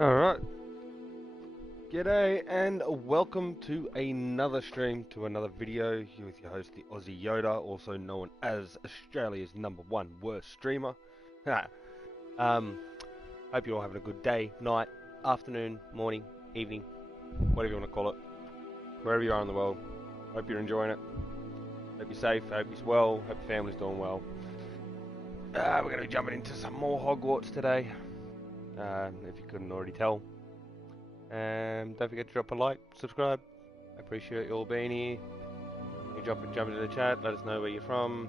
Alright, g'day and welcome to another stream, to another video, here with your host, TheAussieYoda, also known as Australia's #1 worst streamer. Hope you're all having a good day, night, afternoon, morning, evening, whatever you want to call it, wherever you are in the world. Hope you're enjoying it, hope you're safe, hope you're well, hope your family's doing well. We're going to be jumping into some more Hogwarts today, if you couldn't already tell. Don't forget to drop a like, subscribe. I appreciate you all being here. You jump into the chat, let us know where you're from.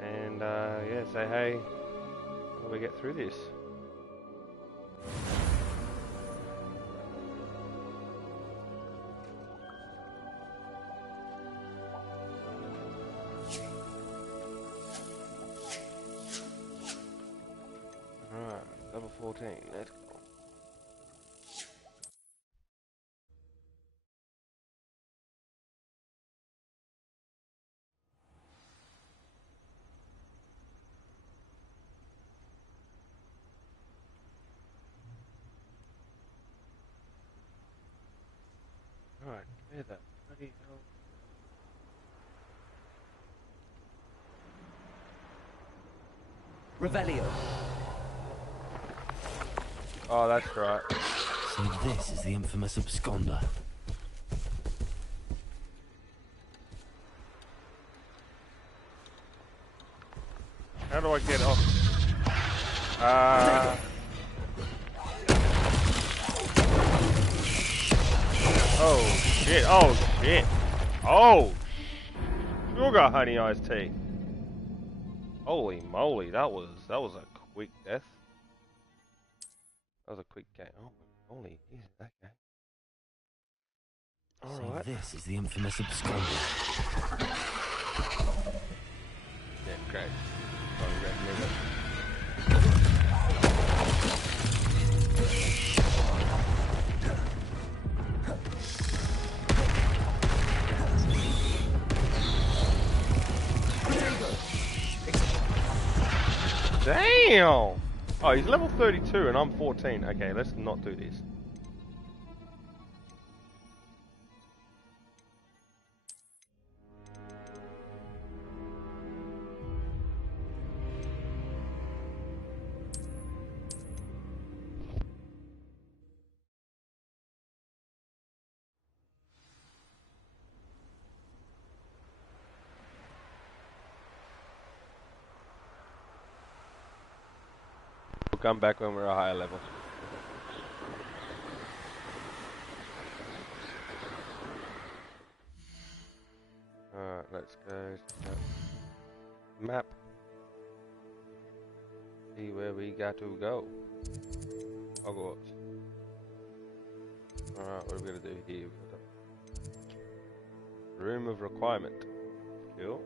And yeah, say hey while we get through this. Alright, level 14, let's go. Alright, clear that. Bloody hell. Revelio. Oh, that's right. So this is the infamous absconder. How do I get off? Oh shit, oh shit. Oh! Sugar honey iced tea. Holy moly, that was a quick death. That was a quick game. Oh, holy, Jesus, okay. Alright. So this is the infamous absconder. Yeah, great. Oh, red nigga. Damn! Oh, he's level 32 and I'm 14. Okay, let's not do this. We'll come back when we're a higher level. Alright, let's go. Map. See where we got to go. Hogwarts. Alright, what are we gonna do here? Room of requirement. Cool.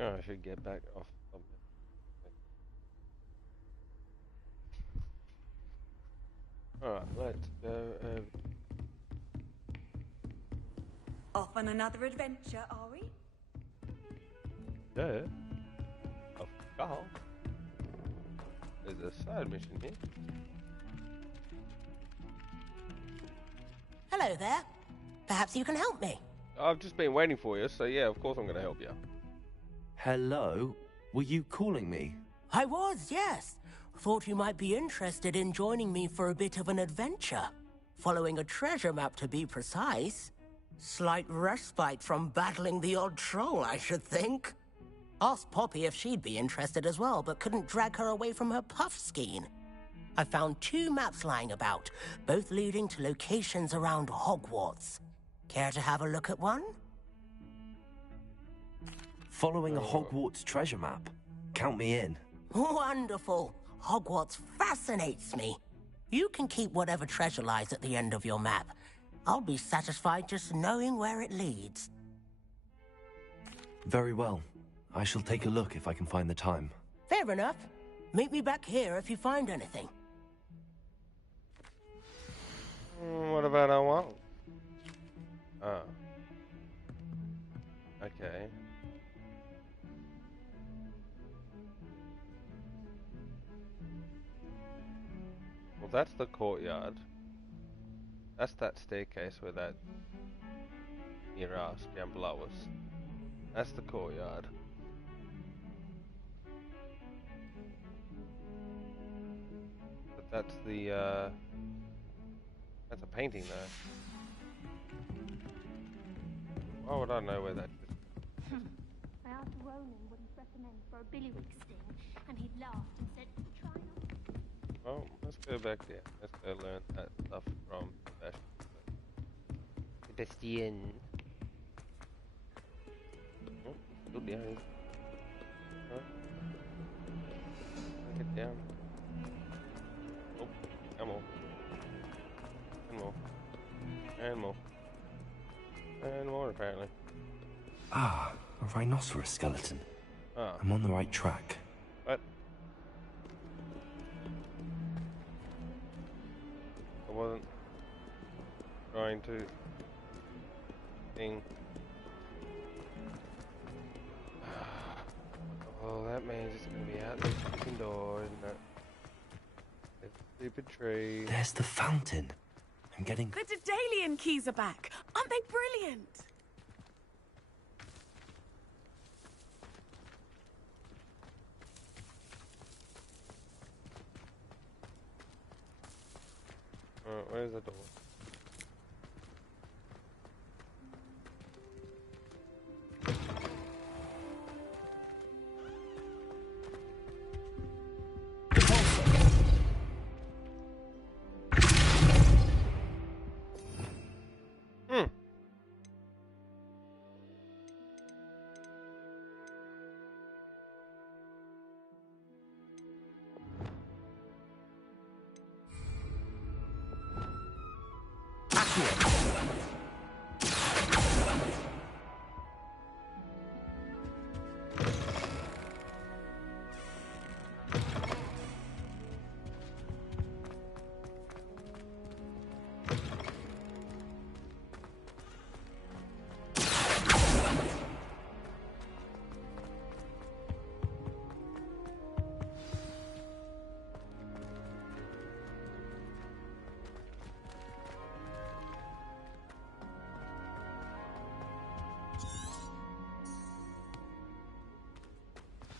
Oh, I should get back off of it. Alright, let's go Off on another adventure, are we? there. Of course. There's a side mission here. Hello there. Perhaps you can help me. I've just been waiting for you, so yeah, of course I'm going to help you. Hello? Were you calling me? I was, yes. Thought you might be interested in joining me for a bit of an adventure. Following a treasure map, to be precise. Slight respite from battling the odd troll, I should think. Asked Poppy if she'd be interested as well, but couldn't drag her away from her puff skein. I found 2 maps lying about, both leading to locations around Hogwarts. Care to have a look at one? Following a Hogwarts treasure map? Count me in. Wonderful. Hogwarts fascinates me. You can keep whatever treasure lies at the end of your map. I'll be satisfied just knowing where it leads. Very well. I shall take a look if I can find the time. Fair enough. Meet me back here if you find anything. What about I want? Oh. Okay. Well, that's the courtyard. That's that staircase where that near us, down below us. That's the courtyard. But that's the that's a painting though. Why would I know where that is? I asked Ronan what he'd recommend for a billywig sting, and he laughed and said, try not. Well, let's go back there. Let's go learn that stuff from Sebastian. Oh, still down. Huh? Get down. Oh, and more. And more. And more. And more, apparently. Ah, a rhinoceros skeleton. Ah. I'm on the right track. What? I wasn't trying to thing. Oh, that means it's gonna be out this fucking door, isn't it? It's a stupid tree. There's the fountain. I'm getting... The Daedalian keys are back. Aren't they brilliant? Where's the door?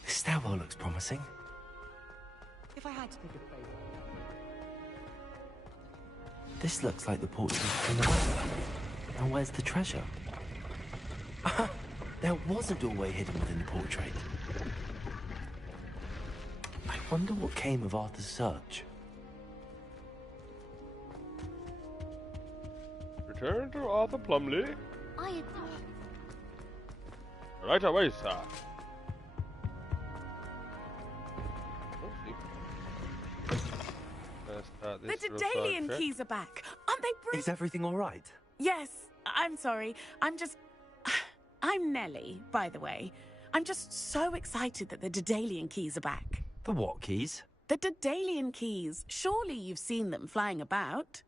This stairwell looks promising. If I had to pick a favorite. This looks like the portrait from the map. Now where's the treasure? Ah, there was a doorway hidden within the portrait. I wonder what came of Arthur's search. Return to Arthur Plumley. I adore Right away, sir. The Daedalian keys are back. Aren't they brilliant? Is everything all right? Yes, I'm sorry. I'm Nellie, by the way. I'm just so excited that the Daedalian keys are back. The what keys? The Daedalian keys. Surely you've seen them flying about.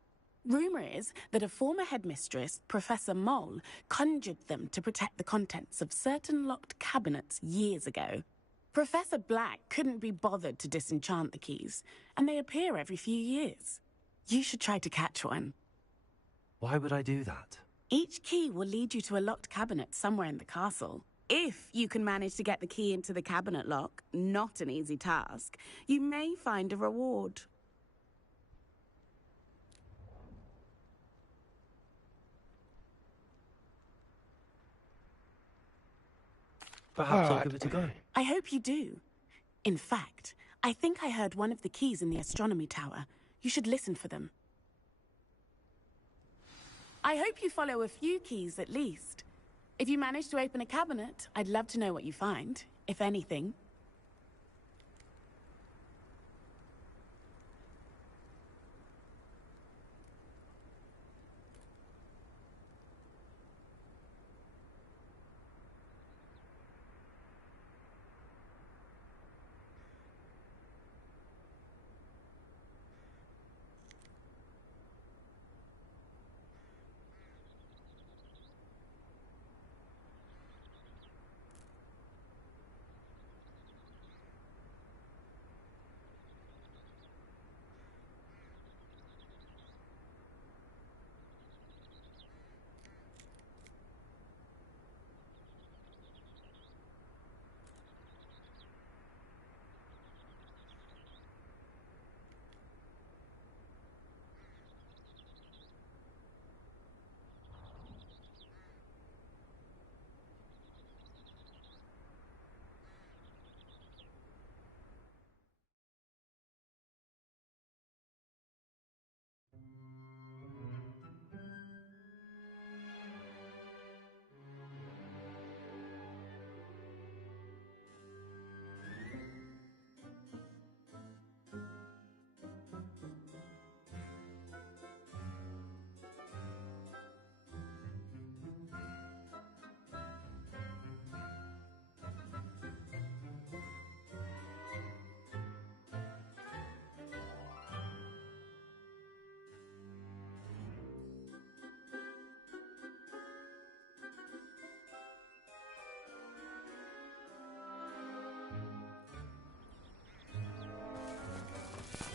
Rumour is that a former headmistress, Professor Moll, conjured them to protect the contents of certain locked cabinets years ago. Professor Black couldn't be bothered to disenchant the keys, and they appear every few years. You should try to catch one. Why would I do that? Each key will lead you to a locked cabinet somewhere in the castle. If you can manage to get the key into the cabinet lock, not an easy task, you may find a reward. Perhaps I'll give it a go. I hope you do. In fact, I think I heard one of the keys in the astronomy tower. You should listen for them. I hope you follow a few keys at least. If you manage to open a cabinet, I'd love to know what you find, if anything.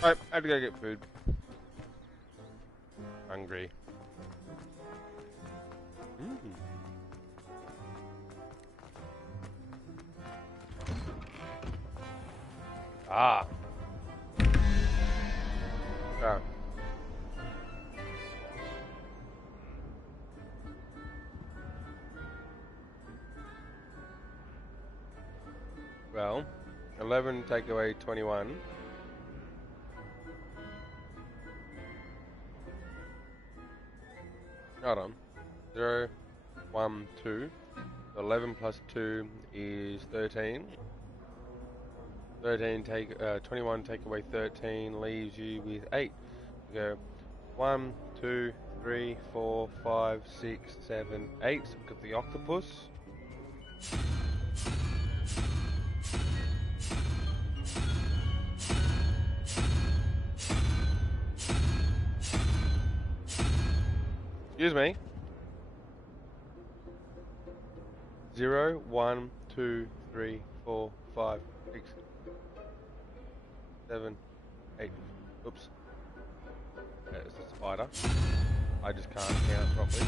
Alright, I had to go get food. Hungry. Ah. Ah. Well, 11 take away 21. Hold on. 0, 1, 2. 11 plus 2 is 13. 21 take away 13 leaves you with 8. You go 1, 2, 3, 4, 5, 6, 7, 8. So we've got the octopus. Excuse me. 0, 1, 2, 3, 4, 5, 6, 7, 8. Oops. There's a spider. I just can't count properly.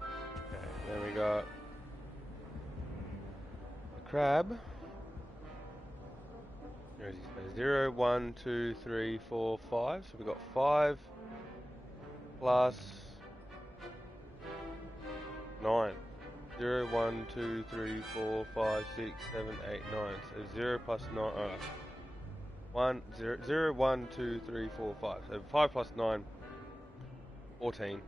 Okay, then we got the crab. Where is he? 0, 1, 2, 3, 4, 5. So we got 5 plus 9. 0, 1, 2, 3, 4, 5, 6, 7, 8, 9. So 0 plus 9. 0, 1, 2, 3, 4, 5. So 5 plus 9, 14.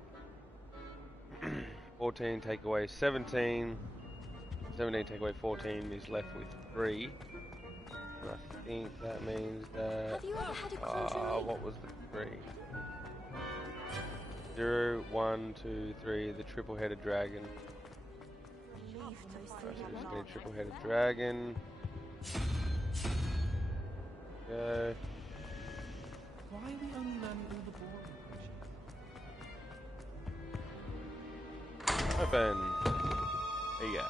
14 take away 17. 17 take away 14 is left with 3. And I think that means that... Have you ever had a close what was the 3? 0, 1, 2, 3, the triple-headed dragon. Right, so this is a triple-headed dragon. Go. Why are we only learning all the boring Open. There you go.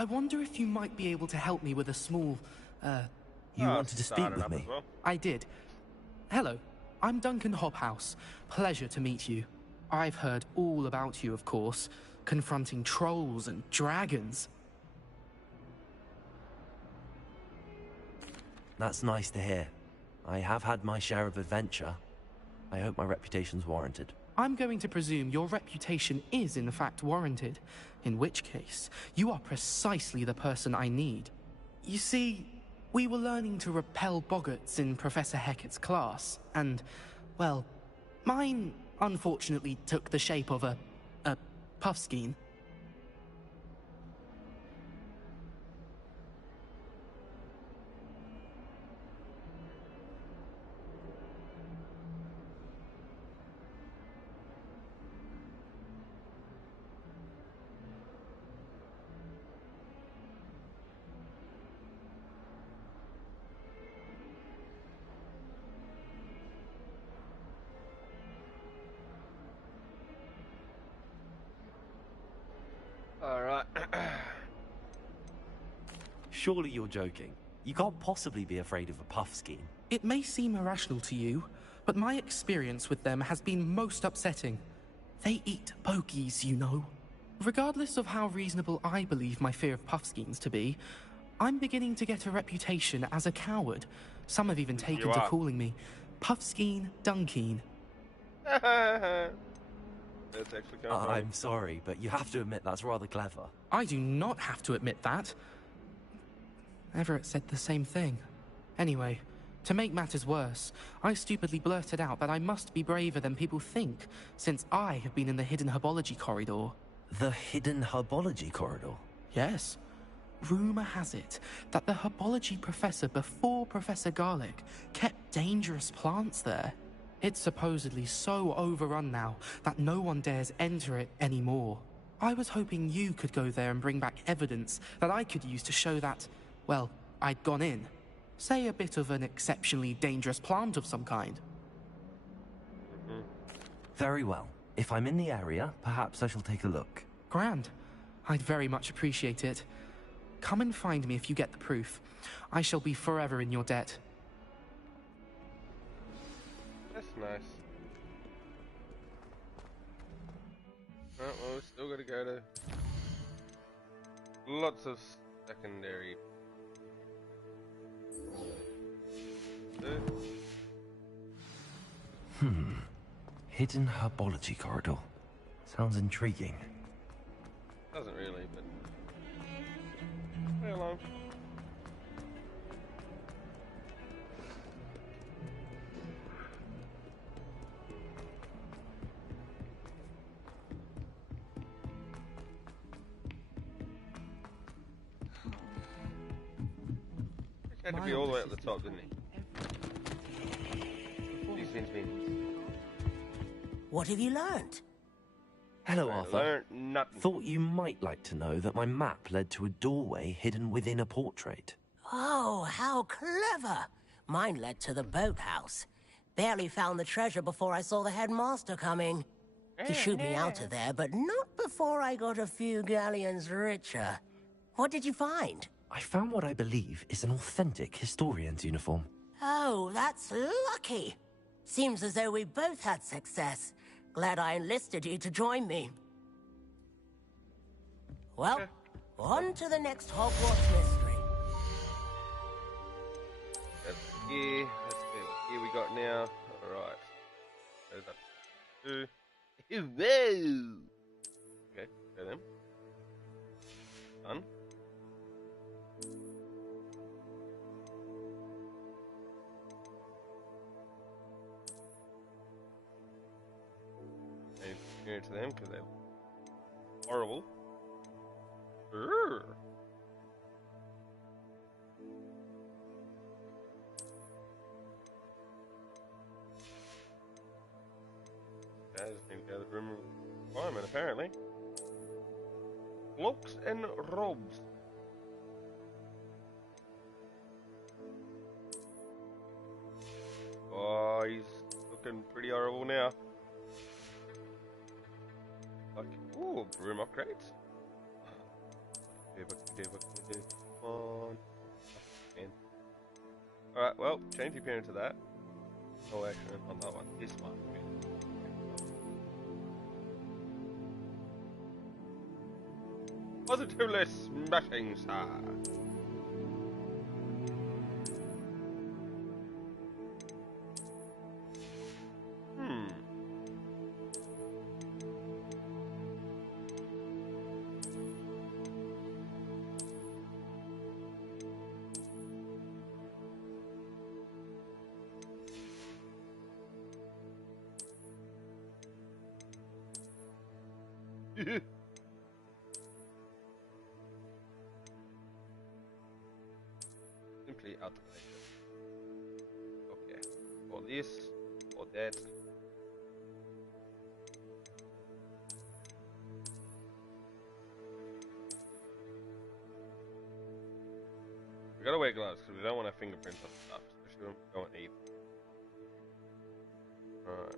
I wonder if you might be able to help me with a small, You wanted to speak started with up me? as well. I did. Hello, I'm Duncan Hobhouse. Pleasure to meet you. I've heard all about you, of course, confronting trolls and dragons. That's nice to hear. I have had my share of adventure. I hope my reputation's warranted. I'm going to presume your reputation is in fact warranted, in which case, you are precisely the person I need. You see, we were learning to repel boggarts in Professor Hecat's class, and, well, mine unfortunately took the shape of a puffskein. Alright. Surely you're joking. You can't possibly be afraid of a puffskein. It may seem irrational to you, but my experience with them has been most upsetting. They eat bogies, you know. Regardless of how reasonable I believe my fear of puffskeins to be, I'm beginning to get a reputation as a coward. Some have even taken You to are. calling me Puffskeen Dunkeen. That's actually kind of funny. I'm sorry, but you have to admit that's rather clever. I do not have to admit that. Everett said the same thing. Anyway, to make matters worse, I stupidly blurted out that I must be braver than people think, since I have been in the hidden herbology corridor. The hidden herbology corridor? Yes. Rumor has it that the herbology professor before Professor Garlic kept dangerous plants there. It's supposedly so overrun now that no one dares enter it anymore. I was hoping you could go there and bring back evidence that I could use to show that, well, I'd gone in. Say a bit of an exceptionally dangerous plant of some kind. Very well. If I'm in the area, perhaps I shall take a look. Grand. I'd very much appreciate it. Come and find me if you get the proof. I shall be forever in your debt. That's nice. Alright, well, we still gotta go to lots of secondary. Hidden herbology corridor. Sounds intriguing. Doesn't really, but play along. Had to be all the way at the top, didn't he? These things mean. What have you learned? Hello, Arthur. Learned nothing. Thought you might like to know that my map led to a doorway hidden within a portrait. Oh, how clever! Mine led to the boathouse. Barely found the treasure before I saw the headmaster coming. He shooed me out of there, but not before I got a few galleons richer. What did you find? I found what I believe is an authentic historian's uniform. Oh, that's lucky. Seems as though we both had success. Glad I enlisted you to join me. Well, on to the next Hogwarts mystery. That's the gear. Let's see what gear we got now. Alright. There's that. Two. Whoa! Okay, go then. Done. New to them because they're horrible. Urgh. I just need to go to the room requirement apparently. Cloaks and robes. Oh, he's looking pretty horrible now. Like, ooh, room upgrades. What can we do? Come on. Man. Alright, well, change your appearance to that. Oh, actually, not that one. This one. Positively smashing star. Simply out of it. Okay. For this, for that. We gotta wear gloves because we don't want our fingerprints on stuff, especially when we don't eat. Alright.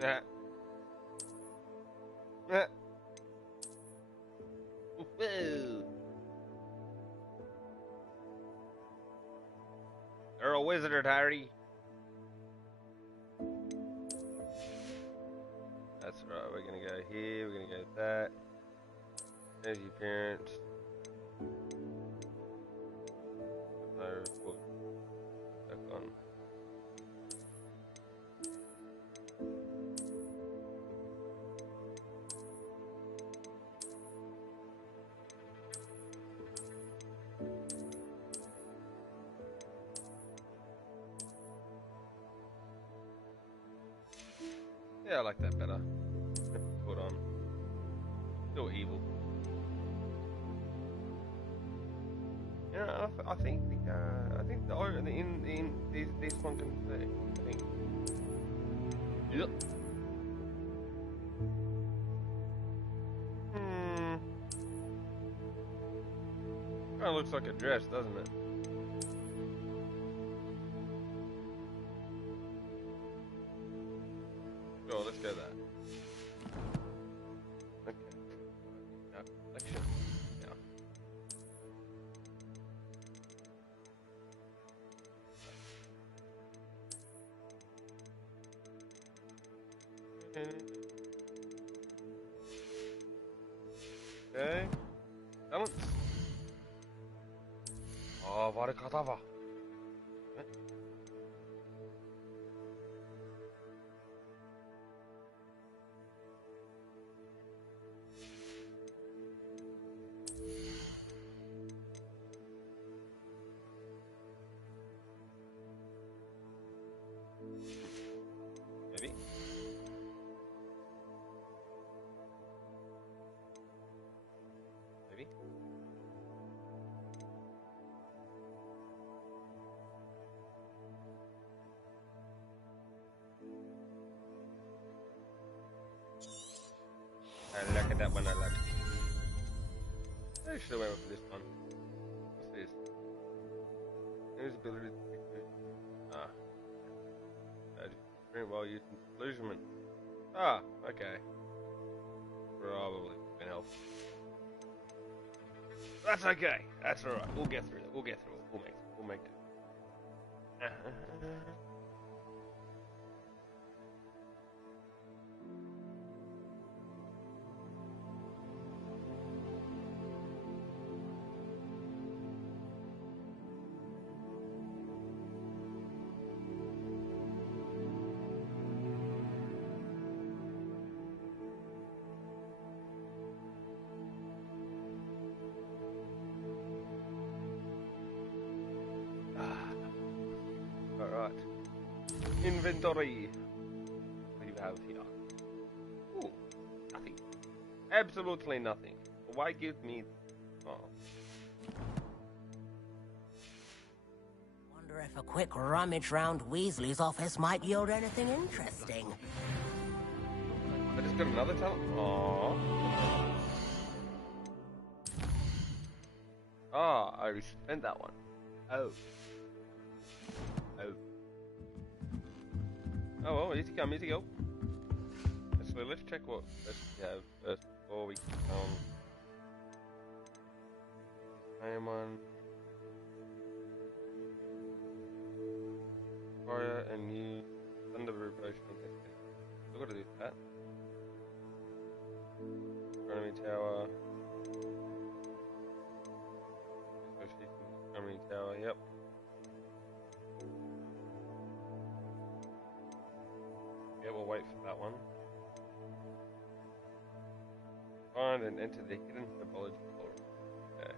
Nah. Nah. Whoa. You're a wizard, Harry. That's right, we're gonna go here, we're gonna go that. There's your appearance. No report. Back on. Yeah, I like that better. Put on. Still evil. Yeah, I think in this one can say. I think. Yep. Kind of looks like a dress, doesn't it? Sure, let's go that. Okay. Now, selection. Yeah. Okay. Balance. Oh, var det katava? Maybe. Maybe. I like that one, I like it. I should have went for this one. What's this? Invisibility. Ah. While using disillusionment. Ah, okay. Probably can help. That's okay. That's alright. We'll get through it. We'll get through it. We'll make it. Alright. Inventory. What do you have here? Ooh, nothing. Absolutely nothing. Why give me... Oh. Wonder if a quick rummage round Weasley's office might yield anything interesting. I just got another talent? Aww. Ah, I already spent that one. Oh. Oh. Oh well, easy come, easy go. So let's check what we have first before we name one. Fire and new Thunderbird potion. I've got to do that. Astronomy tower. Astronomy tower, yep. Yeah, we'll wait for that one. Find and enter the hidden herbology portal. Okay.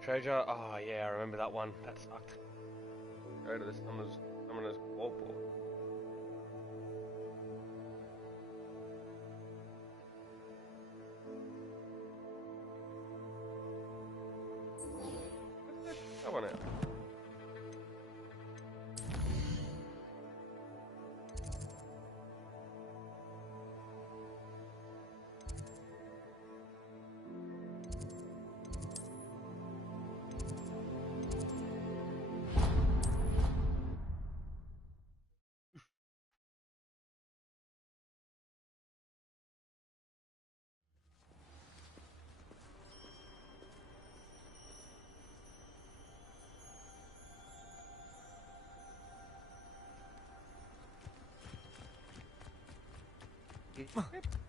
Treasure. Oh yeah, I remember that one. That sucked. Go to the summoner's vault board. Let's check that one out.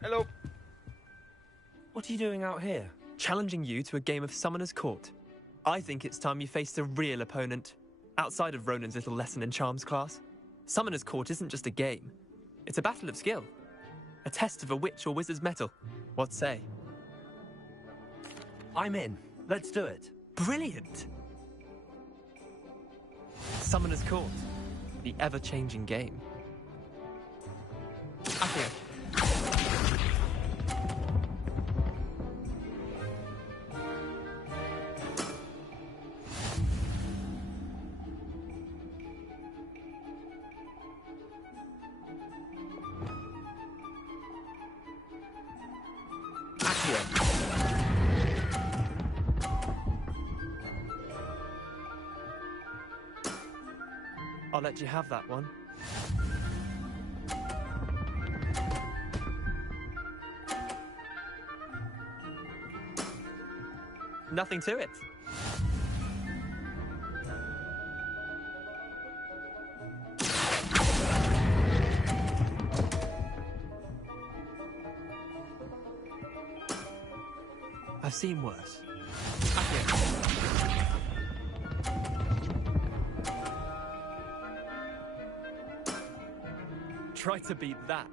Hello. What are you doing out here? Challenging you to a game of Summoner's Court. I think it's time you faced a real opponent, outside of Ronan's little lesson in charms class. Summoner's Court isn't just a game. It's a battle of skill. A test of a witch or wizard's mettle. What say? I'm in. Let's do it. Brilliant! Summoner's Court. The ever-changing game. Accio. I'll let you have that one. Nothing to it. I've seen worse. Try to beat that.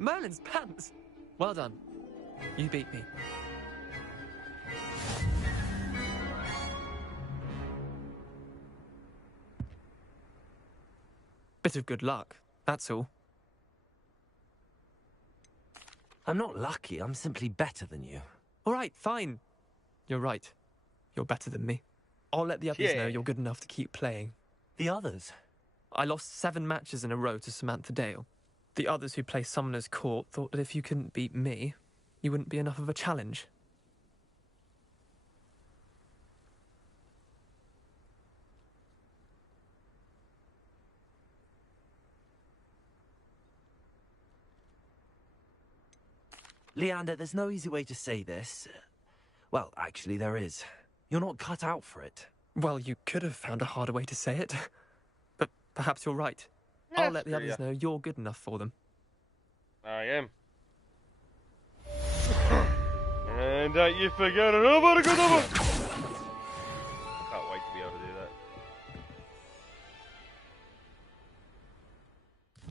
Merlin's pants! Well done. You beat me. Bit of good luck, that's all. I'm not lucky, I'm simply better than you. All right, fine. You're right. You're better than me. I'll let the others know you're good enough to keep playing. The others? I lost 7 matches in a row to Samantha Dale. The others who play Summoner's Court thought that if you couldn't beat me, you wouldn't be enough of a challenge. Leander, there's no easy way to say this. Well, actually, there is. You're not cut out for it. Well, you could have found a harder way to say it. But perhaps you're right. I'll let the others know you're good enough for them. I am. And don't you forget another good number! Can't wait to be able to do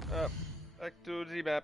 that. Back to the map.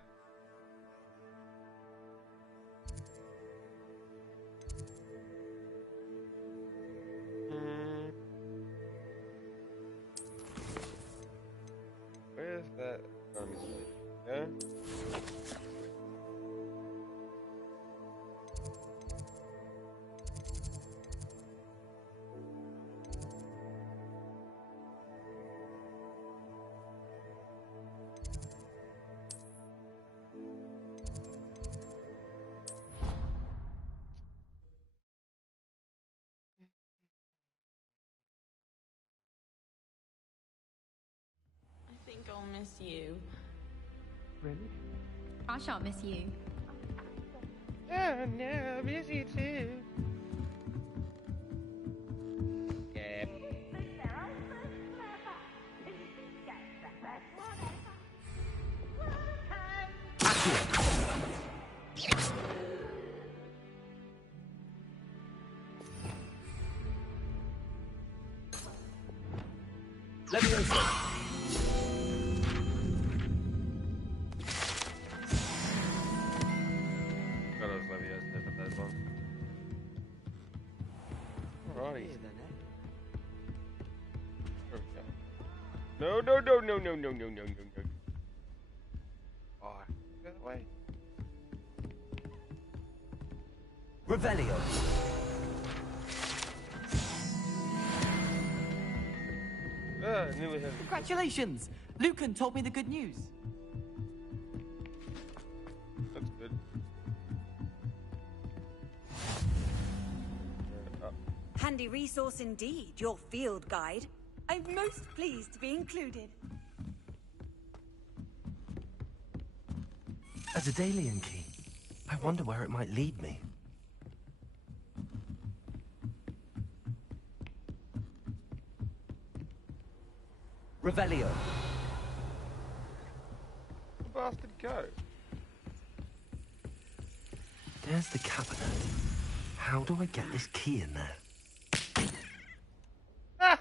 I'll miss you. Really? I shan't miss you. Oh no, I miss you too. Yeah. Leviosa! Got those Leviosa for those ones. Alrighty. There we go. No, no, no, no, no, no, no, no, no, no. Oh, go that way. Revelio! Nearly had Congratulations! Lucan told me the good news. That's good. Handy resource indeed, your field guide. I'm most pleased to be included. A Daedalian key. I wonder where it might lead me. Revelio. The bastard go. There's the cabinet. How do I get this key in there? Ah!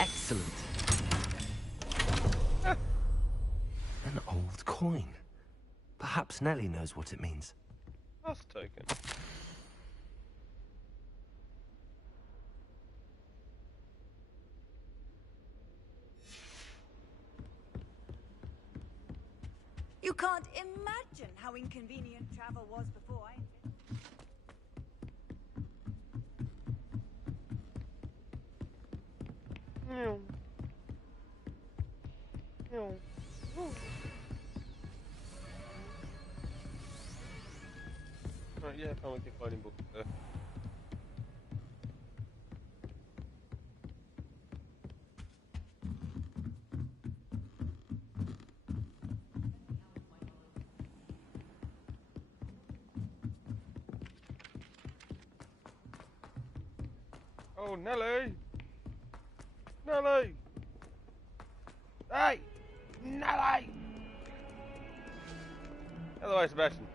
Excellent. An old coin. Perhaps Nellie knows what it means. Last token. You can't imagine how inconvenient travel was before I did. No. No. Right, yeah, I can't get fighting books there. Oh, Nelly! Nelly! Hey! Nelly! Out of the way, Sebastian.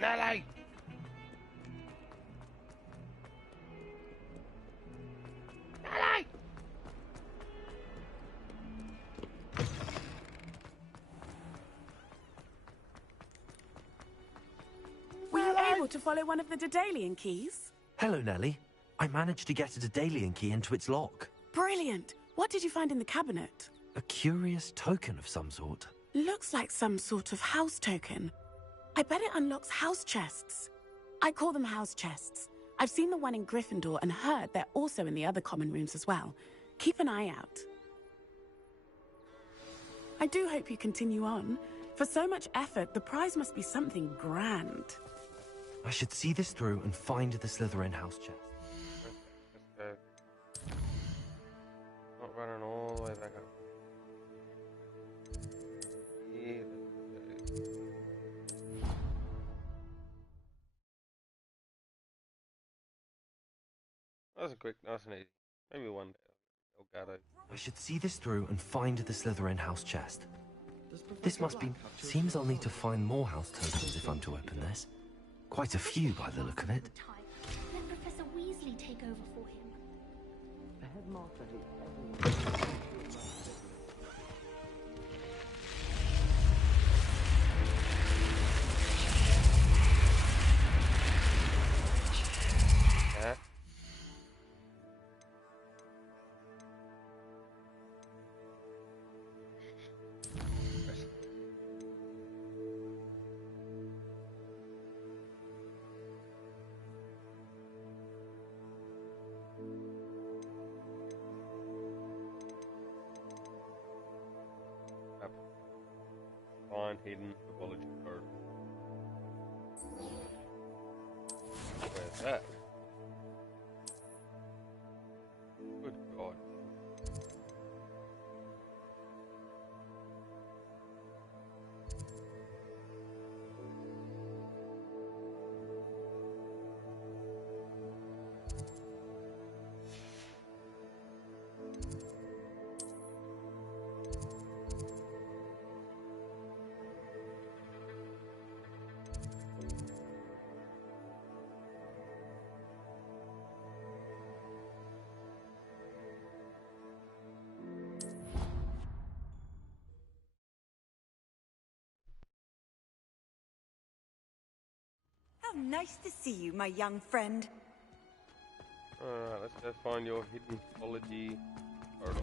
Nelly! Nelly! Were you able to follow one of the Daedalian keys? Hello, Nellie. I managed to get a Daedalian key into its lock. Brilliant. What did you find in the cabinet? A curious token of some sort. Looks like some sort of house token. I bet it unlocks house chests. I call them house chests. I've seen the one in Gryffindor and heard they're also in the other common rooms as well. Keep an eye out. I do hope you continue on. For so much effort, the prize must be something grand. I should see this through and find the Slytherin house chest. Let's go. Not running all the way back up. Yeah, let's go. That was a quick, nice and easy. Maybe one day I'll go. I should see this through and find the Slytherin house chest. This must be... Seems I'll need to find more house tokens if I'm to open this. Quite a few by the look of it. Let Professor Weasley take over for him. The headmaster hates everyone. Yeah. find hidden apology card. Where's that? Good God. How nice to see you, my young friend. Alright, let's go find your hidden apology card.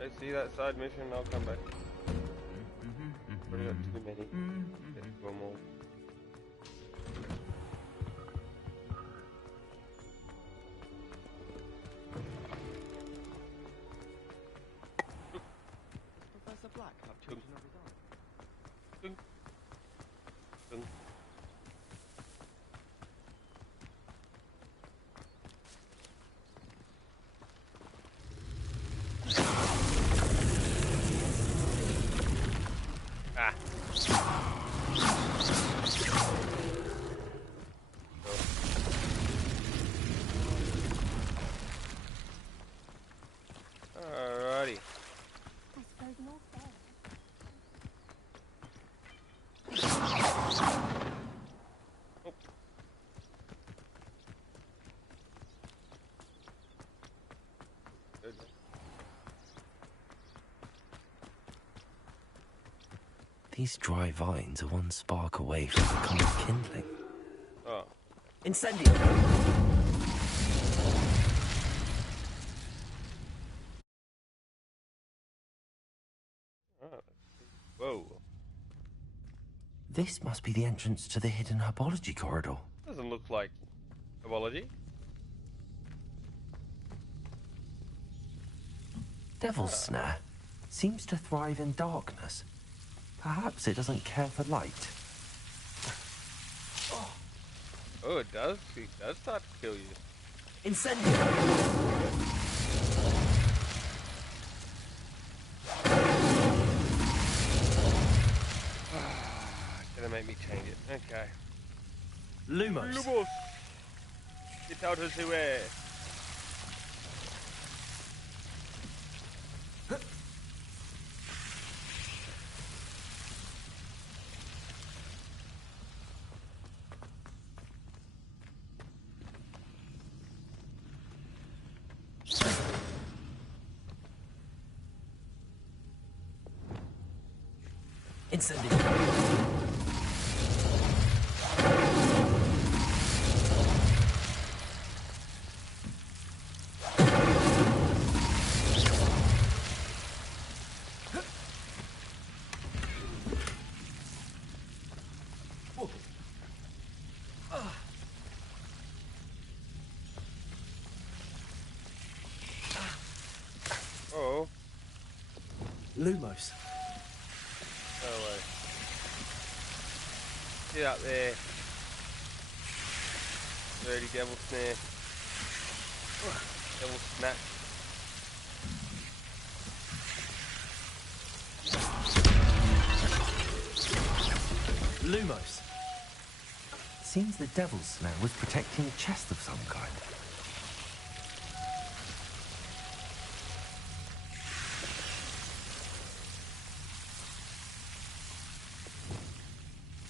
I see that side mission, I'll come back. Already got too many. Let's do them all. Professor Black have chosen a result. Dun. Dun. Ah. Alrighty. I suppose no fair. Good. These dry vines are one spark away from becoming kindling. Oh. Incendio! Oh. Whoa. This must be the entrance to the hidden herbology corridor. Doesn't look like herbology. Devil's snare seems to thrive in darkness. Perhaps it doesn't care for light. Oh, it does. It does start to kill you. Incendio! Gonna make me change it. Okay. Lumos! Lumos! Get out of the way. Incendio! Oh. Lumos! No way. Get up there. Dirty devil snare. Devil snap. Lumos! Seems the devil's snare was protecting a chest of some kind.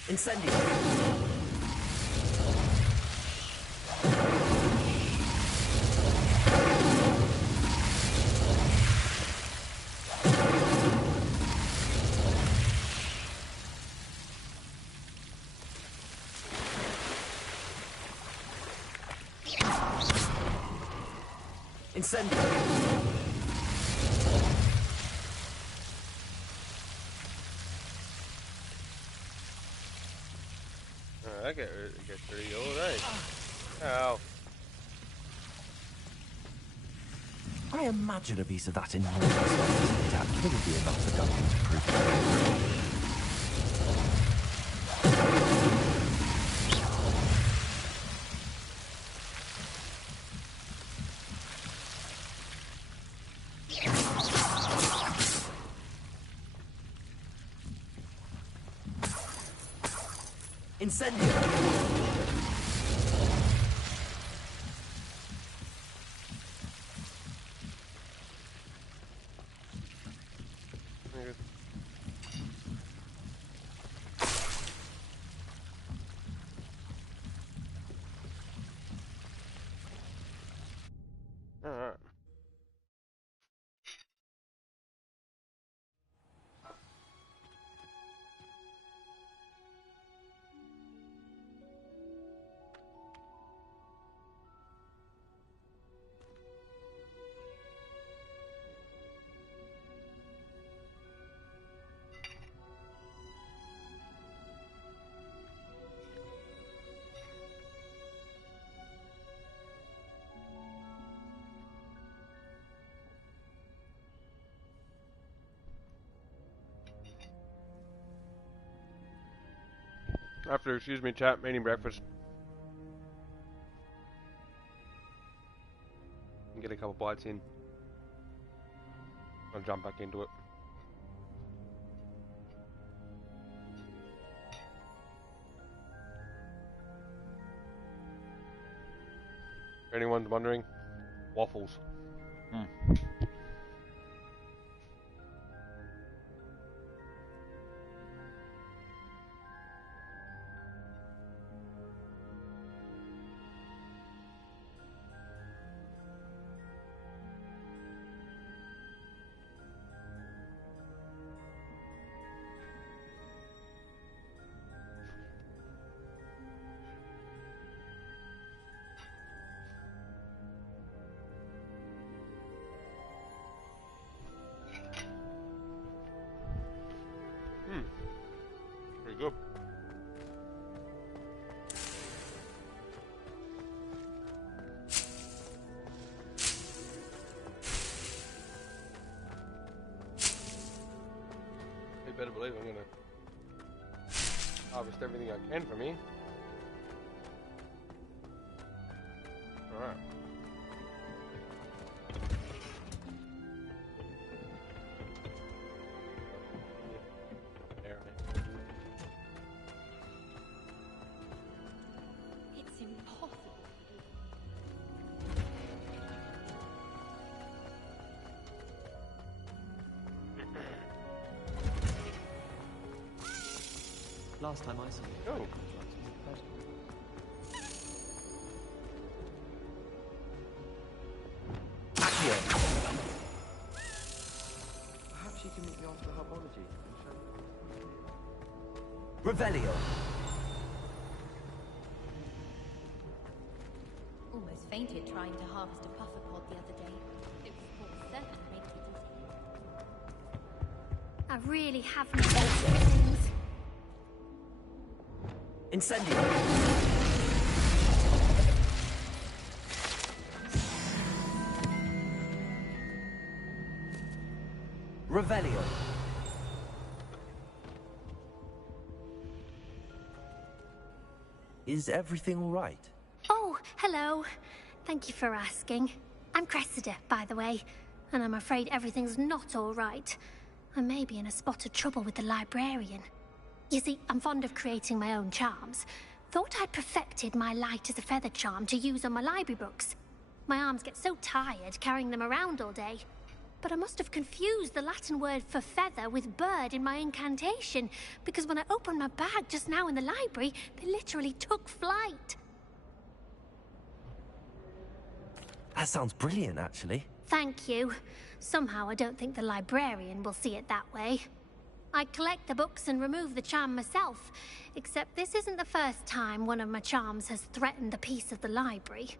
Incendio! Incendio! I get rid of yours, eh? Ow. I imagine a piece of that enormous tab couldn't be enough for Duncan to prove it. Incendio! Alright. After, excuse me, chat, eating breakfast. And get a couple bites in. I'll jump back into it. If anyone's wondering, waffles. Pretty good. You better believe I'm gonna harvest everything I can from here. Alright. It's impossible. Last time I saw you. Oh. Perhaps you can meet me after herbology and show me. Revelio. Almost fainted trying to harvest a puffer pod the other day. It was for certain make it easy. I really have no things. Incendio. Revelio. Is everything all right? Oh, hello. Thank you for asking. I'm Cressida, by the way, and I'm afraid everything's not all right. I may be in a spot of trouble with the librarian. You see, I'm fond of creating my own charms. Thought I'd perfected my light as a feather charm to use on my library books. My arms get so tired carrying them around all day. But I must have confused the Latin word for feather with bird in my incantation, because when I opened my bag just now in the library, they literally took flight. That sounds brilliant, actually. Thank you. Somehow I don't think the librarian will see it that way. I collect the books and remove the charm myself, except this isn't the first time one of my charms has threatened a piece of the library.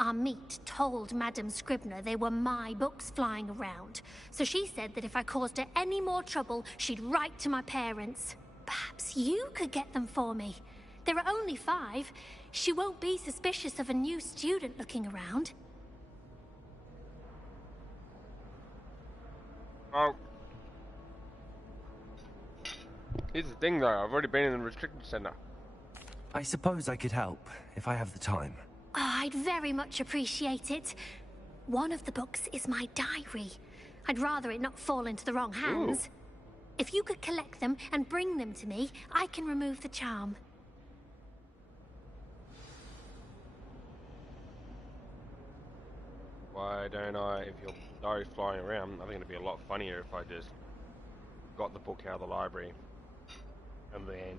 Our meet told Madame Scribner they were my books flying around, so she said that if I caused her any more trouble, she'd write to my parents. Perhaps you could get them for me. There are only 5. She won't be suspicious of a new student looking around. Oh. Here's the thing though, I've already been in the restricted centre. I suppose I could help, if I have the time. Oh, I'd very much appreciate it. One of the books is my diary. I'd rather it not fall into the wrong hands. Ooh. If you could collect them and bring them to me, I can remove the charm. Why don't I, if your diary's flying around, I think it'd be a lot funnier if I just got the book out of the library and then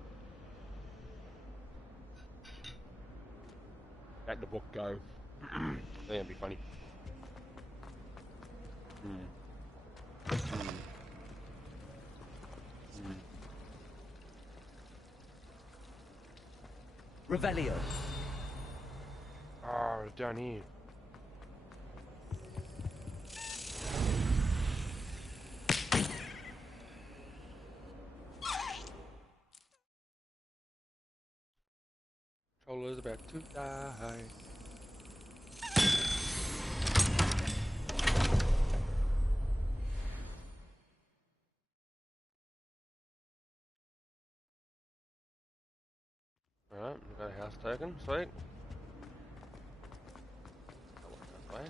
let the book go. I think it'd be funny. Revelio. Oh, it's down here. Controller's about to die. Alright, we've got a house token, sweet. I'll work that way.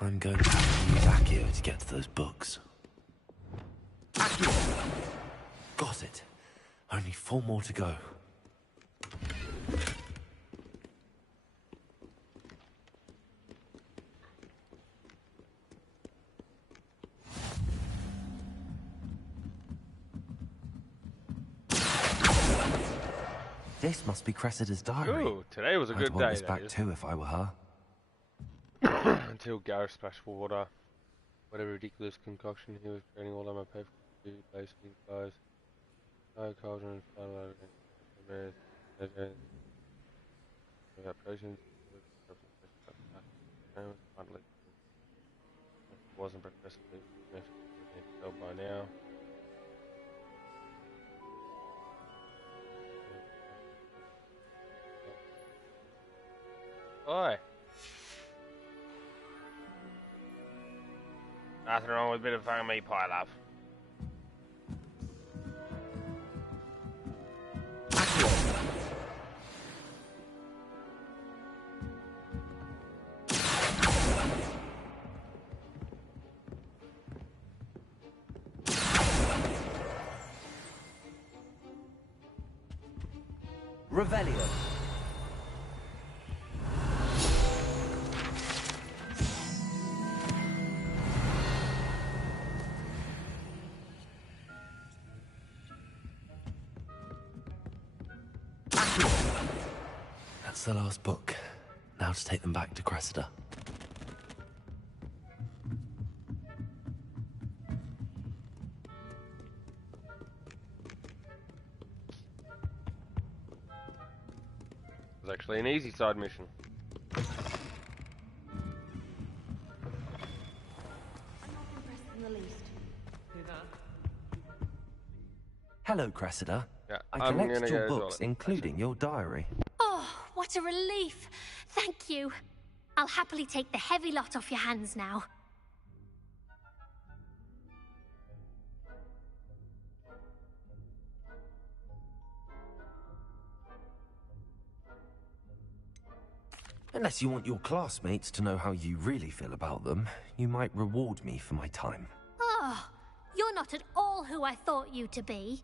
I'm going to have to use Accio to get to those books. Accio! Got it. Only 4 more to go. This must be Cressida's diary. Ooh, today was a good I'd want day. this back too if I were her. Until Gareth splashed water. Whatever ridiculous concoction he was creating all on my paper. Basically, guys. No cauldron, fun, wasn't progressively tell by now. Oi! Nothing wrong with a bit of fucking meat pie, love. Revelio. That's the last book. Now to take them back to Cressida. It was actually an easy side mission. I'm not impressed in the least. Hello, Cressida. Yeah, I I'm collected gonna your go as books, well. including your diary. Oh, what a relief. Thank you. I'll happily take the heavy lot off your hands now. Unless you want your classmates to know how you really feel about them, you might reward me for my time. Oh, you're not at all who I thought you to be.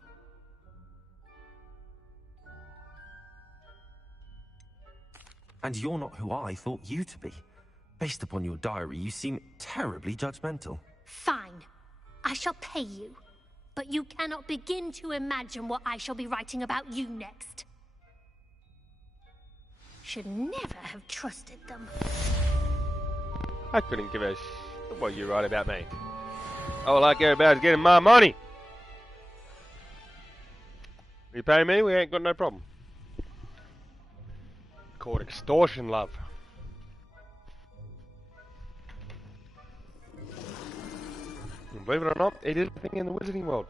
And you're not who I thought you to be. Based upon your diary, you seem terribly judgmental. Fine. I shall pay you. But you cannot begin to imagine what I shall be writing about you next. Should never have trusted them. I couldn't give a shit what you write about me. All I care about is getting my money. You pay me, we ain't got no problem. Called extortion, love. And believe it or not, it is a thing in the wizarding world.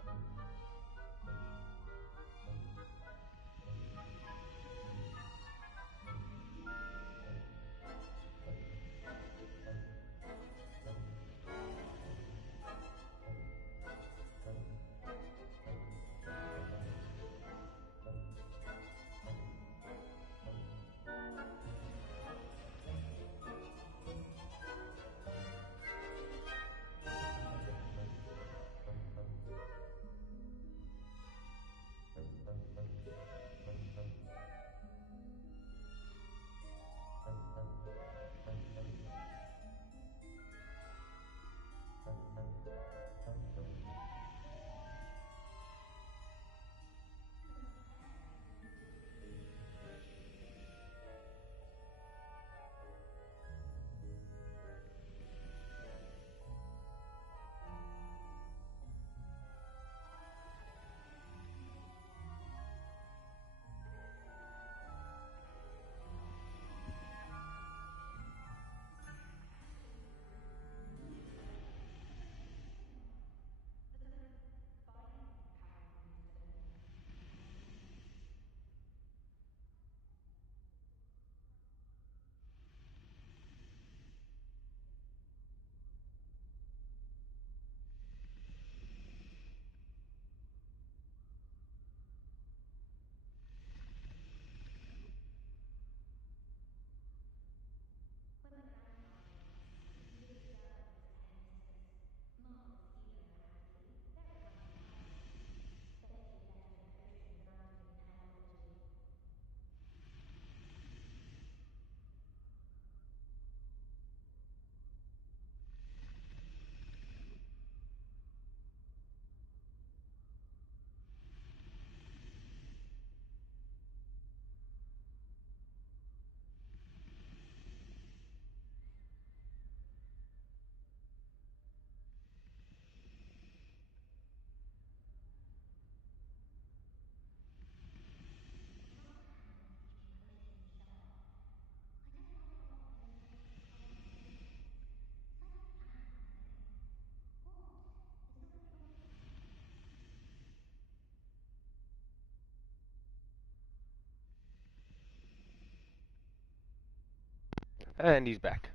And he's back.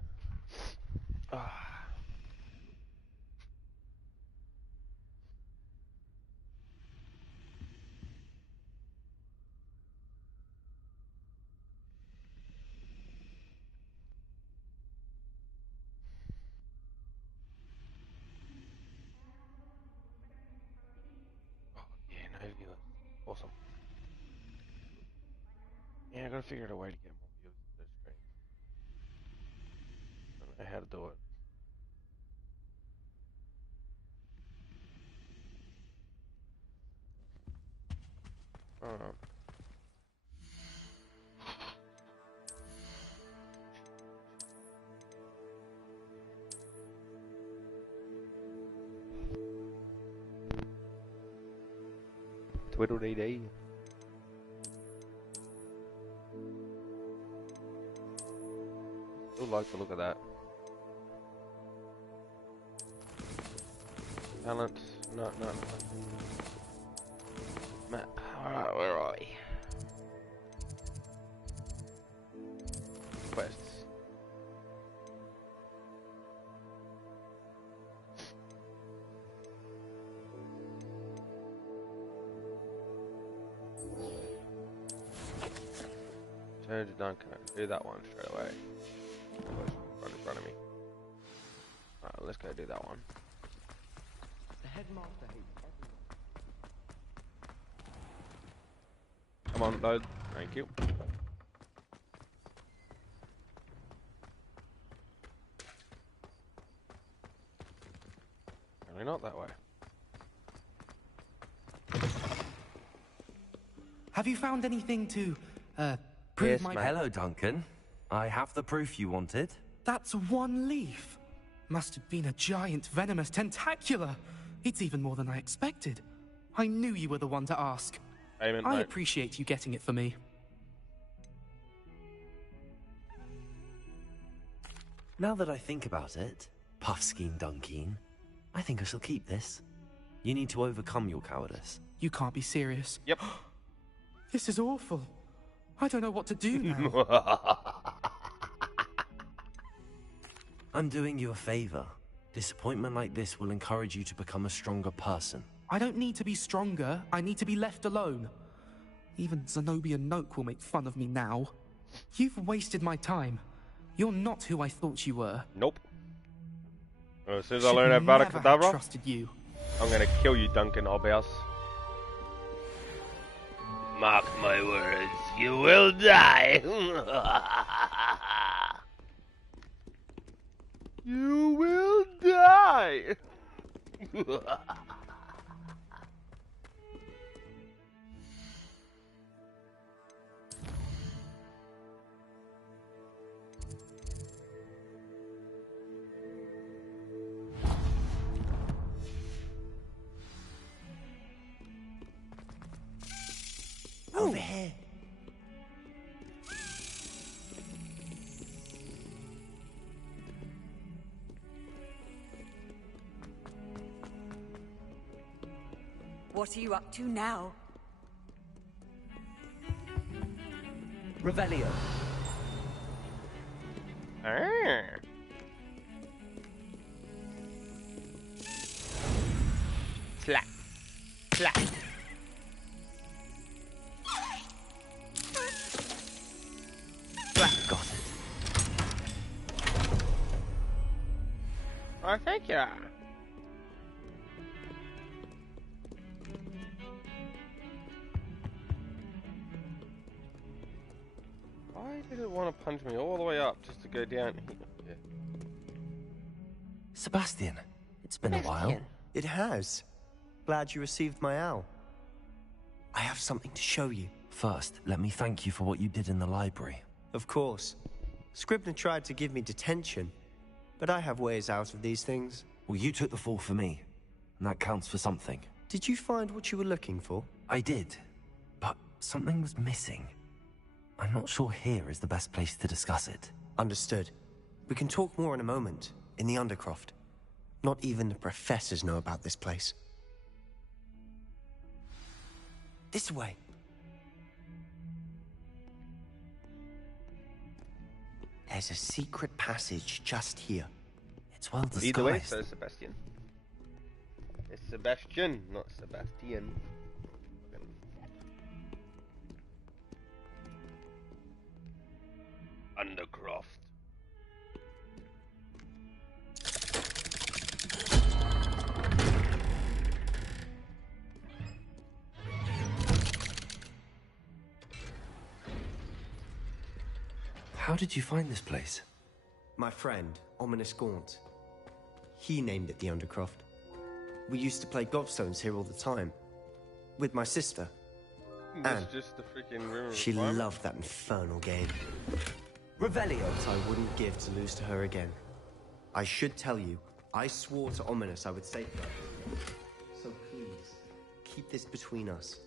Ah. Yeah, no viewers. Awesome. Yeah, I gotta figure out a way to get more viewers to the stream. I don't know how to do it. Alright. Twiddle dee dee. Still like the look of that. Talent. No. Map. Alright, where are we? Quests. Turn to Duncan. Do that one straight away. Right in front of me. Alright, let's go do that one. The headmaster hates everyone. Come on, load. Thank you. Really not that way. Have you found anything to, prove Yes, my... mate. Hello, Duncan. I have the proof you wanted. That's one leaf. Must have been a giant venomous tentacula. It's even more than I expected. I knew you were the one to ask. Payment, I mate. appreciate you getting it for me. Now that I think about it, Puffskein Dunkeen, I think I shall keep this. You need to overcome your cowardice. You can't be serious. Yep. This is awful. I don't know what to do now. I'm doing you a favor. Disappointment like this will encourage you to become a stronger person. I don't need to be stronger. I need to be left alone. Even Zenobia Noak will make fun of me now. You've wasted my time. You're not who I thought you were. Nope. Well, as soon as I Should learn never Avada have Kedavra, trusted you. I'm gonna kill you, Duncan Obvious. Mark my words, you will die. You will die. Over here. What are you up to now? Revelio. Slap. Slap. Got it. Oh, thank you. Why did it want to punch me all the way up just to go down here? Yeah. Sebastian, it's been a while. It has. Glad you received my owl. I have something to show you. First, let me thank you for what you did in the library. Of course. Scribner tried to give me detention, but I have ways out of these things. Well, you took the fall for me, and that counts for something. Did you find what you were looking for? I did, but something was missing. I'm not sure here is the best place to discuss it. Understood. We can talk more in a moment, in the Undercroft. Not even the professors know about this place. This way. There's a secret passage just here. It's well disguised. Either way, so Sebastian. It's Sebastian, not Sebastian. Undercroft. How did you find this place? My friend, Ominous Gaunt. He named it the Undercroft. We used to play gobstones here all the time. With my sister. That's just the freaking river. She loved that infernal game. Revelios I wouldn't give to lose to her again. I should tell you, I swore to Ominous I would safeguard her. So please, keep this between us.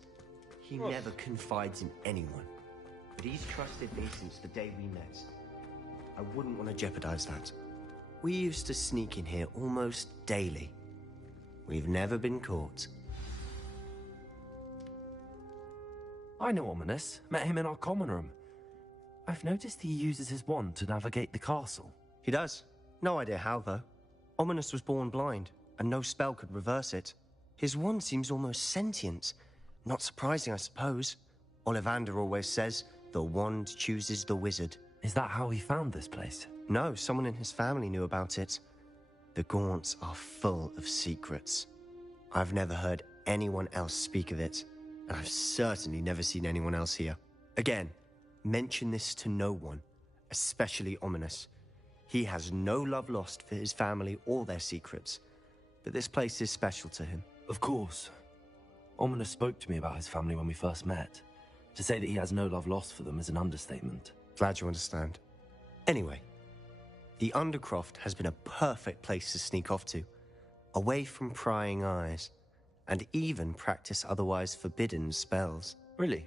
He never confides in anyone. But he's trusted me since the day we met. I wouldn't want to jeopardize that. We used to sneak in here almost daily. We've never been caught. I know Ominous. Met him in our common room. I've noticed he uses his wand to navigate the castle. He does. No idea how, though. Ominous was born blind, and no spell could reverse it. His wand seems almost sentient. Not surprising, I suppose. Ollivander always says, the wand chooses the wizard. Is that how he found this place? No, someone in his family knew about it. The Gaunts are full of secrets. I've never heard anyone else speak of it, and I've certainly never seen anyone else here. Again, mention this to no one, especially Ominous. He has no love lost for his family or their secrets, but this place is special to him. Of course. Ominous spoke to me about his family when we first met. To say that he has no love lost for them is an understatement. Glad you understand. Anyway, the Undercroft has been a perfect place to sneak off to, away from prying eyes, and even practice otherwise forbidden spells. Really?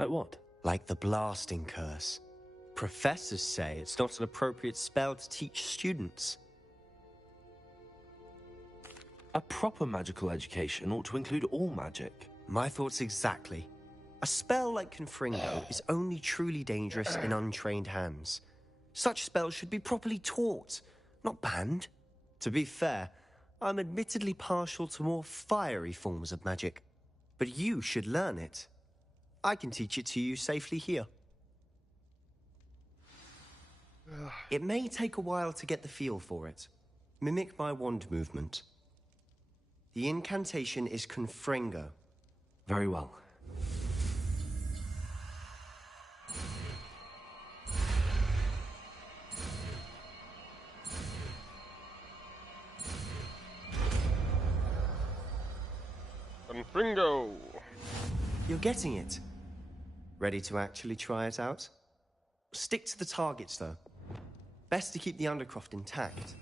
Like what? Like the blasting curse. Professors say it's not an appropriate spell to teach students. A proper magical education ought to include all magic. My thoughts exactly. A spell like Confringo is only truly dangerous in untrained hands. Such spells should be properly taught, not banned. To be fair, I'm admittedly partial to more fiery forms of magic, but you should learn it. I can teach it to you safely here. It may take a while to get the feel for it. Mimic my wand movement. The incantation is Confringo. Very well. Confringo! You're getting it. Ready to actually try it out? Stick to the targets, though. Best to keep the Undercroft intact.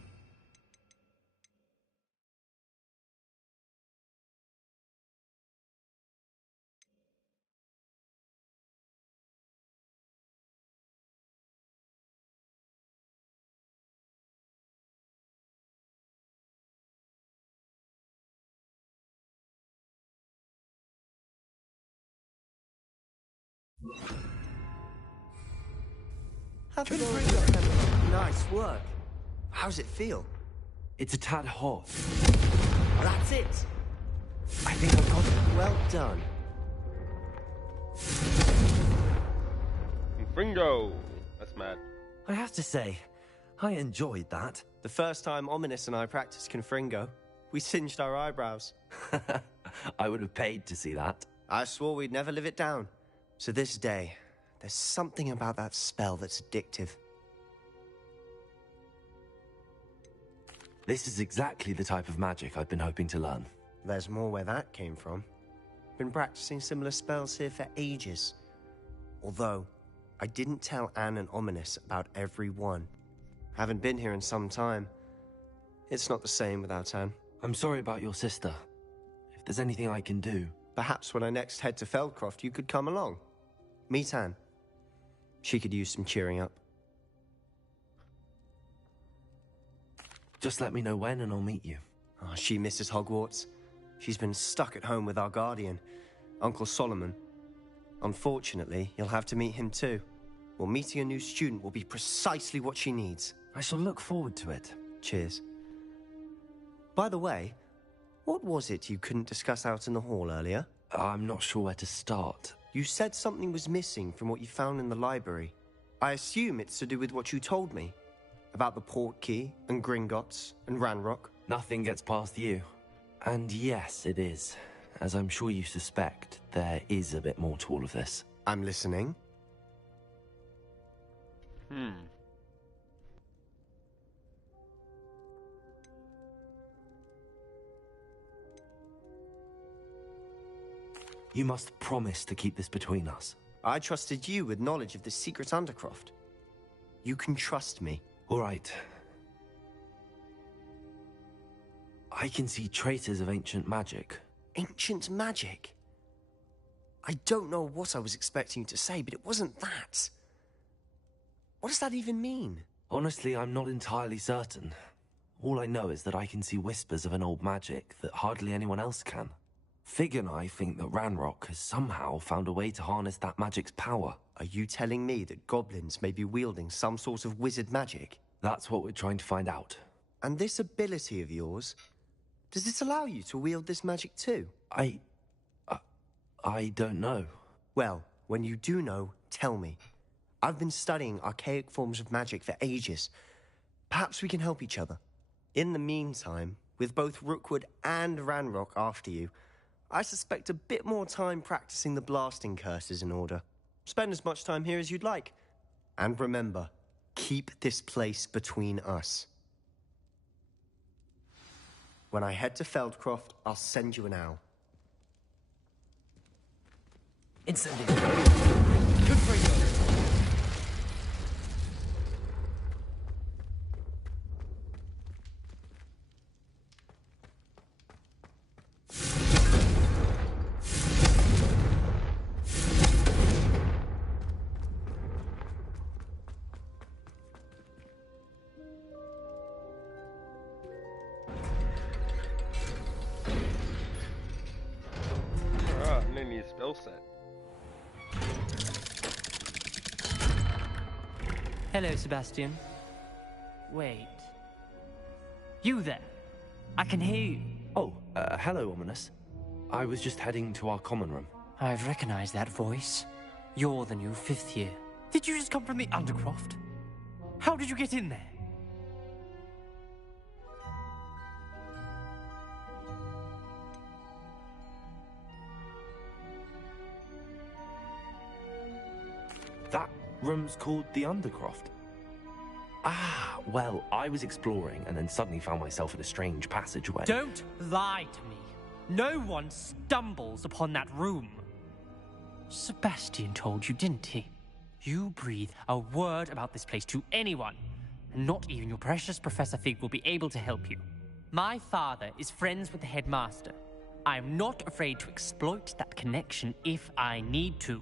Nice work. How's it feel? It's a tad hot. That's it. I think I've got it. Well done. Confringo! That's mad. I have to say, I enjoyed that. The first time Ominous and I practiced Confringo, we singed our eyebrows. I would have paid to see that. I swore we'd never live it down. To this day, there's something about that spell that's addictive. This is exactly the type of magic I've been hoping to learn. There's more where that came from. Been practicing similar spells here for ages. Although, I didn't tell Anne and Ominous about every one. Haven't been here in some time. It's not the same without Anne. I'm sorry about your sister. If there's anything I can do... Perhaps when I next head to Feldcroft, you could come along. Meet Anne. She could use some cheering up. Just let me know when and I'll meet you. Oh, she misses Hogwarts. She's been stuck at home with our guardian, Uncle Solomon. Unfortunately, you'll have to meet him too. Well, meeting a new student will be precisely what she needs. I shall look forward to it. Cheers. By the way, what was it you couldn't discuss out in the hall earlier? I'm not sure where to start. You said something was missing from what you found in the library. I assume it's to do with what you told me. About the port key, and Gringotts, and Ranrock. Nothing gets past you. And yes, it is. As I'm sure you suspect, there is a bit more to all of this. I'm listening. You must promise to keep this between us. I trusted you with knowledge of the secret Undercroft. You can trust me. All right. I can see traces of ancient magic. Ancient magic? I don't know what I was expecting you to say, but it wasn't that. What does that even mean? Honestly, I'm not entirely certain. All I know is that I can see whispers of an old magic that hardly anyone else can. Fig and I think that Ranrock has somehow found a way to harness that magic's power. Are you telling me that goblins may be wielding some sort of wizard magic? That's what we're trying to find out. And this ability of yours, does it allow you to wield this magic too? I don't know. Well, when you do know, tell me. I've been studying archaic forms of magic for ages. Perhaps we can help each other. In the meantime, with both Rookwood and Ranrock after you, I suspect a bit more time practicing the blasting curse is in order. Spend as much time here as you'd like. And remember, keep this place between us. When I head to Feldcroft, I'll send you an owl. Incendiary. Good for you. Alright, I'm gonna need a spell set. Hello, Sebastian. Wait. You there? I can hear you. Oh, hello, Ominous. I was just heading to our common room. I've recognized that voice. You're the new fifth year. Did you just come from the Undercroft? How did you get in there? That room's called the Undercroft. Ah, well, I was exploring and then suddenly found myself in a strange passageway. Don't lie to me. No one stumbles upon that room. Sebastian told you, didn't he? You breathe a word about this place to anyone, and not even your precious Professor Fig will be able to help you. My father is friends with the headmaster. I am not afraid to exploit that connection if I need to.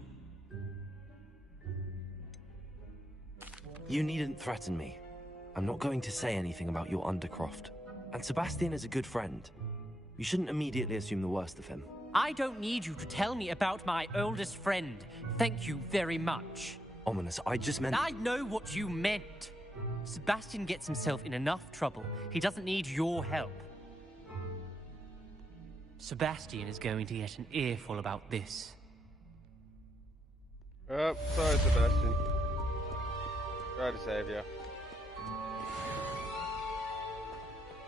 You needn't threaten me. I'm not going to say anything about your Undercroft. And Sebastian is a good friend. You shouldn't immediately assume the worst of him. I don't need you to tell me about my oldest friend. Thank you very much. Ominous, I just meant... I know what you meant. Sebastian gets himself in enough trouble. He doesn't need your help. Sebastian is going to get an earful about this. Oh, sorry, Sebastian. Try to save you.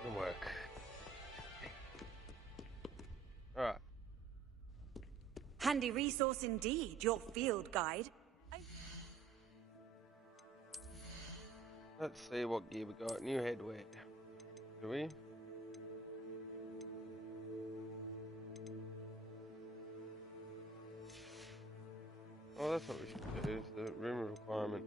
Good work. Alright. Handy resource indeed, your field guide. Let's see what gear we got. New headwear. Do we? Oh, that's what we should do. Is the room requirement.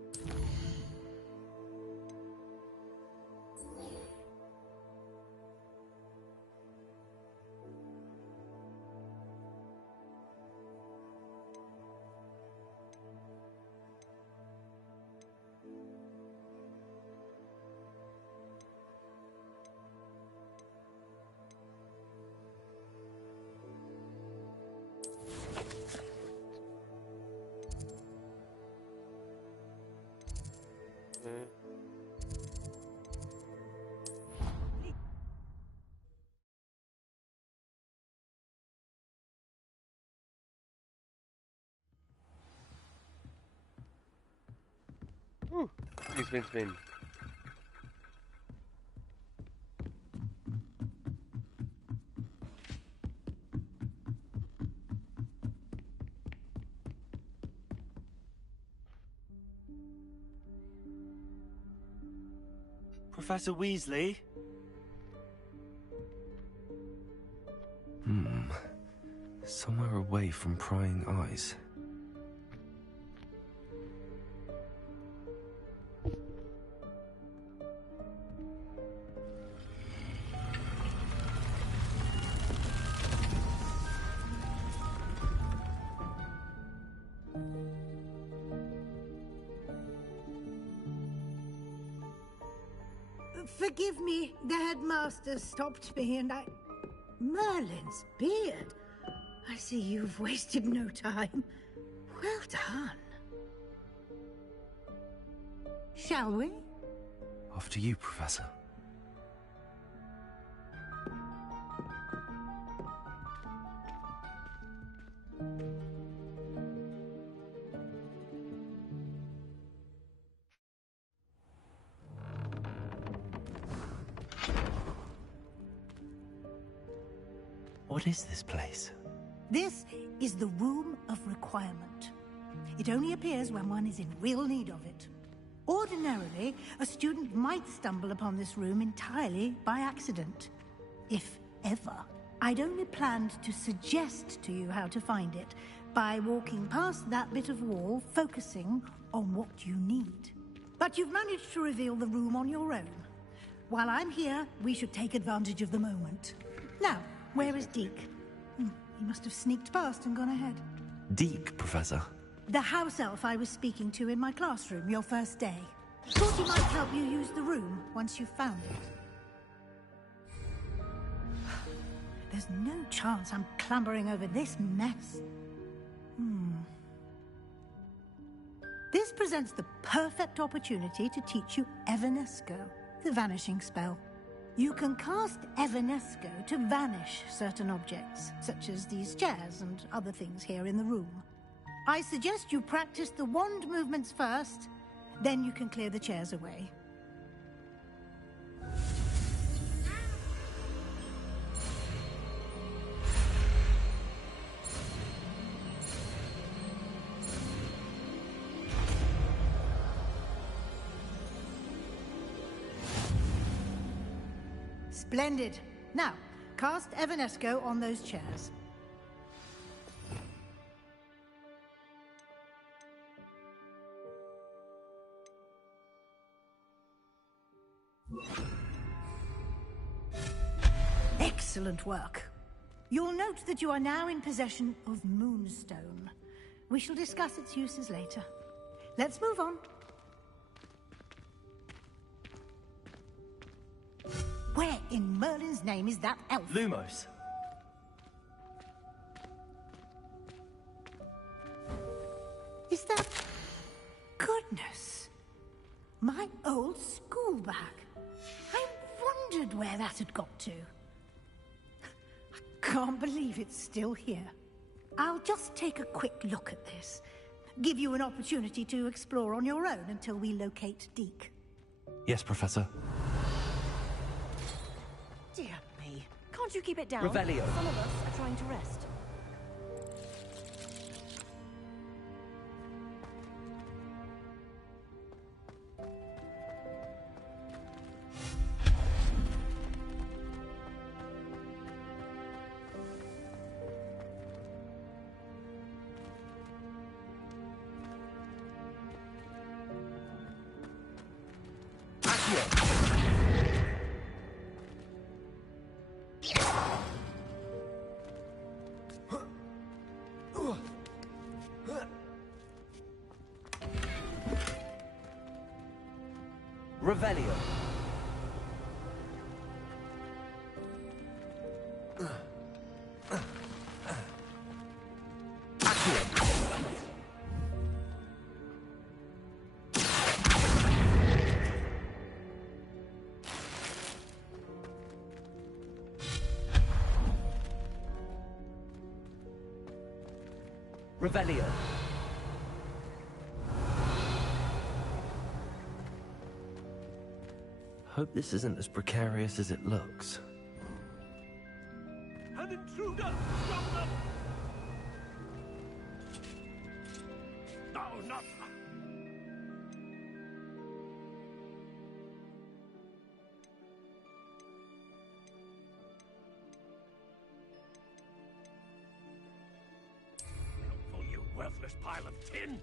Woo. Spin, spin. Professor Weasley? Somewhere away from prying eyes. Forgive me, the headmaster stopped me and I... Merlin's beard. I see you've wasted no time. Well done. Shall we? After you, Professor. What is this place? This is the Room of Requirement. It only appears when one is in real need of it. Ordinarily, a student might stumble upon this room entirely by accident. If ever. I'd only planned to suggest to you how to find it by walking past that bit of wall, focusing on what you need. But you've managed to reveal the room on your own. While I'm here, we should take advantage of the moment. Now, where is Deke? He must have sneaked past and gone ahead. Deke, Professor. The house elf I was speaking to in my classroom your first day. Thought he might help you use the room once you've found it. There's no chance I'm clambering over this mess. This presents the perfect opportunity to teach you Evanesco, the vanishing spell. You can cast Evanesco to vanish certain objects, such as these chairs and other things here in the room. I suggest you practice the wand movements first, then you can clear the chairs away. Splendid. Now, cast Evanesco on those chairs. Excellent work. You'll note that you are now in possession of Moonstone. We shall discuss its uses later. Let's move on. Where in Merlin's name is that elf? Lumos. Is that... Goodness. My old school bag. I wondered where that had got to. I can't believe it's still here. I'll just take a quick look at this. Give you an opportunity to explore on your own until we locate Deke. Yes, Professor. Dear me. Can't you keep it down? Revelio. Some of us are trying to rest. Revelio. Revelio. Hope this isn't as precarious as it looks. An intruder! Stop them! No, not... Helpful, you worthless pile of tin!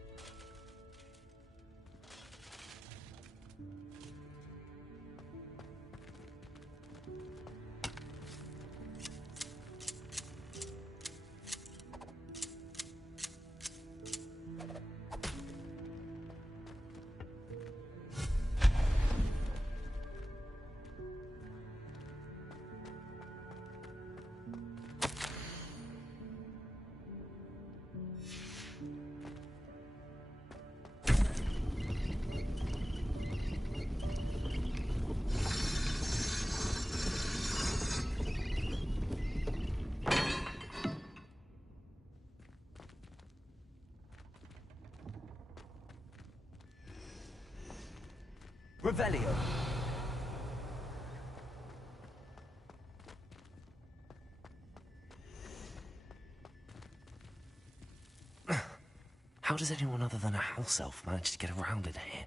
Revelio. How does anyone other than a house elf manage to get around in here?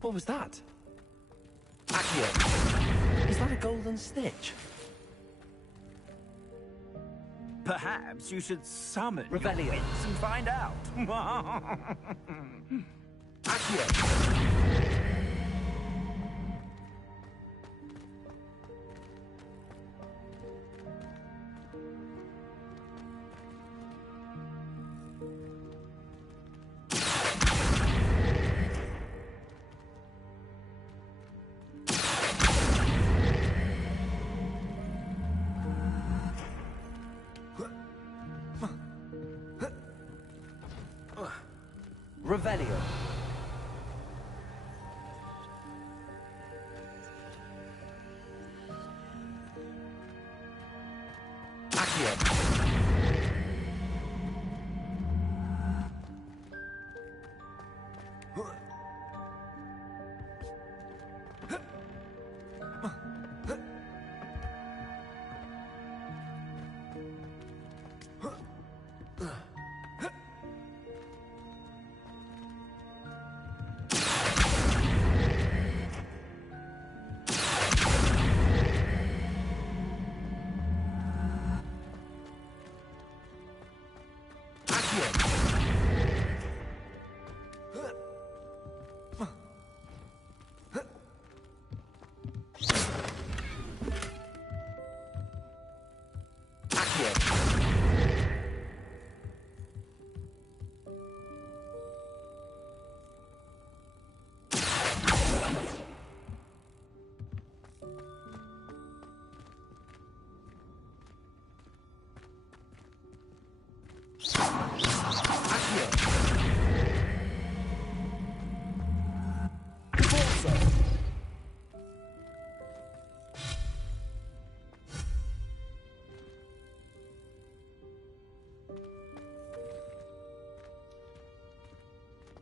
What was that? Accio. Is that a golden snitch? Perhaps you should summon Revelio. your wits and find out. Accio. Revelio. Accio.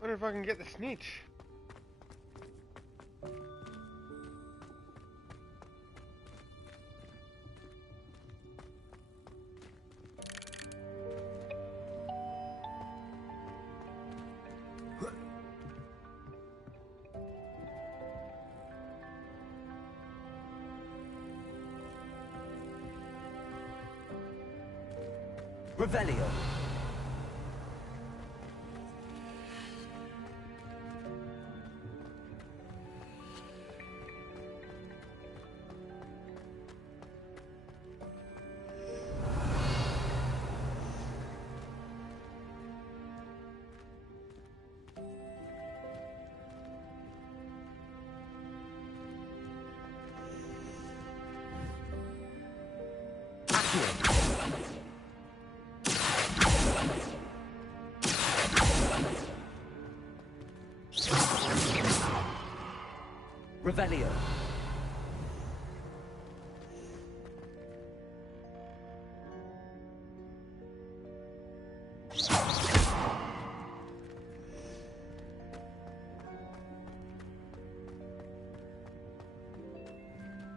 Wonder if I can get the snitch. Revelio. Accio. Revelio.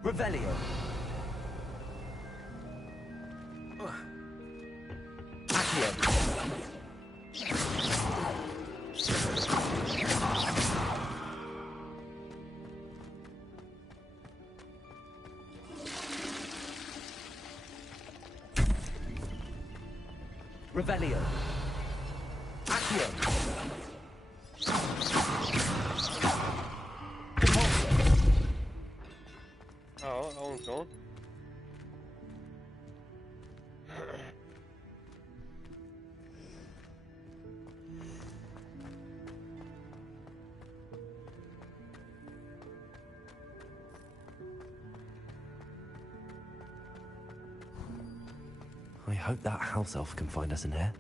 Revelio. Accio. Revelio. Accio. Oh, that one's gone. I hope that house elf can find us in here.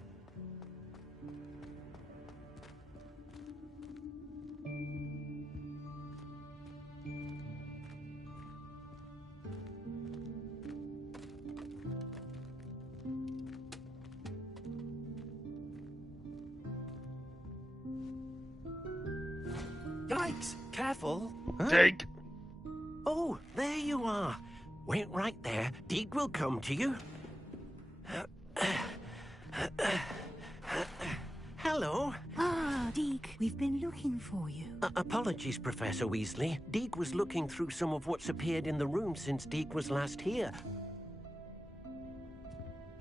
Yikes! Careful! Huh? Dig! Oh, there you are. Wait right there. Deek will come to you. Hello. Ah, Deke, we've been looking for you. Apologies, Professor Weasley. Deek was looking through some of what's appeared in the room since Deek was last here.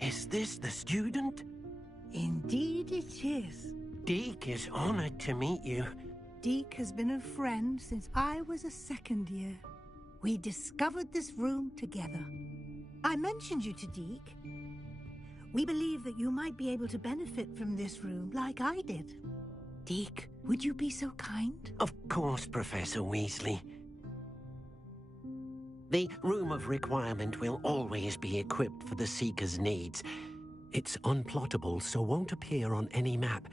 Is this the student? Indeed it is. Deek is honored to meet you. Deke has been a friend since I was a second year. We discovered this room together. I mentioned you to Deke. We believe that you might be able to benefit from this room like I did. Deke, would you be so kind? Of course, Professor Weasley. The Room of Requirement will always be equipped for the Seeker's needs. It's unplottable, so won't appear on any map.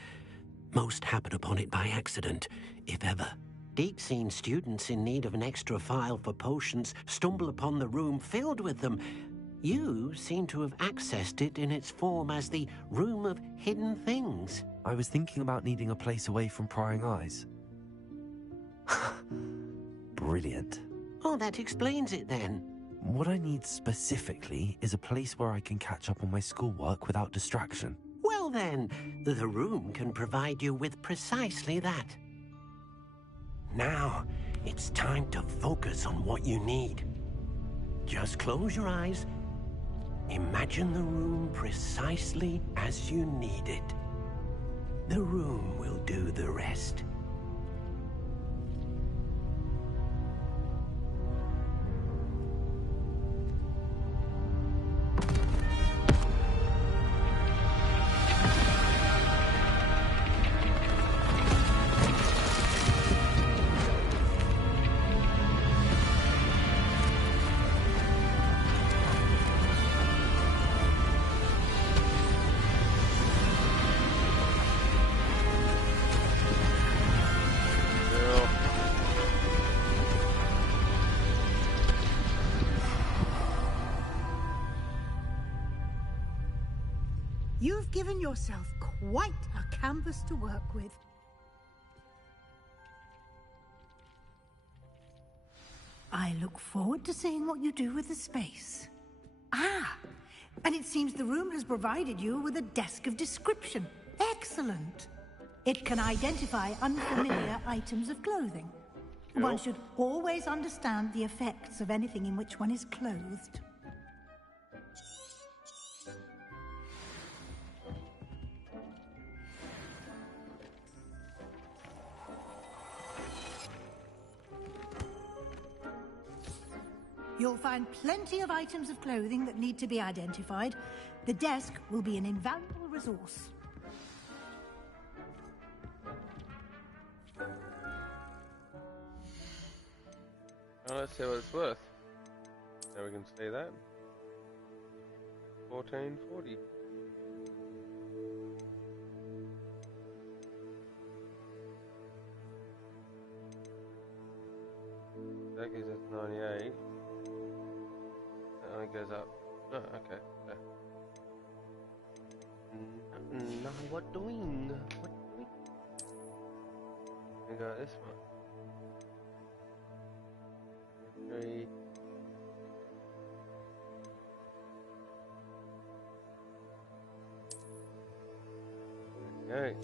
Most happen upon it by accident, if ever. Deke's seen students in need of an extra file for potions stumble upon the room filled with them. You seem to have accessed it in its form as the Room of Hidden Things. I was thinking about needing a place away from prying eyes. Brilliant. Oh, that explains it then. What I need specifically is a place where I can catch up on my schoolwork without distraction. Well then, the room can provide you with precisely that. Now, it's time to focus on what you need. Just close your eyes. Imagine the room precisely as you need it. The room will do the rest. You've given yourself quite a canvas to work with. I look forward to seeing what you do with the space. Ah, and it seems the room has provided you with a desk of description. Excellent. It can identify unfamiliar items of clothing. One should always understand the effects of anything in which one is clothed. You'll find plenty of items of clothing that need to be identified. The desk will be an invaluable resource. Well, let's see what it's worth. Now we can see that. 1440. 98. That only goes up. Oh, okay. Yeah. Now what doing? What doing? We got this one. 3. Okay.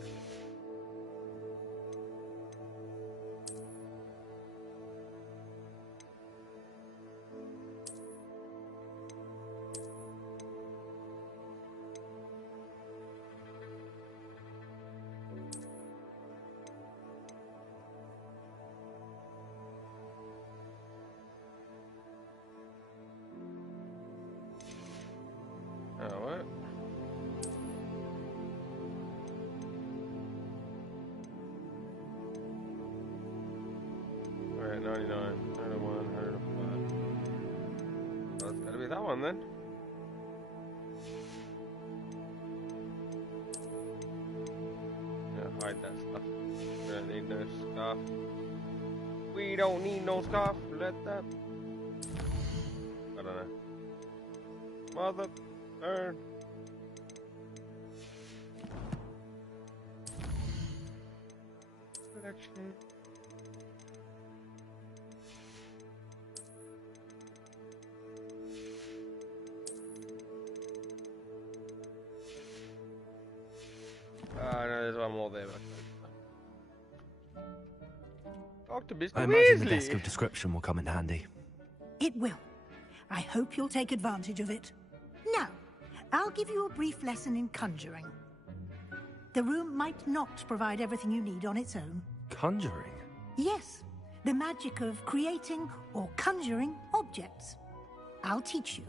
Oh, what? Alright, 99, 101, 105. Well, it's gotta be that one then. Yeah, hide that stuff. We don't need no scarf. We don't need no scarf. Let that. I don't know. Mother. Burn. Production. No, there's one more there. Dr. Mr. I imagine the Weasley. desk of description will come in handy. It will. I hope you'll take advantage of it. Now, I'll give you a brief lesson in conjuring. The room might not provide everything you need on its own. Conjuring? Yes, the magic of creating or conjuring objects. I'll teach you.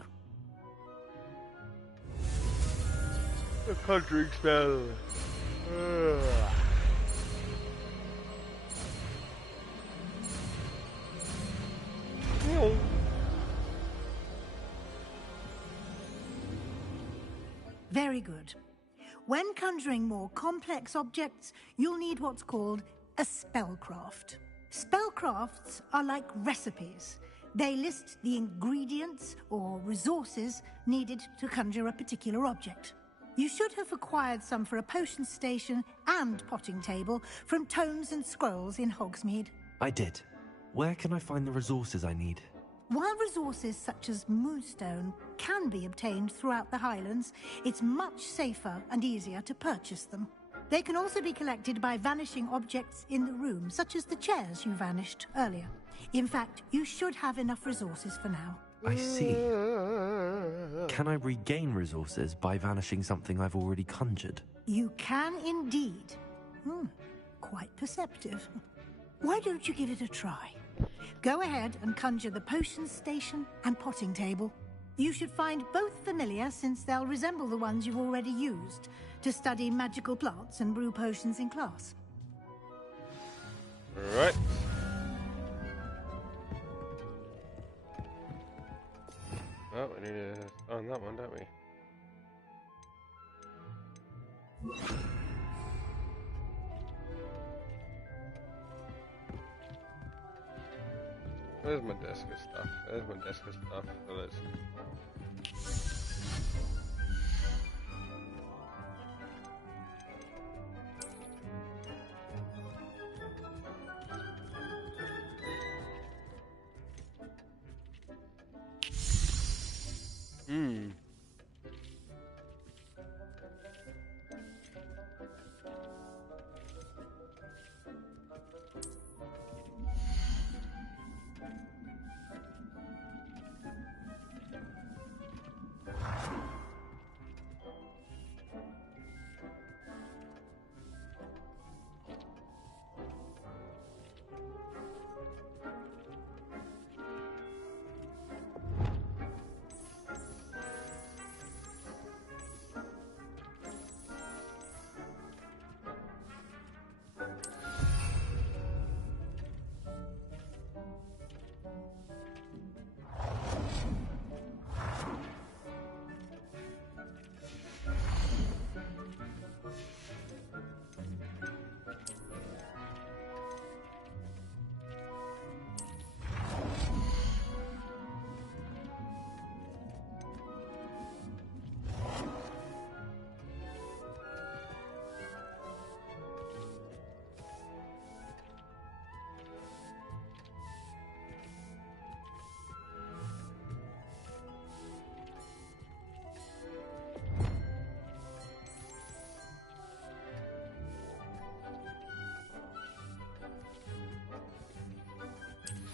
A conjuring spell. Very good. When conjuring more complex objects, you'll need what's called a spellcraft. Spellcrafts are like recipes. They list the ingredients or resources needed to conjure a particular object. You should have acquired some for a potion station and potting table from tomes and scrolls in Hogsmeade. I did. Where can I find the resources I need? While resources such as moonstone can be obtained throughout the Highlands, it's much safer and easier to purchase them. They can also be collected by vanishing objects in the room, such as the chairs you vanished earlier. In fact, you should have enough resources for now. I see. Can I regain resources by vanishing something I've already conjured? You can indeed. Quite perceptive. Why don't you give it a try? Go ahead and conjure the potion station and potting table. You should find both familiar, since they'll resemble the ones you've already used to study magical plants and brew potions in class. Right. Oh, we need to on that one, don't we? There's my desk of stuff. There's my desk of stuff. So let's...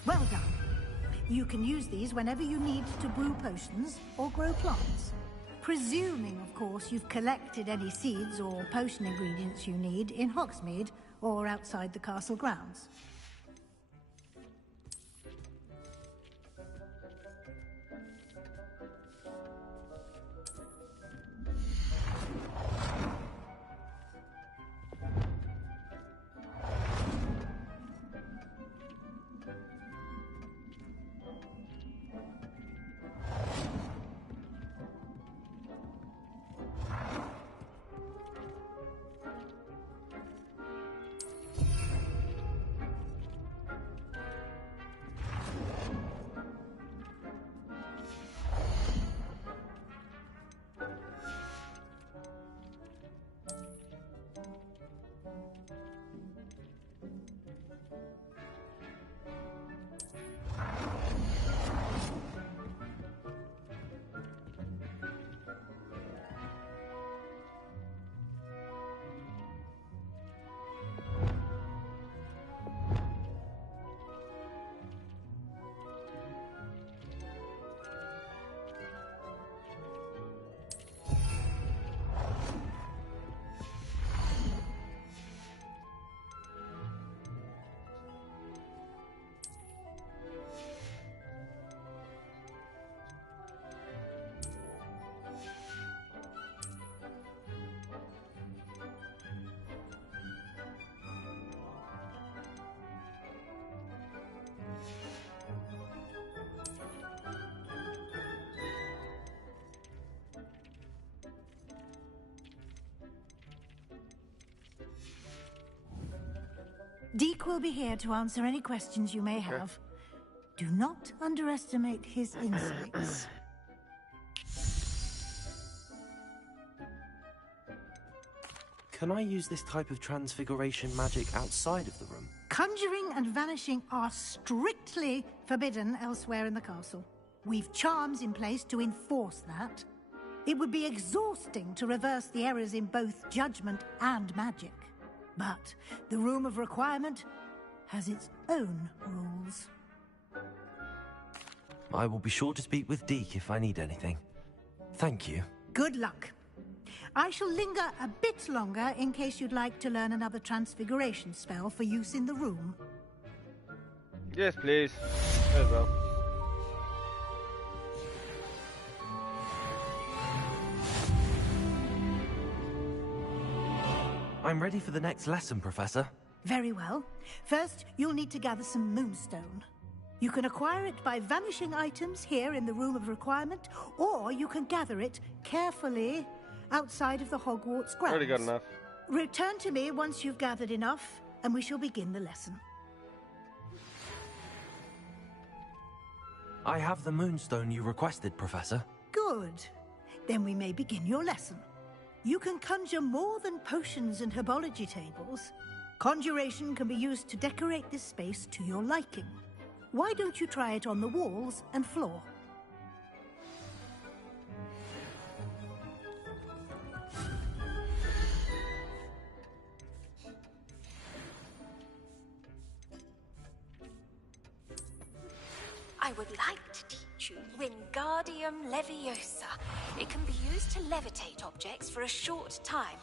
Well done. You can use these whenever you need to brew potions or grow plants. Presuming, of course, you've collected any seeds or potion ingredients you need in Hogsmeade or outside the castle grounds. Deke will be here to answer any questions you may have. Do not underestimate his insights. Can I use this type of transfiguration magic outside of the room? Conjuring and vanishing are strictly forbidden elsewhere in the castle. We've charms in place to enforce that. It would be exhausting to reverse the errors in both judgment and magic. But the Room of Requirement has its own rules. I will be sure to speak with Deke if I need anything. Thank you. Good luck. I shall linger a bit longer in case you'd like to learn another transfiguration spell for use in the room. Yes, please. As well. I'm ready for the next lesson, Professor. Very well. First, you'll need to gather some moonstone. You can acquire it by vanishing items here in the Room of Requirement, or you can gather it carefully outside of the Hogwarts grounds. Already got enough. Return to me once you've gathered enough, and we shall begin the lesson. I have the moonstone you requested, Professor. Good. Then we may begin your lesson. You can conjure more than potions and herbology tables. Conjuration can be used to decorate this space to your liking. Why don't you try it on the walls and floor? I would like to teach you Wingardium Leviosa. It can be used to levitate objects for a short time.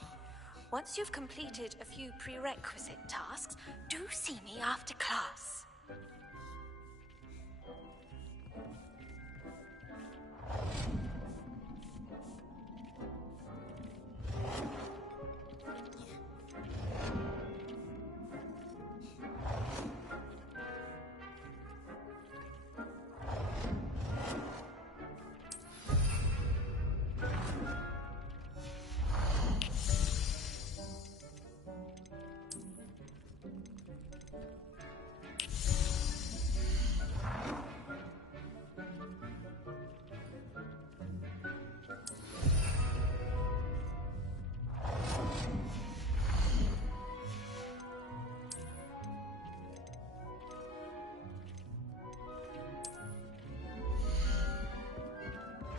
Once you've completed a few prerequisite tasks, do see me after class.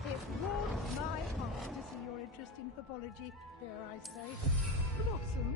It warms my heart to see your interest in herbology, dare I say. Blossom.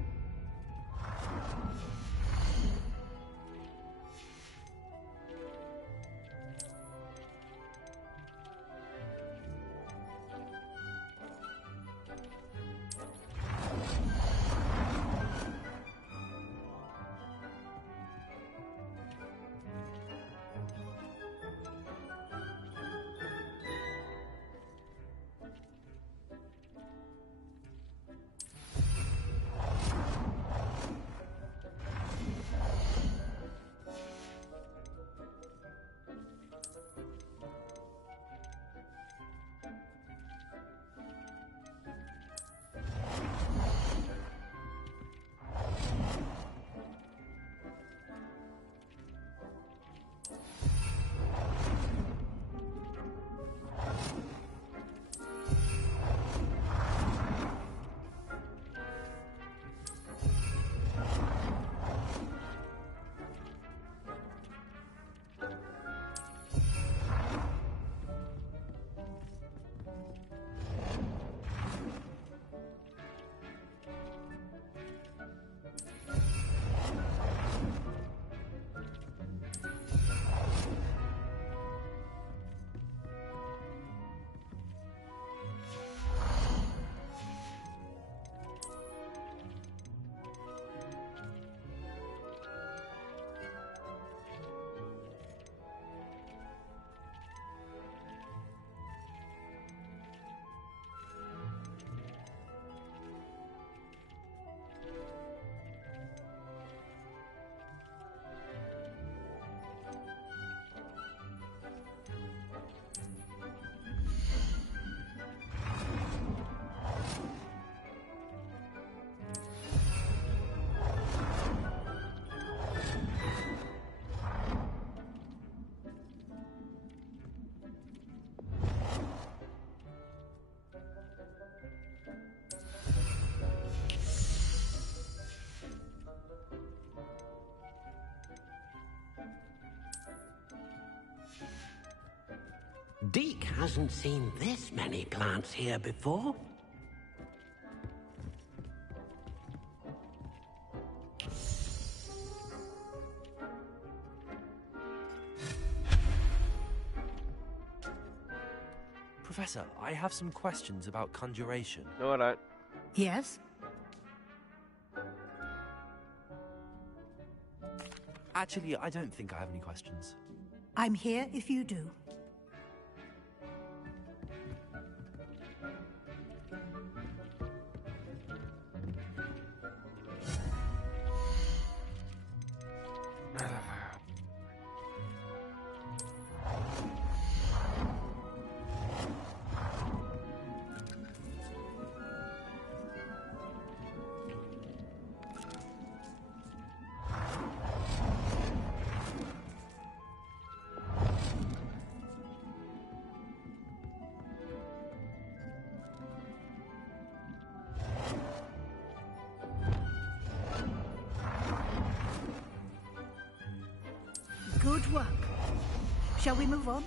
Deke hasn't seen this many plants here before. Professor, I have some questions about conjuration. No, I don't. Yes? Actually, I don't think I have any questions. I'm here if you do. Good work. Shall we move on?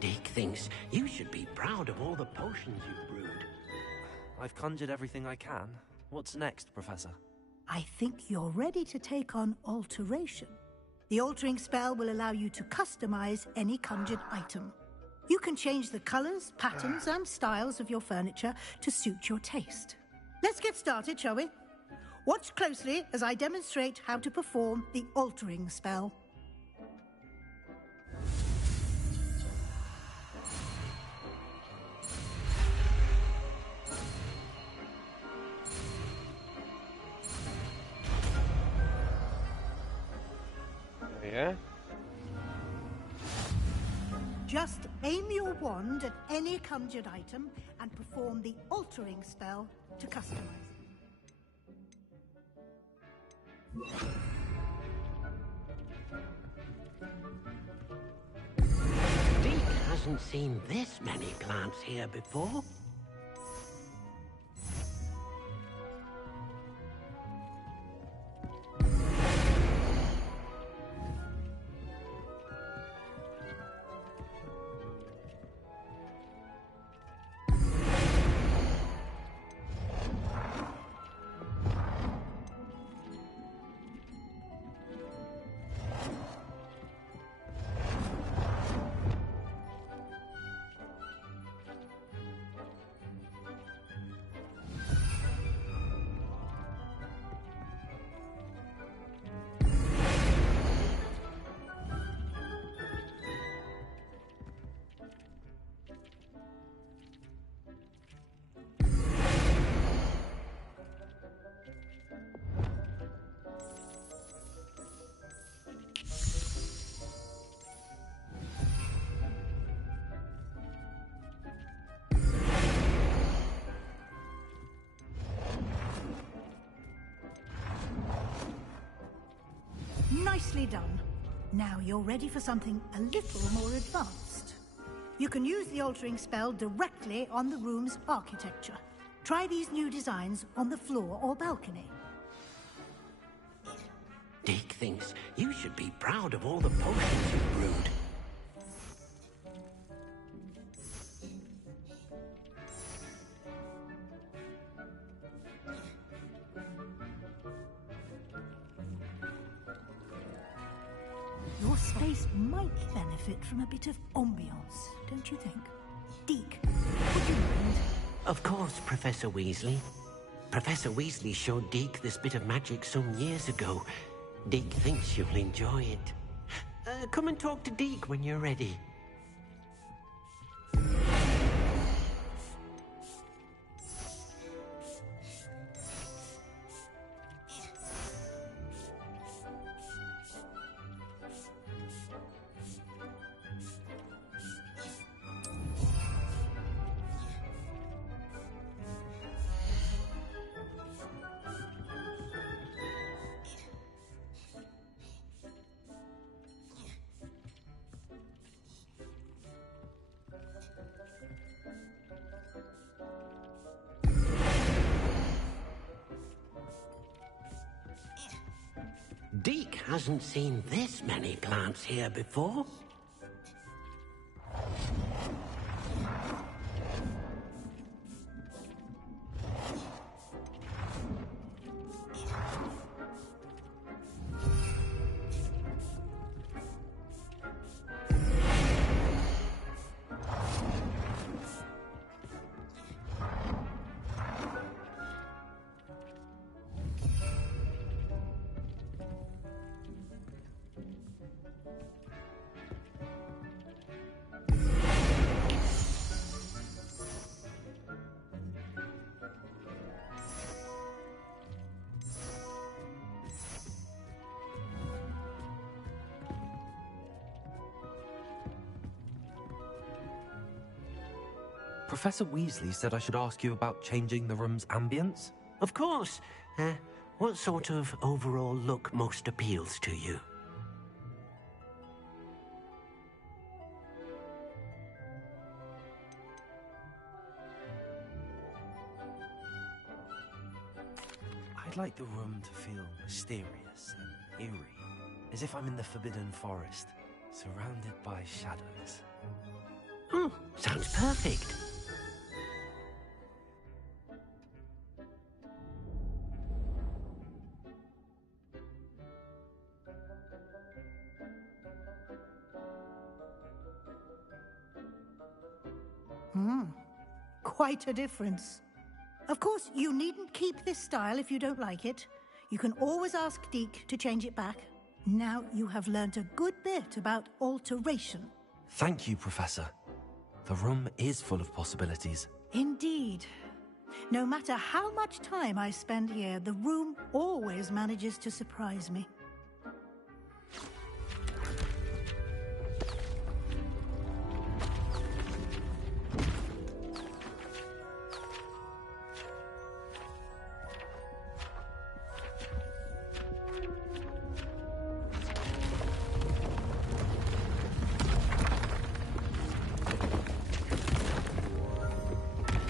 Deke thinks you should be proud of all the potions you've brewed. I've conjured everything I can. What's next, Professor? I think you're ready to take on alteration. The altering spell will allow you to customize any conjured item. You can change the colors, patterns, and styles of your furniture to suit your taste. Let's get started, shall we? Watch closely as I demonstrate how to perform the altering spell. Yeah? Just aim your wand at any conjured item and perform the altering spell to customize it. Deke hasn't seen this many plants here before. Nicely done. Now you're ready for something a little more advanced. You can use the altering spell directly on the room's architecture. Try these new designs on the floor or balcony. Deke thinks you should be proud of all the potions you've brewed. Your space might benefit from a bit of ambiance, don't you think? Deke, would you mind? Of course, Professor Weasley. Professor Weasley showed Deke this bit of magic some years ago. Deke thinks you'll enjoy it. Come and talk to Deke when you're ready. Deke hasn't seen this many plants here before. Professor Weasley said I should ask you about changing the room's ambience. Of course. What sort of overall look most appeals to you? I'd like the room to feel mysterious and eerie, as if I'm in the Forbidden Forest, surrounded by shadows. Oh, sounds perfect. Quite a difference. Of course, you needn't keep this style if you don't like it. You can always ask Deke to change it back. Now you have learnt a good bit about alteration. Thank you, Professor. The room is full of possibilities. Indeed. No matter how much time I spend here, the room always manages to surprise me.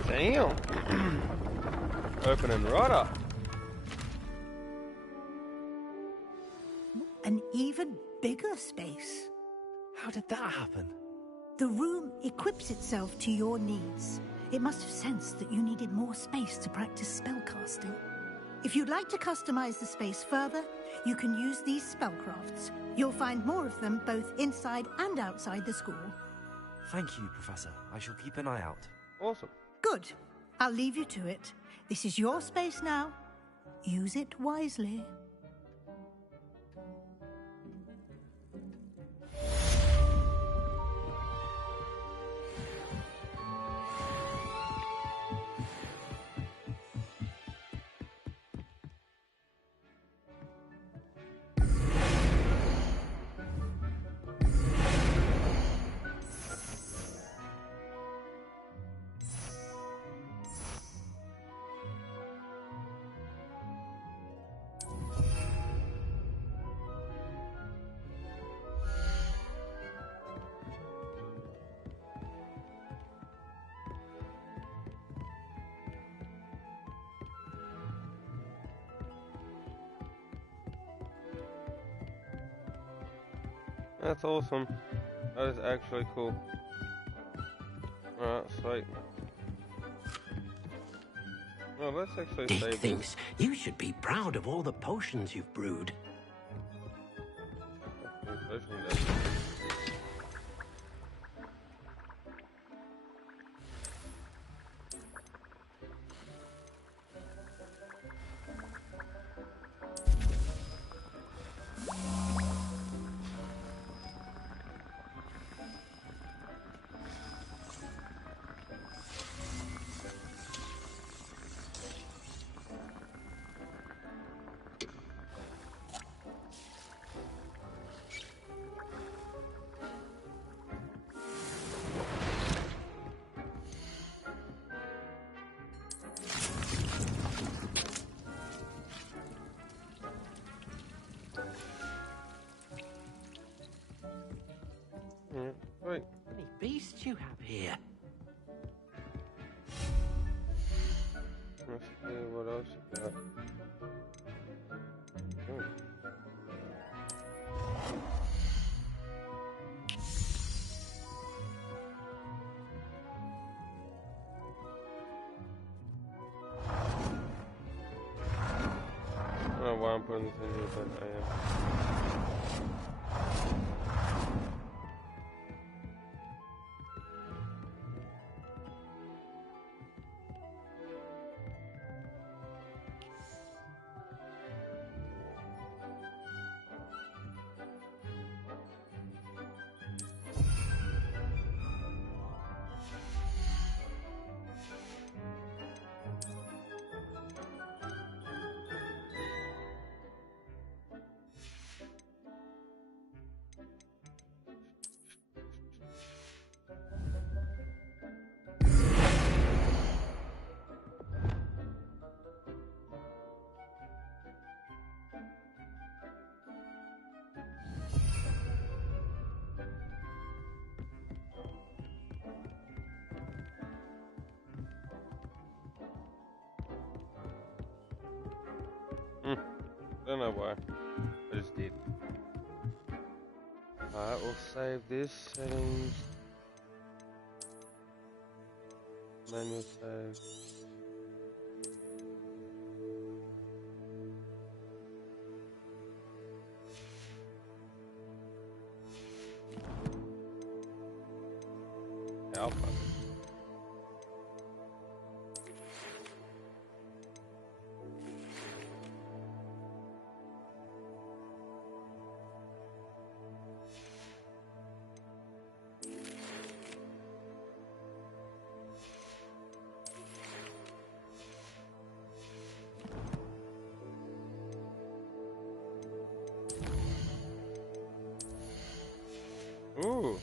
Damn. Opening right up. An even bigger space. How did that happen? The room equips itself to your needs. It must have sensed that you needed more space to practice spellcasting. If you'd like to customize the space further, you can use these spellcrafts. You'll find more of them both inside and outside the school. Thank you, Professor. I shall keep an eye out. Awesome. Good. I'll leave you to it. This is your space now. Use it wisely. That's awesome. That is actually cool. Alright, sweet. Well, let's actually Deke save thinks you should be proud of all the potions you've brewed. this. Right. How many beasts you have here? Let's see what else you got. I don't know why I'm putting this in here, but I am. Don't know why. I just did. Alright, we'll save this. Settings. Manual save. Alpha. Ooh.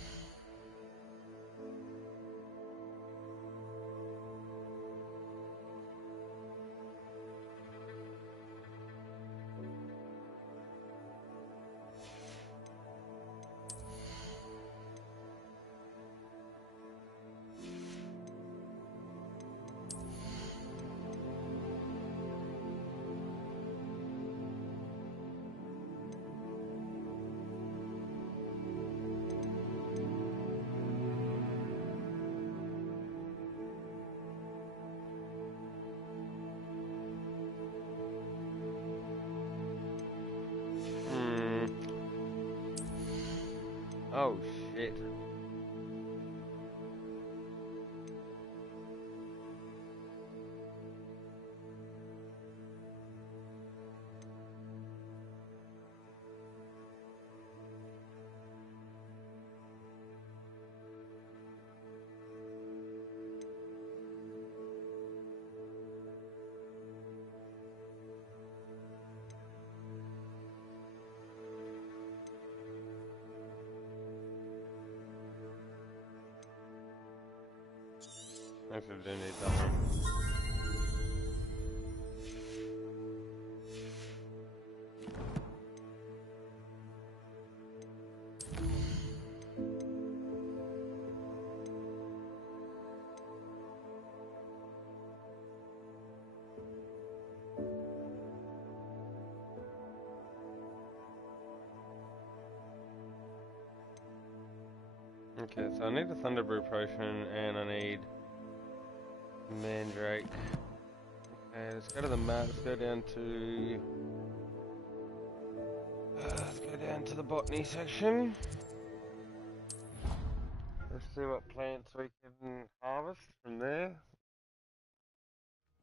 Oh shit. Actually, I do need that one. Okay, so I need a Thunderbrew potion and I need Mandrake. Okay, let's go to the map. Let's go down to. Let's go down to the botany section. Let's see what plants we can harvest from there.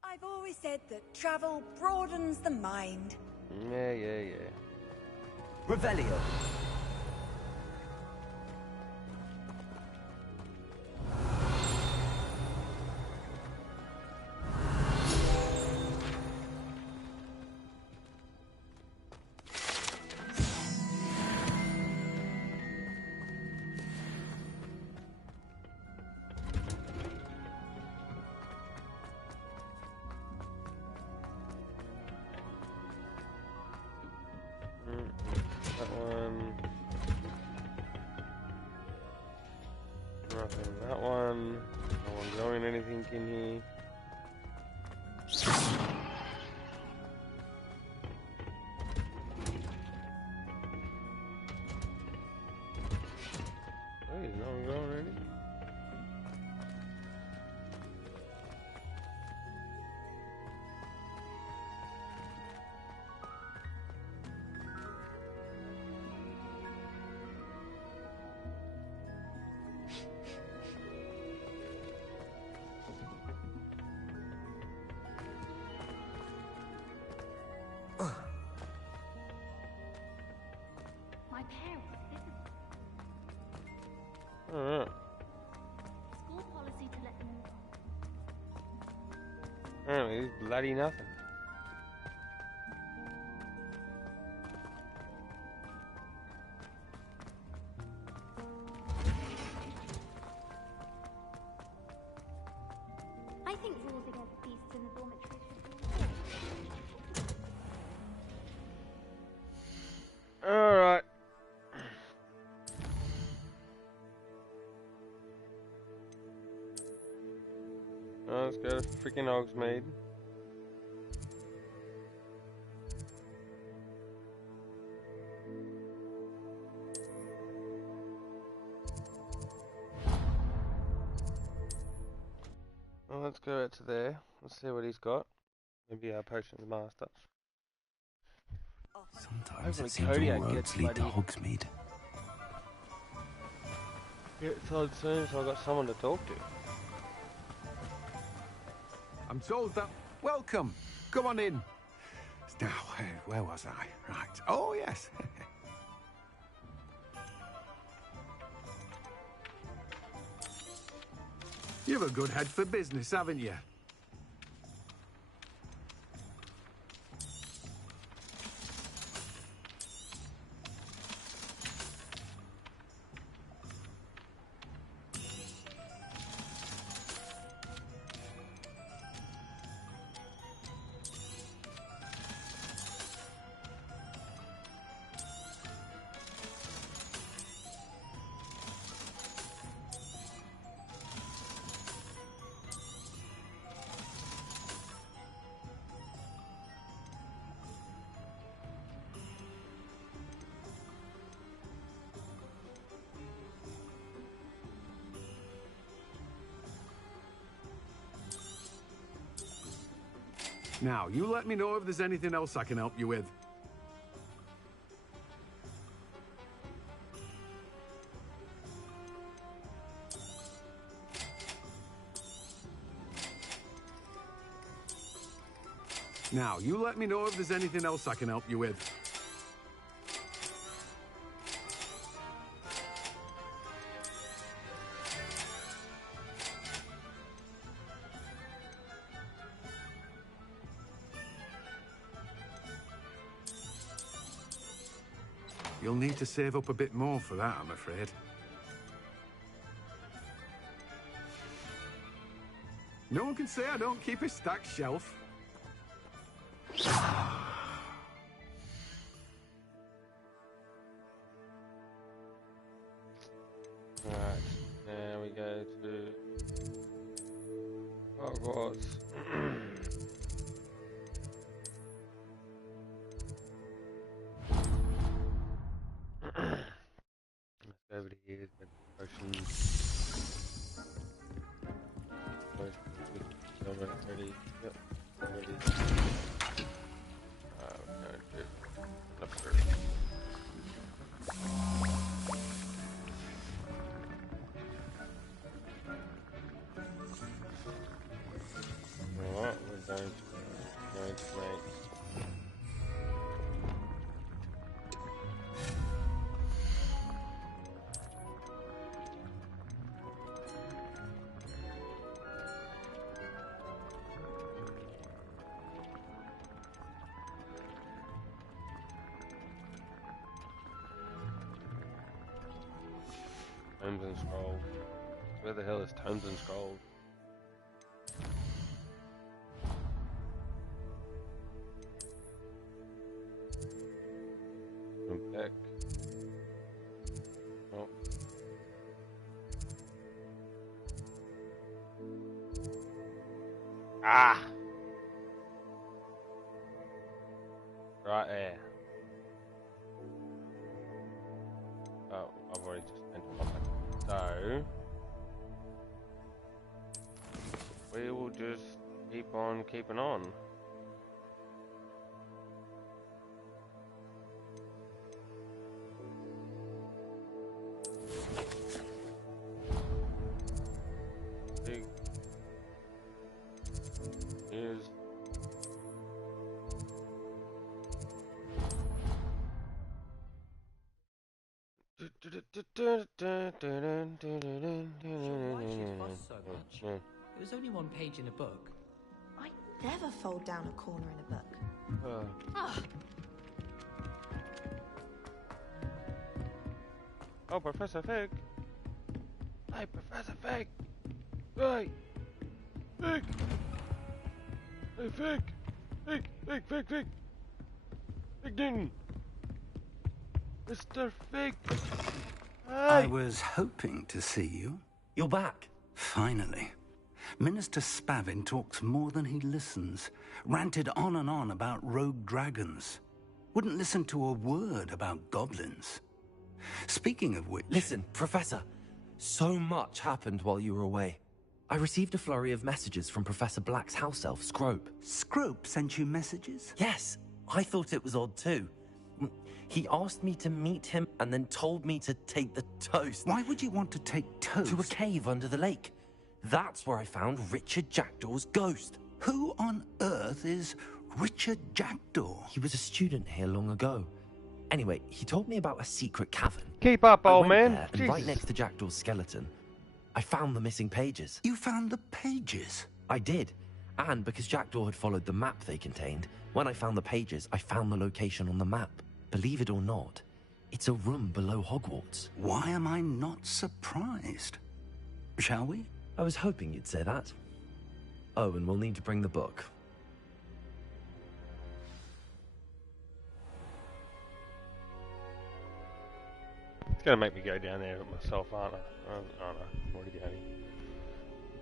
I've always said that travel broadens the mind. Yeah. Revelio. That one. Nothing. That one. No one growing anything in here. Hey, no one growing anything. My parents, this is Alright. school policy to let them. Apparently, it's bloody nothing. I think rules against beasts in the dormitory should be enforced. Alright. Let's go to freaking Hogsmeade. let's go out to there. Let's see what he's got. Maybe our potion of the master. Sometimes Hopefully it seems Kodiak all roads gets lead to bloody- Hogsmeade. Gets on soon, so I've got someone to talk to. I'm told that... Welcome. Come on in. Now, where was I? Right. Oh, yes. You've a good head for business, haven't you? Now, you let me know if there's anything else I can help you with. Now, you let me know if there's anything else I can help you with. You'll need to save up a bit more for that, I'm afraid. No one can say I don't keep a stacked shelf. Alright, now we go to Hogwarts. Let's go over to here, get the potions. Ready? Yep, ready. We're going to upgrade. Alright, we're going to make Tomes and Scrolls. Where the hell is Tomes and Scrolls? I'm back. Oh. Ah! Right there. Oh, I've already just entered on that. So we will just keep on keeping on. Big news. It was only one page in a book. I never fold down a corner in a book. Ah, Oh, Professor Fig! Hey, Professor Fig! Hey! Fig! Hey, Fig! Fig! Fig! Fig! Fig! Fig Newton! Mr. Fig! Hey! I was hoping to see you. You're back. Finally. Minister Spavin talks more than he listens. Ranted on and on about rogue dragons. Wouldn't listen to a word about goblins. Speaking of which... Listen, Professor. So much happened while you were away. I received a flurry of messages from Professor Black's house elf, Scrope. Scrope sent you messages? Yes, I thought it was odd too. He asked me to meet him and then told me to take the toast. Why would you want to take toast? To a cave under the lake. That's where I found Richard Jackdaw's ghost. Who on earth is Richard Jackdaw? He was a student here long ago. Anyway, he told me about a secret cavern. Keep up, old man. There, and right next to Jackdaw's skeleton, I found the missing pages. You found the pages? I did. And because Jackdaw had followed the map they contained, when I found the pages, I found the location on the map. Believe it or not, it's a room below Hogwarts. Why am I not surprised? Shall we? I was hoping you'd say that. Oh, and we'll need to bring the book. It's gonna make me go down there myself, aren't I? Oh no, I'm already down here.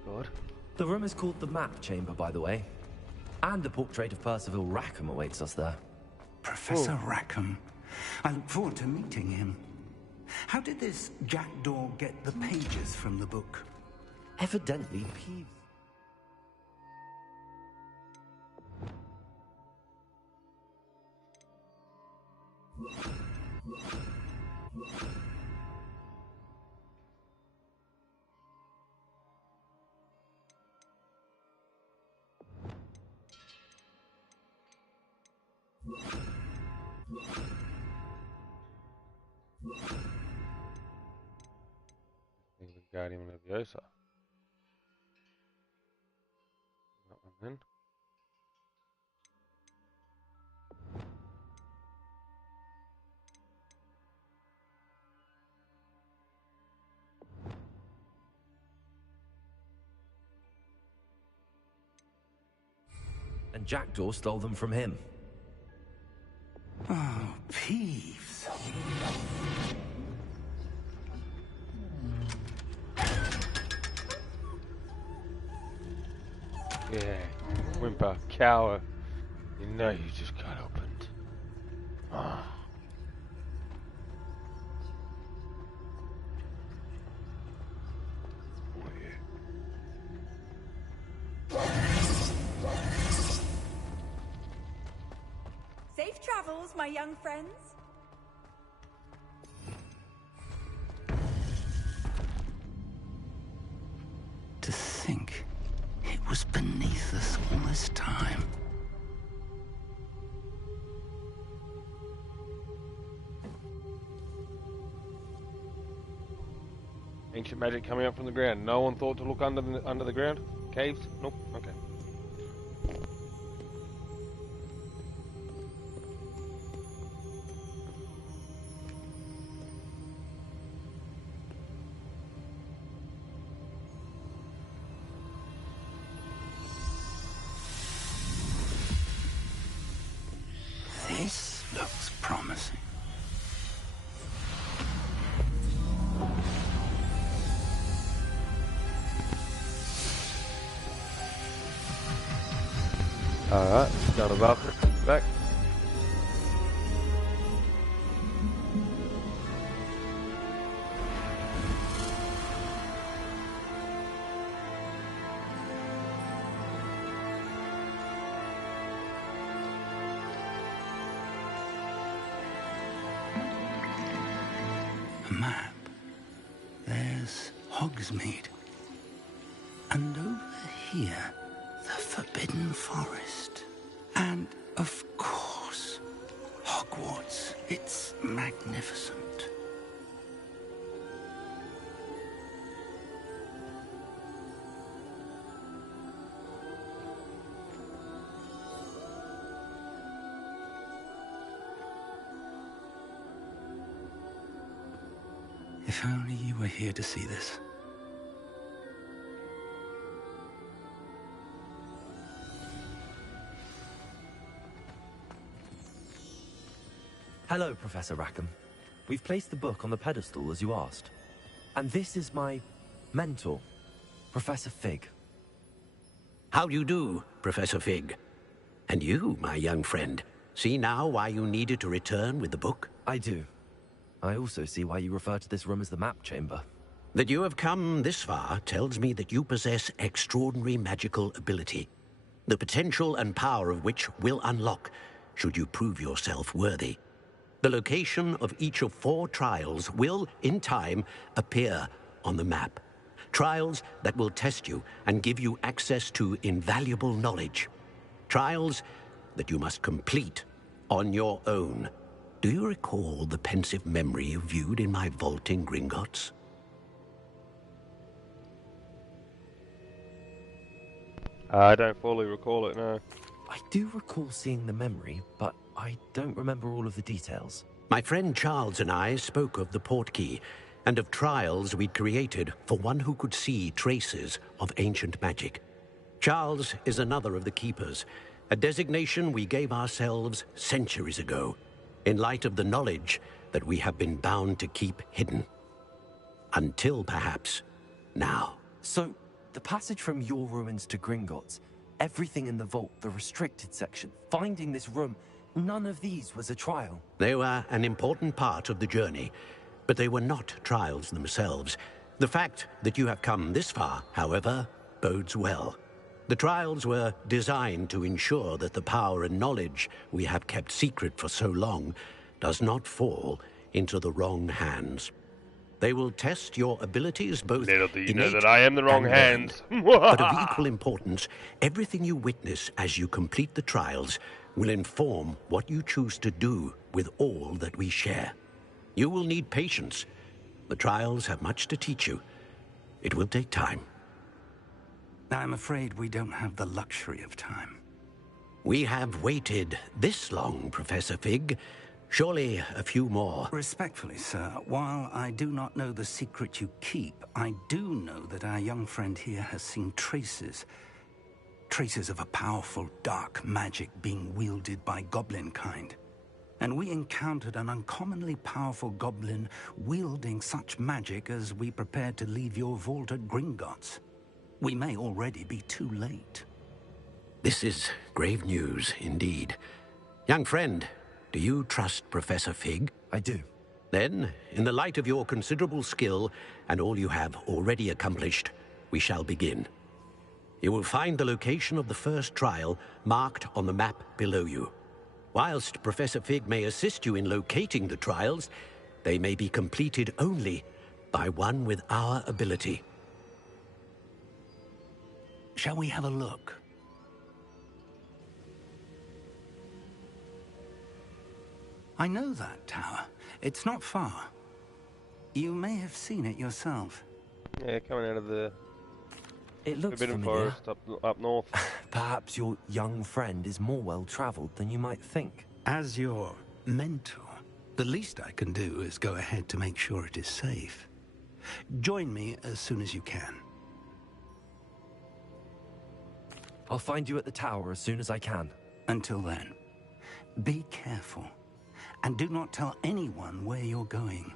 God. The room is called the Map Chamber, by the way. And a portrait of Percival Rackham awaits us there. Professor Rackham. I look forward to meeting him. How did this Jackdaw get the pages from the book? Evidently, Peeves. Guardian Leviosa. That one then. And Jackdaw stole them from him. Oh, Peeves. Yeah, whimper, cower. You know you just got opened. Ah. Safe travels, my young friends. To think it was beneath us all this time. Ancient magic coming up from the ground. No one thought to look under the ground? Caves? Nope. Okay. This looks promising. Alright, got a Valkyrie back. A map. There's Hogsmeade. And over here, the Forbidden Forest. And, of course, Hogwarts. It's magnificent. If only you were here to see this. Hello, Professor Rackham. We've placed the book on the pedestal as you asked. And this is my mentor, Professor Fig. How do you do, Professor Fig? And you, my young friend, see now why you needed to return with the book? I do. I also see why you refer to this room as the Map Chamber. That you have come this far tells me that you possess extraordinary magical ability, the potential and power of which will unlock should you prove yourself worthy. The location of each of 4 trials will, in time, appear on the map. Trials that will test you and give you access to invaluable knowledge. Trials that you must complete on your own. Do you recall the pensive memory you viewed in my vault in Gringotts? I don't fully recall it, no. I do recall seeing the memory, but I don't remember all of the details. My friend Charles and I spoke of the portkey and of trials we'd created for one who could see traces of ancient magic. Charles is another of the keepers, a designation we gave ourselves centuries ago, in light of the knowledge that we have been bound to keep hidden. Until perhaps now. So, the passage from your ruins to Gringotts, everything in the vault, the restricted section, finding this room, none of these was a trial. They were an important part of the journey, but they were not trials themselves. The fact that you have come this far, however, bodes well. The trials were designed to ensure that the power and knowledge we have kept secret for so long does not fall into the wrong hands. They will test your abilities both Little do you know innate that I am the wrong and hands. learned. But of equal importance, everything you witness as you complete the trials will inform what you choose to do with all that we share. You will need patience. The trials have much to teach you. It will take time. I'm afraid we don't have the luxury of time. We have waited this long, Professor Fig. Surely a few more. Respectfully, sir, while I do not know the secret you keep, I do know that our young friend here has seen traces of a powerful dark magic being wielded by goblin kind. And we encountered an uncommonly powerful goblin wielding such magic as we prepared to leave your vault at Gringotts. We may already be too late. This is grave news indeed. Young friend, do you trust Professor Fig? I do. Then, in the light of your considerable skill and all you have already accomplished, we shall begin. You will find the location of the first trial marked on the map below you. Whilst Professor Fig may assist you in locating the trials, they may be completed only by one with our ability. Shall we have a look? I know that tower. It's not far. You may have seen it yourself. Yeah, coming out of the It looks Forbidden familiar. Forest up north. Perhaps your young friend is more well-traveled than you might think. As your mentor, the least I can do is go ahead to make sure it is safe. Join me as soon as you can. I'll find you at the tower as soon as I can. Until then, be careful. And do not tell anyone where you're going.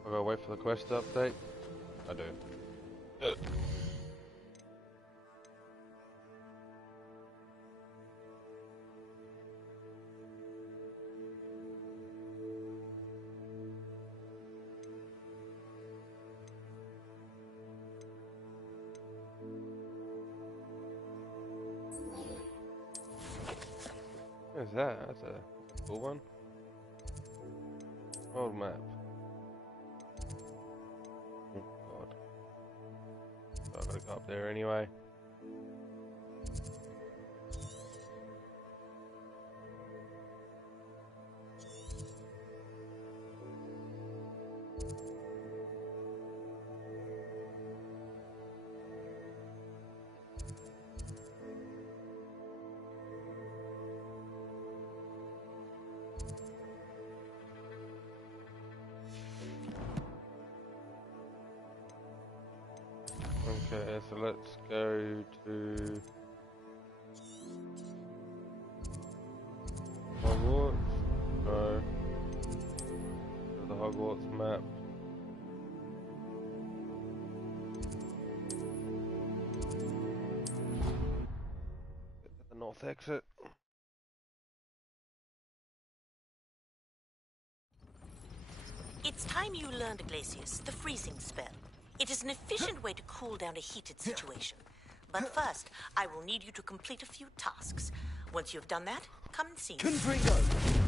I gotta wait for the quest update. I do. What's that? That's a cool one. Old map. Oh god. So I gotta go up there anyway. Okay, so let's go to Hogwarts. No. The Hogwarts map. The north exit. It's time you learned, Glacius, the freezing spell. It is an efficient way to cool down a heated situation. But first, I will need you to complete a few tasks. Once you've done that, come and see me. Confringo!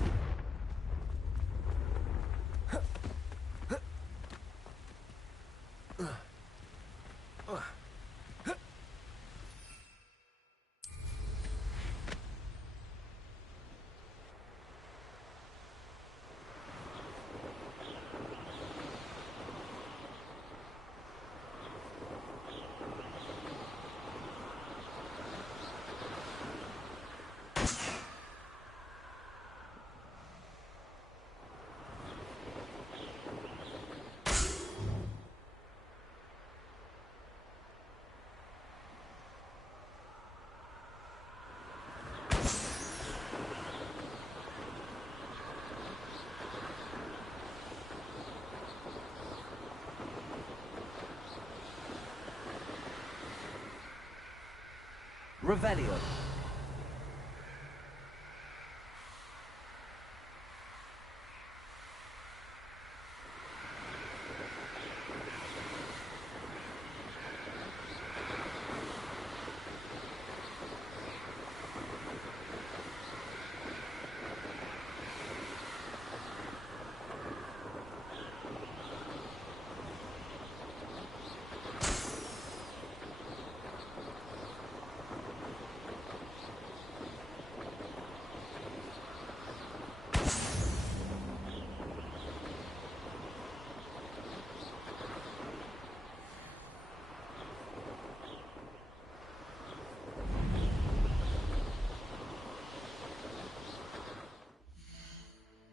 Revelio.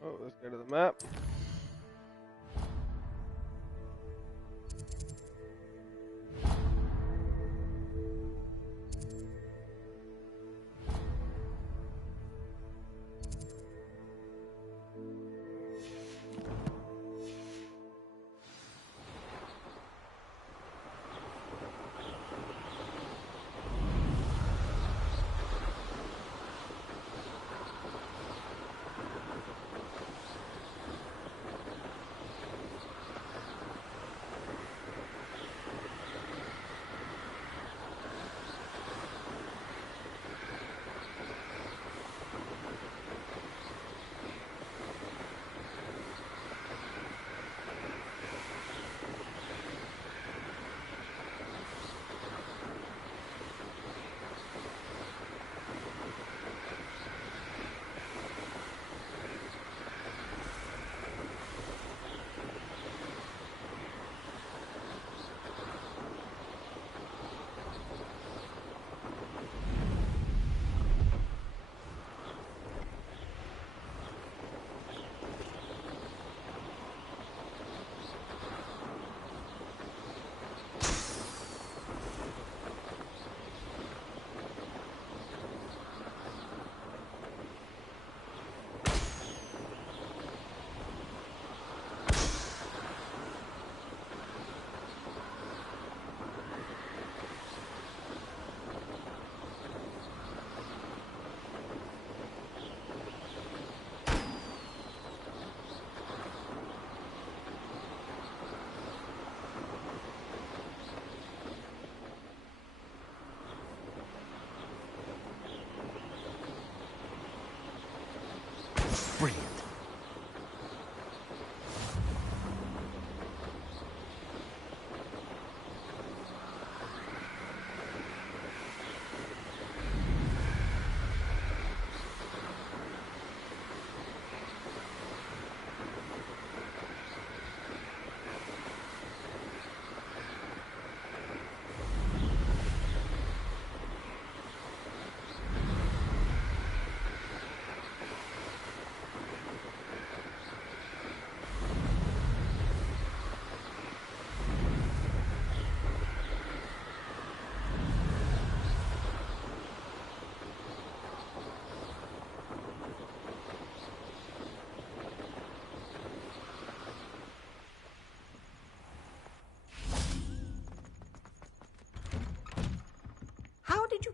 Oh, let's go to the map.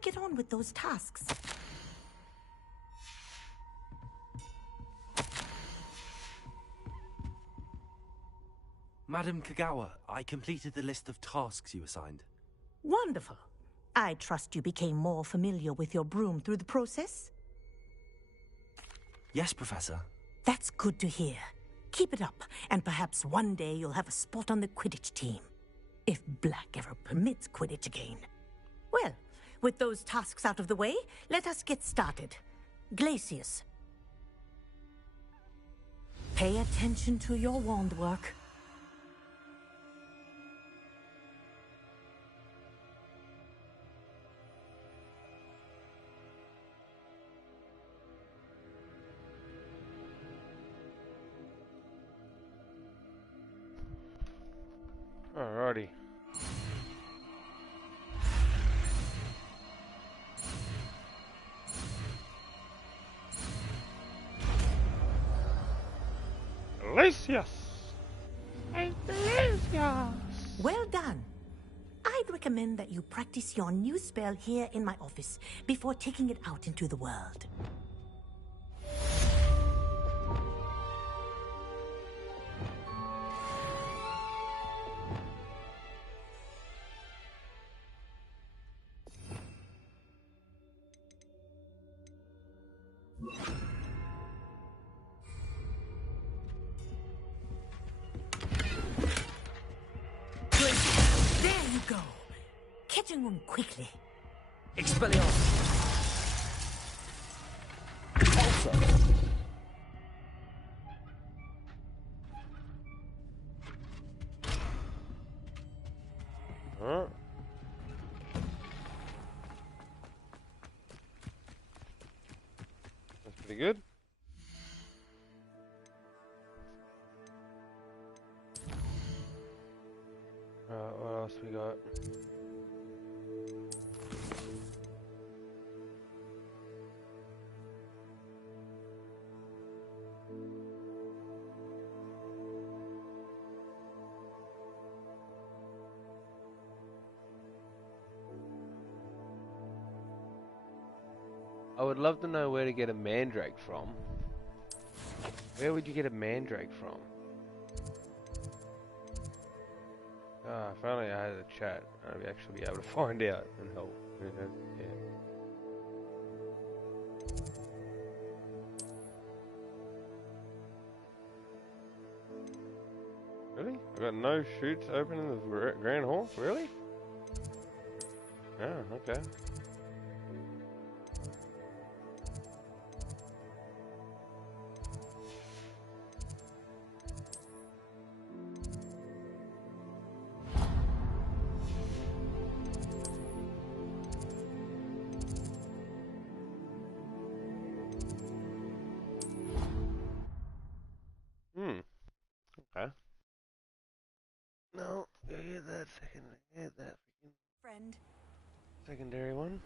get on with those tasks. Madam Kagawa, I completed the list of tasks you assigned. Wonderful. I trust you became more familiar with your broom through the process? Yes, Professor. That's good to hear. Keep it up, and perhaps one day you'll have a spot on the Quidditch team. If Black ever permits Quidditch again. Well, with those tasks out of the way, let us get started. Glacius. Pay attention to your wand work. Alrighty. Glacius! Hey, Glacius! Well done. I'd recommend that you practice your new spell here in my office before taking it out into the world. There you go. Catching them quickly. Expelliarmus. Also. Alright. That's pretty good. What else we got? I would love to know where to get a mandrake from. Where would you get a mandrake from? Ah, if only I had a chat, I'd actually be able to find out and help. Yeah. Really? I got no chutes open in the Grand Hall? Really? Oh, okay. Okay. No, go get that second. Get that Friend. secondary one.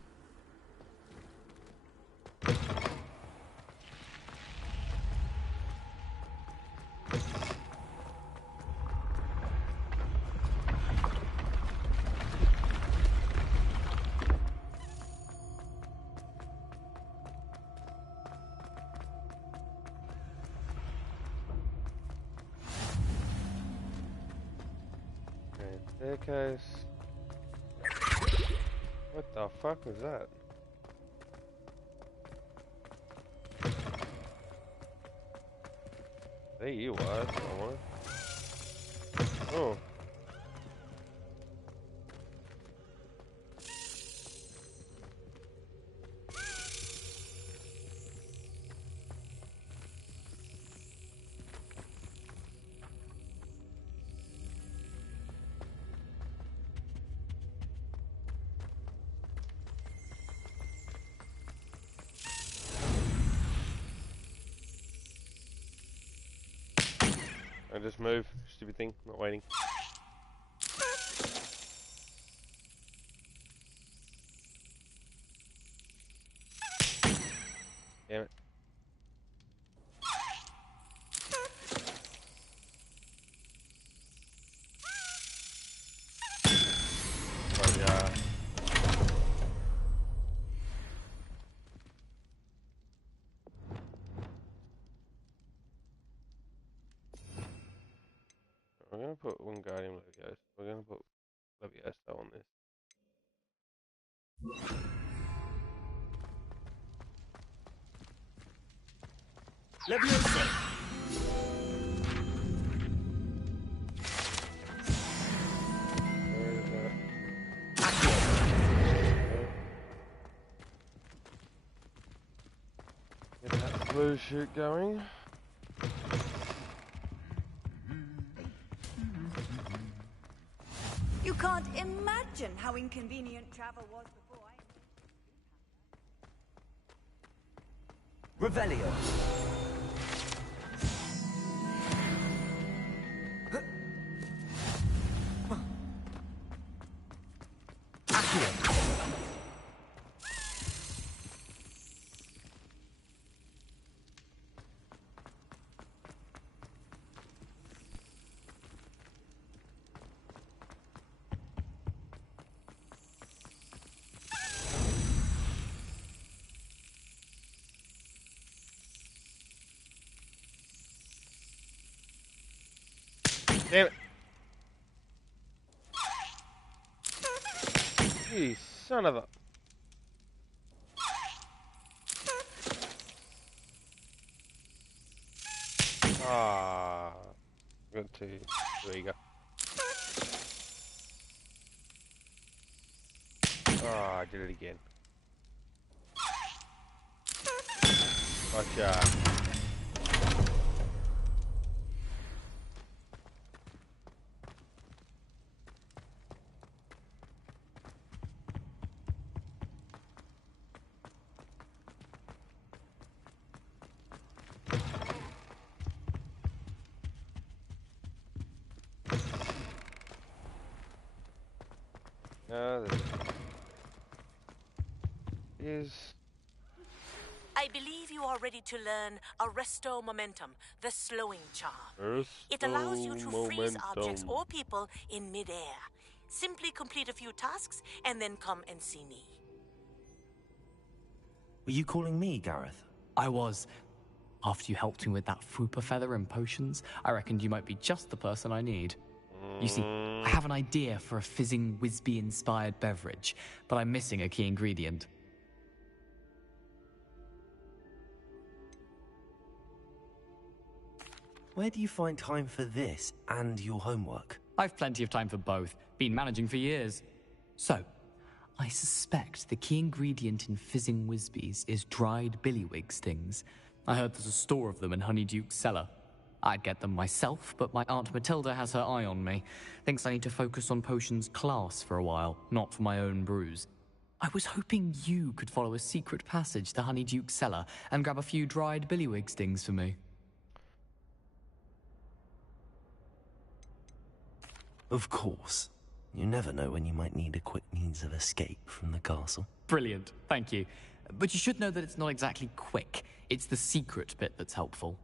Staircase. What the fuck was that? There you are, someone. Oh. I just move, stupid thing, not waiting. Damn it. But yeah. I'm going to put Wingardium Leviosa. We're going to put Leviosa on this. Leviosa! Where is that? Get that blue shoot going. You can't imagine how inconvenient travel was before I... Revelio. Damn it! You son of a... Ah, got too eager. Ah, I did it again. Gotcha. I believe you are ready to learn Arresto Momentum, the slowing charm. It allows you to freeze objects or people in midair. Simply complete a few tasks and then come and see me. Were you calling me, Gareth? I was. After you helped me with that Fupa feather and potions, I reckoned you might be just the person I need. You see, I have an idea for a fizzing Whizbee-inspired beverage, but I'm missing a key ingredient. Where do you find time for this and your homework? I've plenty of time for both. Been managing for years. So, I suspect the key ingredient in fizzing Whizbees is dried billywig stings. I heard there's a store of them in Honeyduke's cellar. I'd get them myself, but my Aunt Matilda has her eye on me. Thinks I need to focus on potions class for a while, not for my own brews. I was hoping you could follow a secret passage to Honeyduke's cellar and grab a few dried billywig stings for me. Of course. You never know when you might need a quick means of escape from the castle. Brilliant, thank you. But you should know that it's not exactly quick. It's the secret bit that's helpful.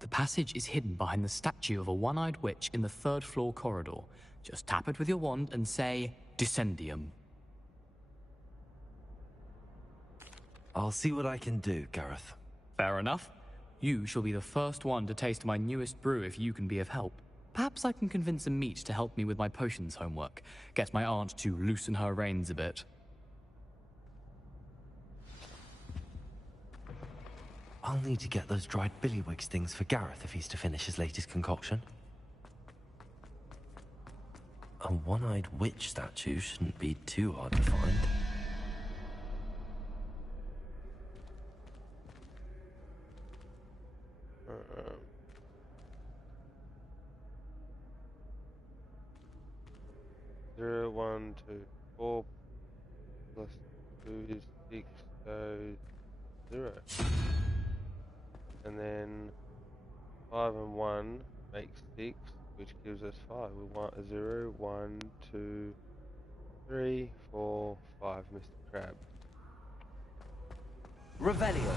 The passage is hidden behind the statue of a one-eyed witch in the third-floor corridor. Just tap it with your wand and say, Descendium. I'll see what I can do, Gareth. Fair enough. You shall be the first one to taste my newest brew if you can be of help. Perhaps I can convince a meat to help me with my potions homework. Get my aunt to loosen her reins a bit. I'll need to get those dried billywig stings for Gareth if he's to finish his latest concoction. A one-eyed witch statue shouldn't be too hard to find. 0, 1, 2, 4 plus 2 is 6, so 0. And then 5 and 1 makes 6, which gives us 5. We want a 0, 1, 2, 3, 4, 5, Mr. Crab. Revelio.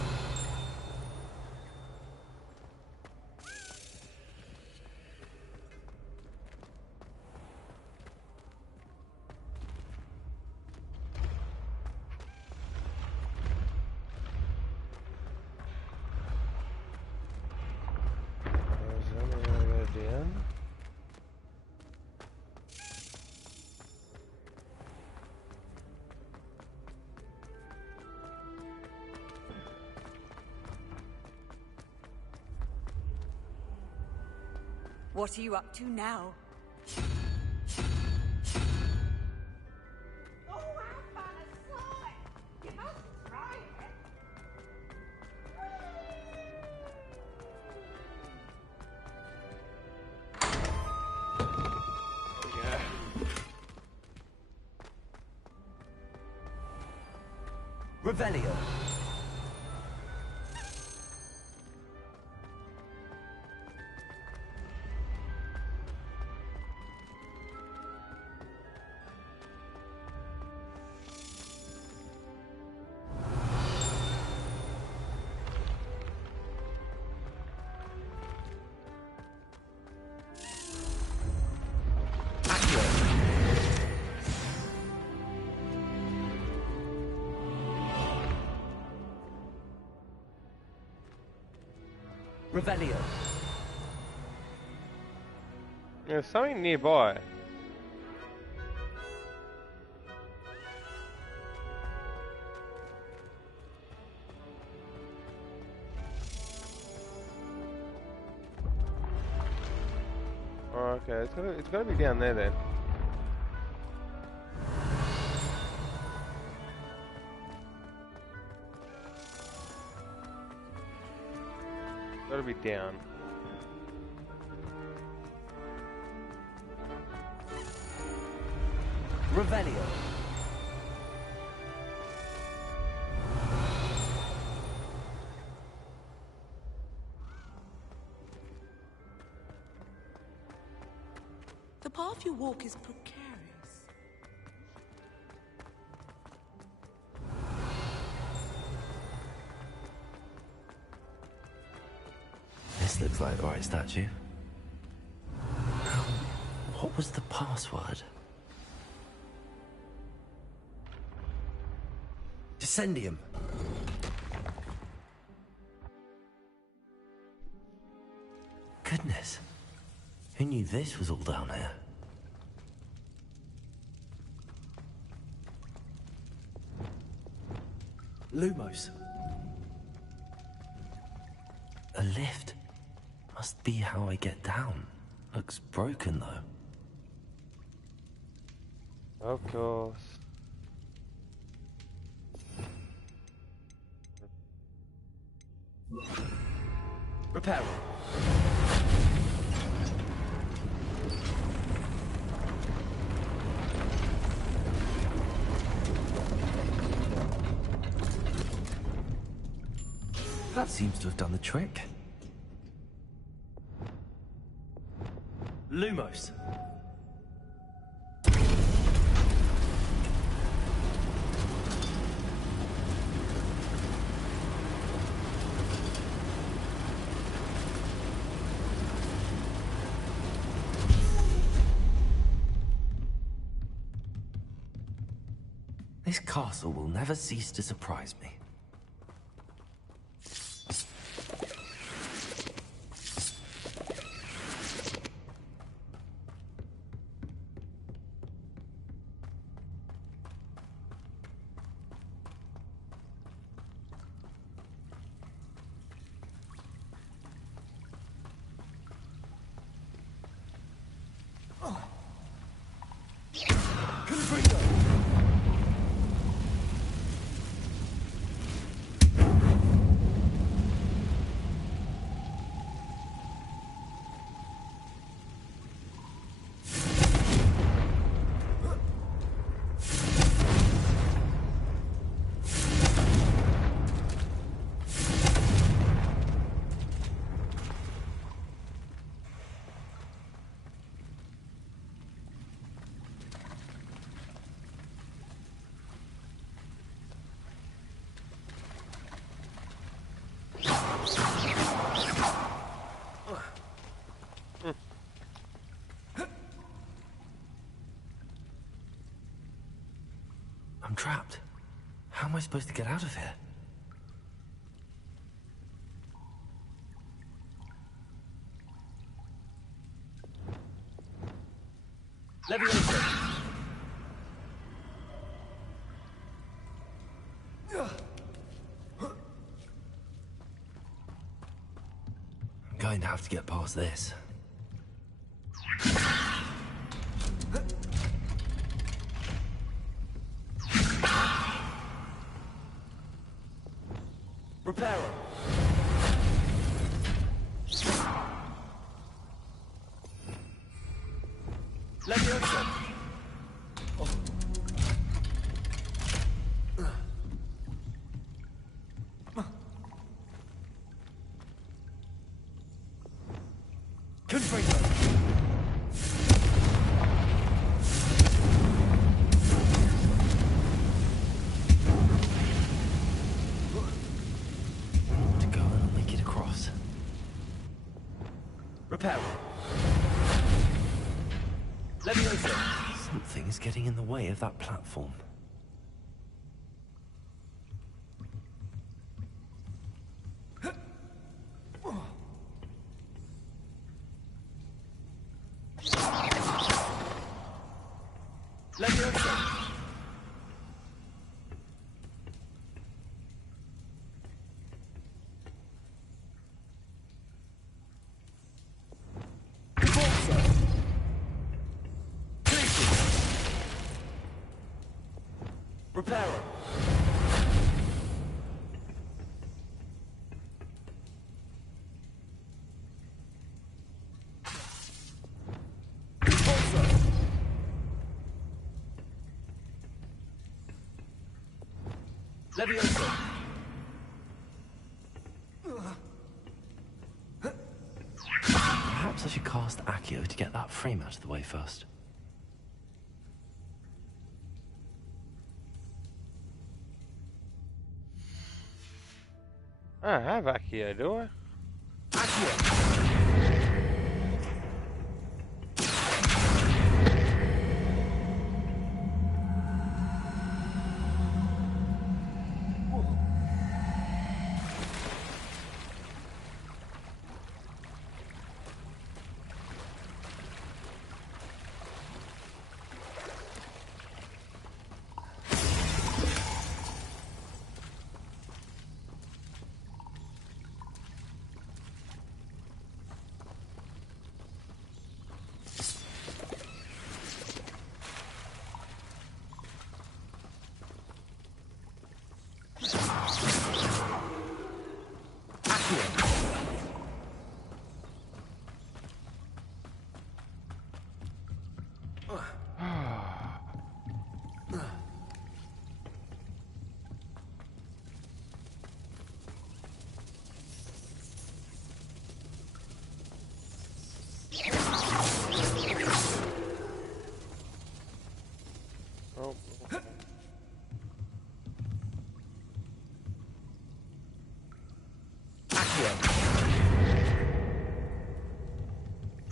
What are you up to now? Revelio. Revelio. There's something nearby. Oh, okay, it's gotta be down there then. Gotta be down. Revelio. The path you walk is precarious. This looks like the right statue. What was the password? Descendium. Goodness. Who knew this was all down here? Lumos. A lift. Must be how I get down. Looks broken though. Of course. Repair. That seems to have done the trick. Lumos. This castle will never cease to surprise me. I'm trapped. How am I supposed to get out of here? Leviosa. I'm going to have to get past this. Reparo. Leviosa. Confringo. To go and I'll make it across. Reparo. Leviosa. Something's getting in the way of that platform. Leviosa. Reparo. Leviosa. Perhaps I should cast Accio to get that frame out of the way first. I have Accio, do I?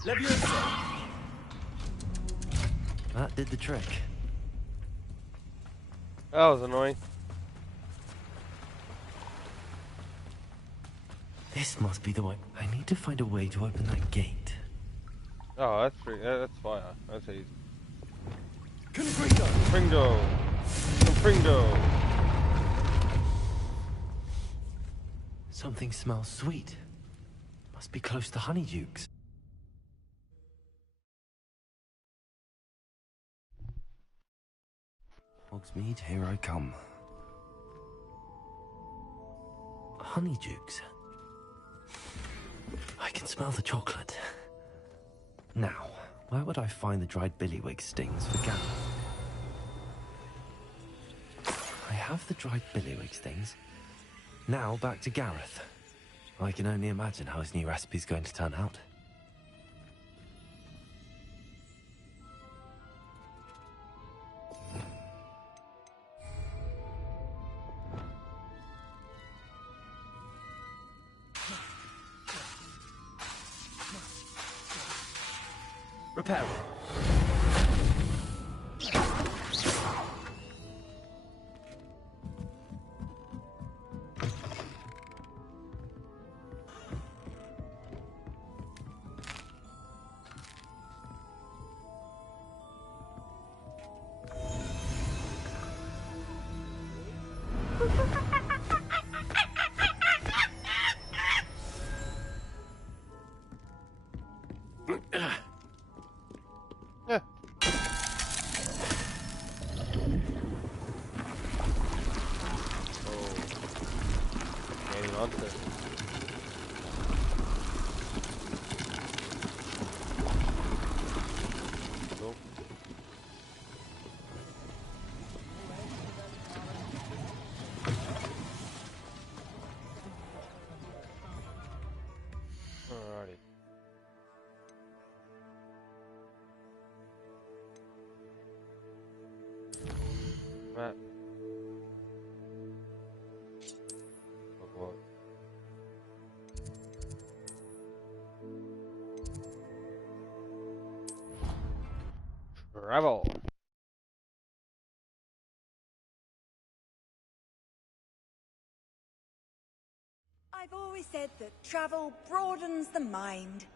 Leviosa. That did the trick. That was annoying. This must be the way. I need to find a way to open that gate. Oh, that's pretty. That's fire. That's easy. Confringo. Confringo. Confringo. Something smells sweet. Must be close to Honeydukes. Hogsmeade, here I come. Honeydukes. I can smell the chocolate. Now, where would I find the dried billywig stings for Gareth? I have the dried billywig stings. Now back to Gareth. I can only imagine how his new recipe's going to turn out. Reparo. travel. I've always said that travel broadens the mind.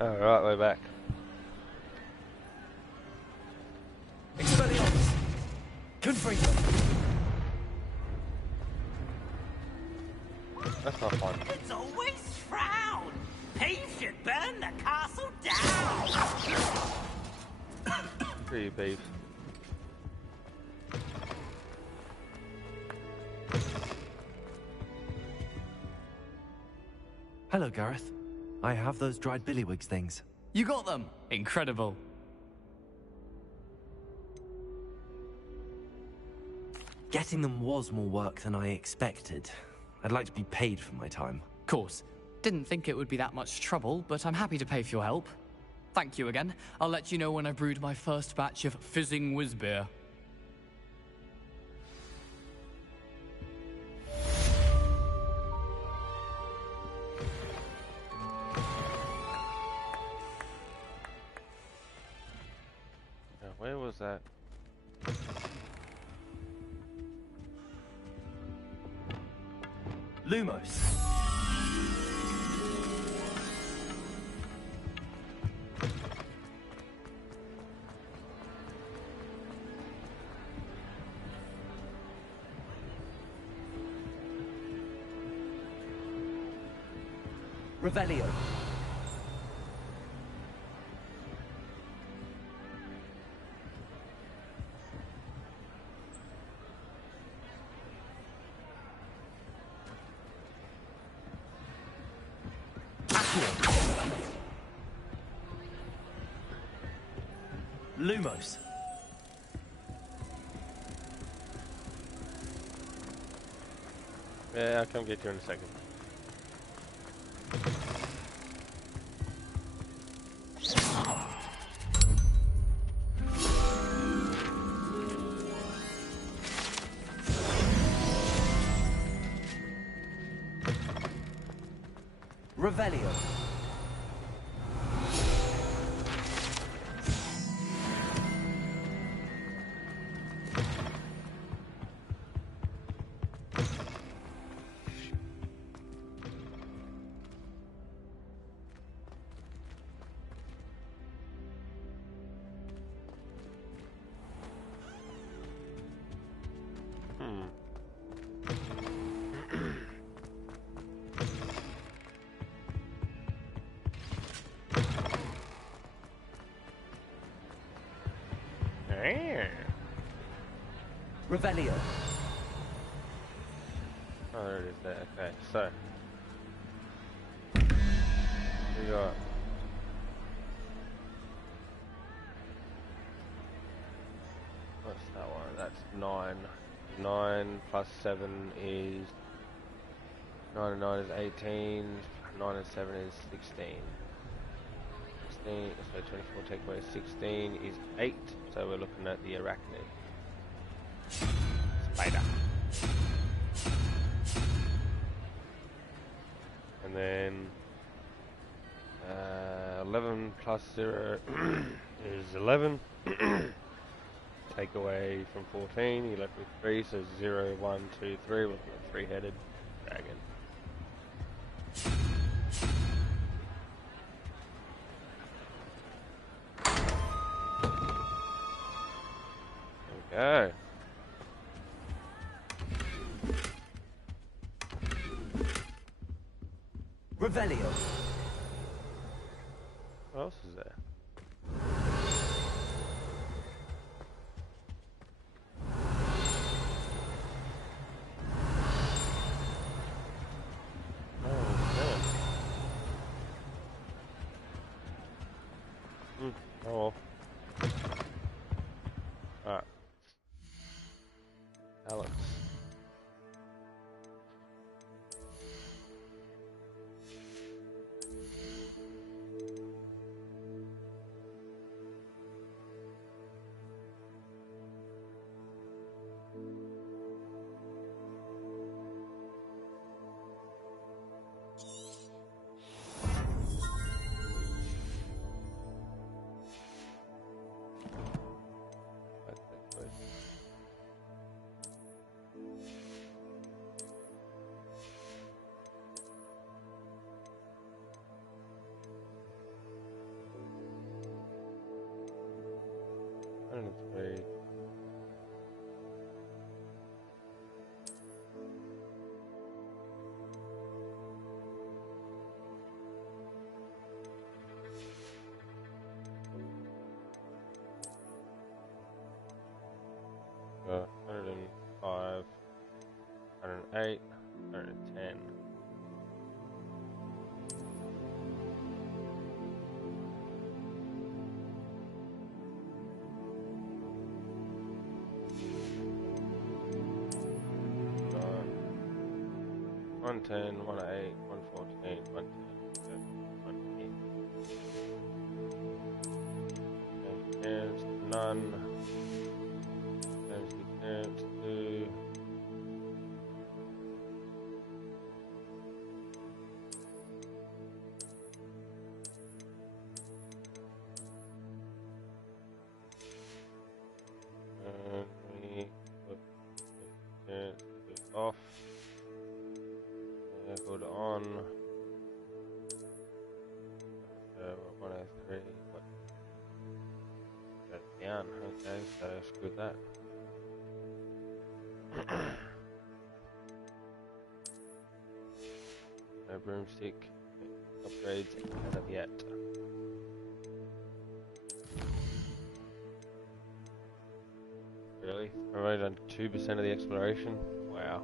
Alright, we're back. Expelliarmus! Confringo! That's not fun. It's always frown. Peace should burn the castle down. Pretty beef. Hello, Gareth. I have those dried billywigs things. You got them! Incredible. Getting them was more work than I expected. I'd like to be paid for my time. Course. Didn't think it would be that much trouble, but I'm happy to pay for your help. Thank you again. I'll let you know when I've brewed my first batch of fizzing whizbeer. Where was that? Lumos. Revelio. Lumos. Yeah, I'll come get you in a second. Revelio. Revelio. Oh, there it is there. Okay, so we got what's that one? That's 9. 9 plus 7 is 9 and 9 is 18. 9 and 7 is 16. 16. So 24 take away 16 is 8. So we're looking at the arachnid. Spider. And then 11 plus 0 is 11. Take away from 14, you're left with 3, so 0, 1, 2, 3, we're looking at 3-headed dragon. There we go. Revelio. What else is there? Oh well. Alright. Alex. Wait. Got 105, 108, 110. Got 110, 108, 114, 110, 110. There's none. There's the chance to. And we put the chance to off. Put on. 103. What? That's down. Okay, so screw that. No broomstick upgrades as of yet. Really? I've only done 2% of the exploration? Wow.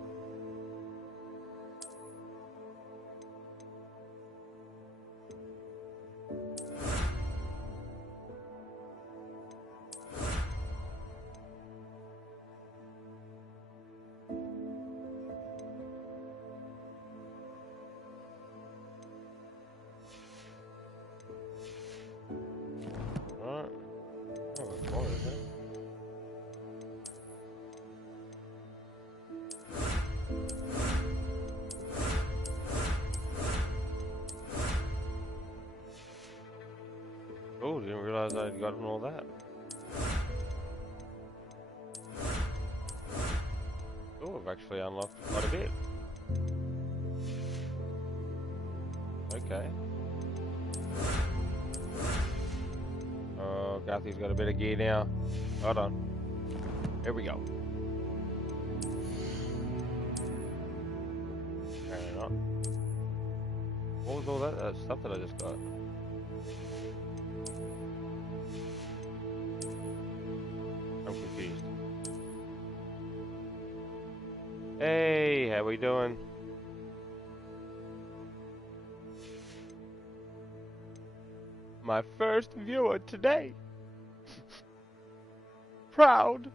realised I'd gotten all that. Oh, I've actually unlocked quite a bit. Okay. Oh, Gothy's got a bit of gear now. Hold on. Here we go. Hang on. What was all that stuff that I just got? I'm confused. Hey, how we doing? My first viewer today. Proud.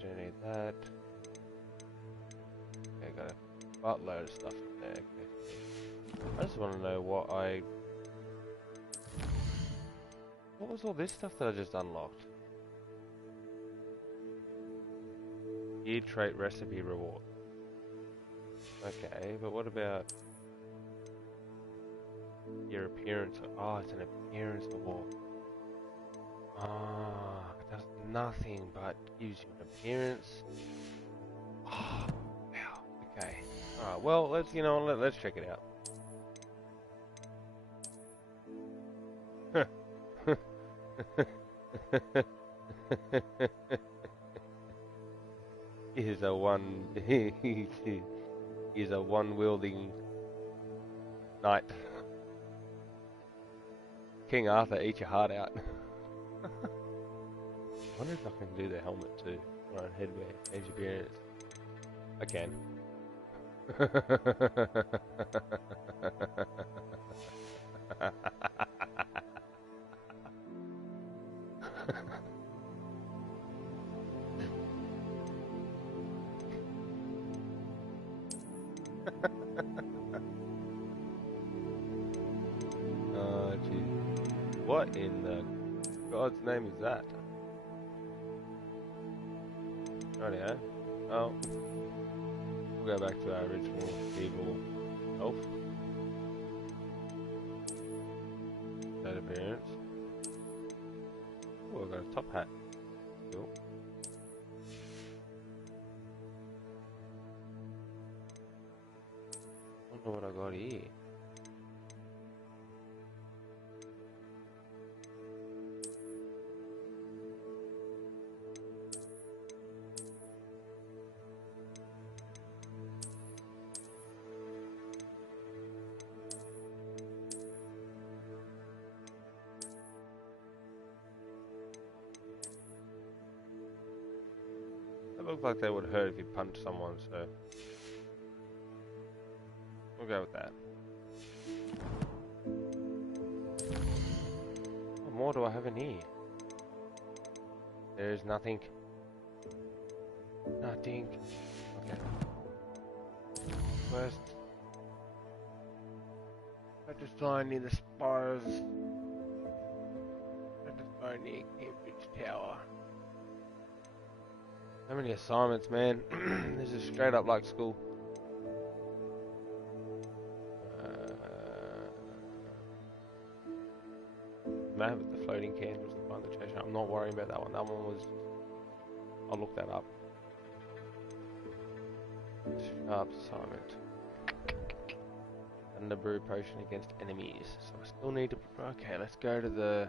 Don't need that. Okay, got a buttload of stuff in there. Okay. I just want to know what was all this stuff that I just unlocked? Gear trait recipe reward. Okay, but what about your appearance? Oh, it's an appearance reward. Ah, it does nothing but gives you an appearance. Oh, wow. Okay. Alright, well, let's check it out. He's a one-wielding knight. King Arthur, eat your heart out. I wonder if I can do the helmet too. Right, headwear, change appearance. I can. Oh, jeez. What in the God's name is that? Rightio. Oh. We'll go back to our original evil elf. That appearance. Oh, I've got a top hat. Cool. I wonder what I got here. It looked like they would hurt if you punched someone, so we'll go with that. What more do I have in here? There's nothing. Nothing. Okay. First, I just find near the spires. I just find near Cambridge Tower. How many assignments, man? This is straight up like school. Map with the floating candles to find the treasure. I'm not worrying about that one. That one was... I'll look that up. Sharp assignment. Thunder brew potion against enemies. So I still need to... Okay, let's go to the...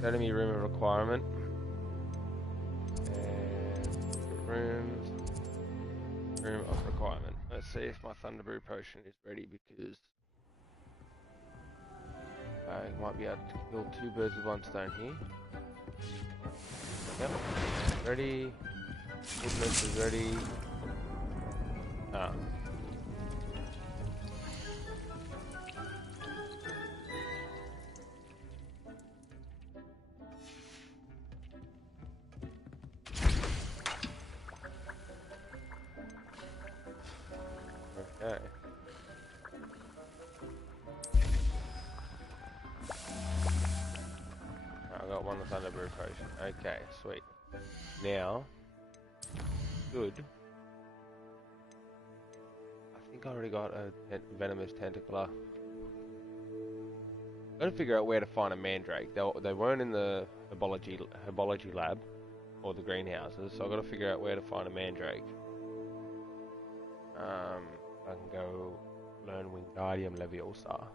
Academy room of requirement. Rooms. Room of requirement. Let's see if my Thunderbrew potion is ready because I might be able to kill two birds with one stone here. Yep. Ready. Goodness is ready. Ah. Okay. I got one with Thunderbrew potion. Okay, sweet. Now, good. think I already got a venomous tentacular. I'm gonna figure out where to find a mandrake. They weren't in the herbology lab or the greenhouses, so I've got to figure out where to find a mandrake. I can go learn Wingardium Leviosa.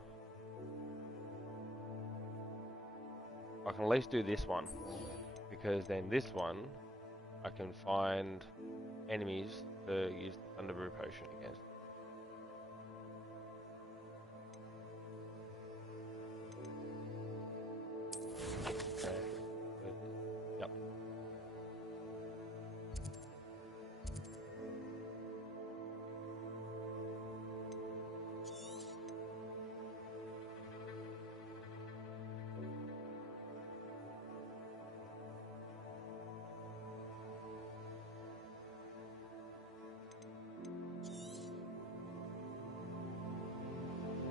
I can at least do this one, because then this one I can find enemies to use the Thunderbrew potion against. Okay. Good. Yep.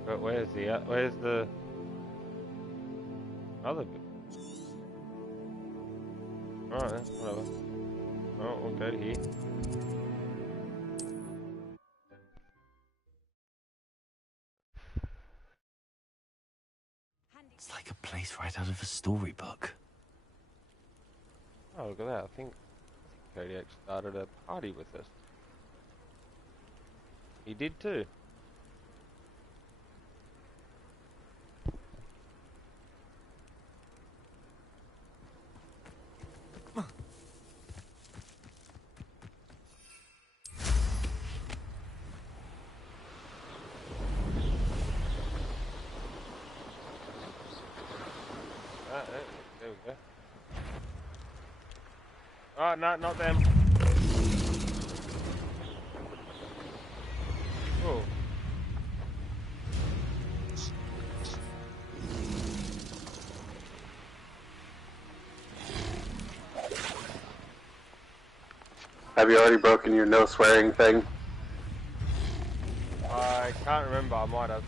But where's the other bit? Alright then, whatever. Oh, we'll go to here. It's like a place right out of a storybook. Oh, look at that. I think Kodiak started a party with us. He did too. There we go. Oh, no, not them. Oh. Have you already broken your no swearing thing? I can't remember, I might have.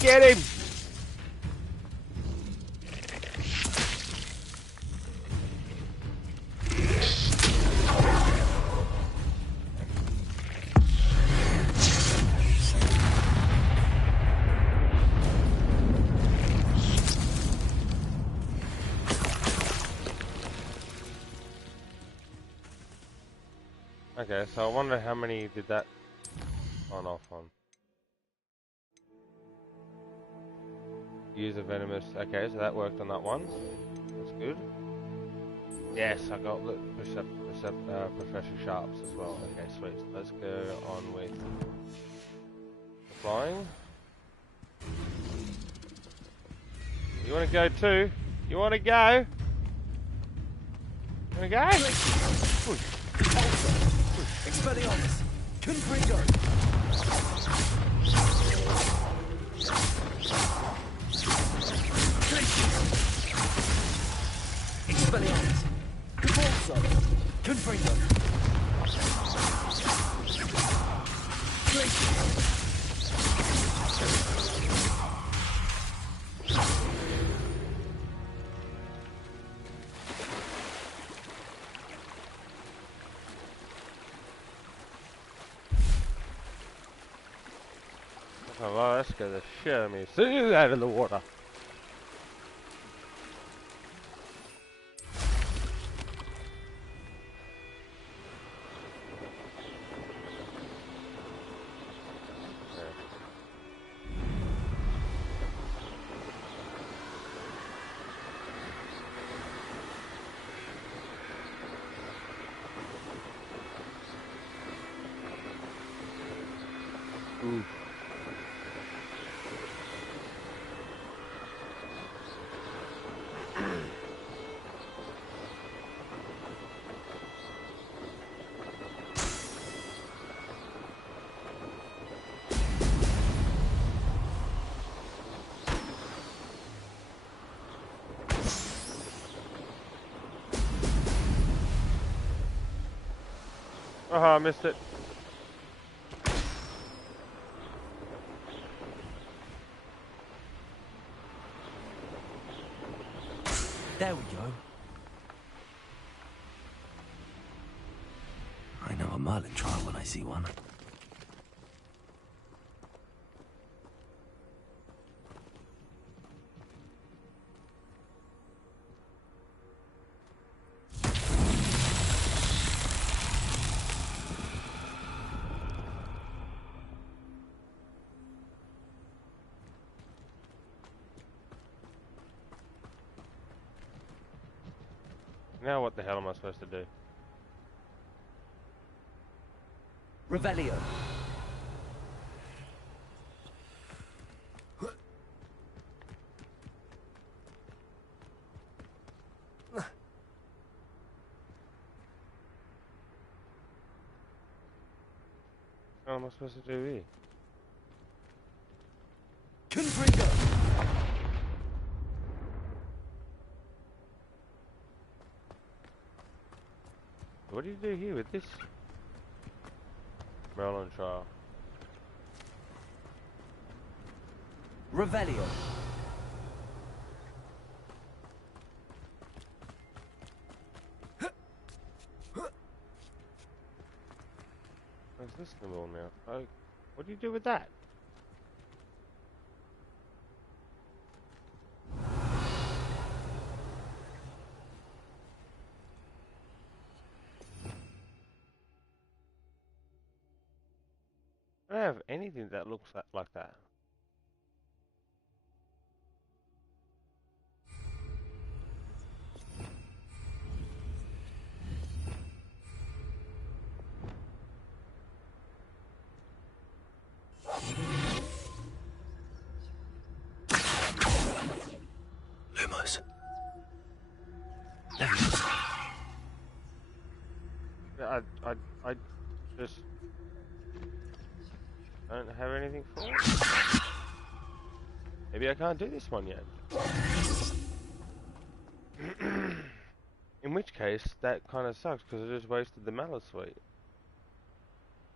Get him! Okay, so I wonder how many did that on off on. Use a venomous. Okay, so that worked on that one. That's good. Yes, I got the Professor Sharps as well. Okay, sweet. So let's go on with the flying. You want to go too? You want to go? You want to go? Expelliarmus! Confringo! Expelliarmus! Convulso! Confringo! Oh, well, let's get the shit out of me. See that in the water. Ooh. Oh, I missed it. There we go. I know a Merlin trial when I see one. Now what the hell am I supposed to do? Revelio. What am I supposed to do here? Confringo. What do you do here with this? Merlin trial. Revelio. What's this symbol now? Oh, what do you do with that? I don't have anything that looks like that. Lumos. I just don't have anything for it. Maybe I can't do this one yet. In which case, that kind of sucks because I just wasted the Mallet Suite.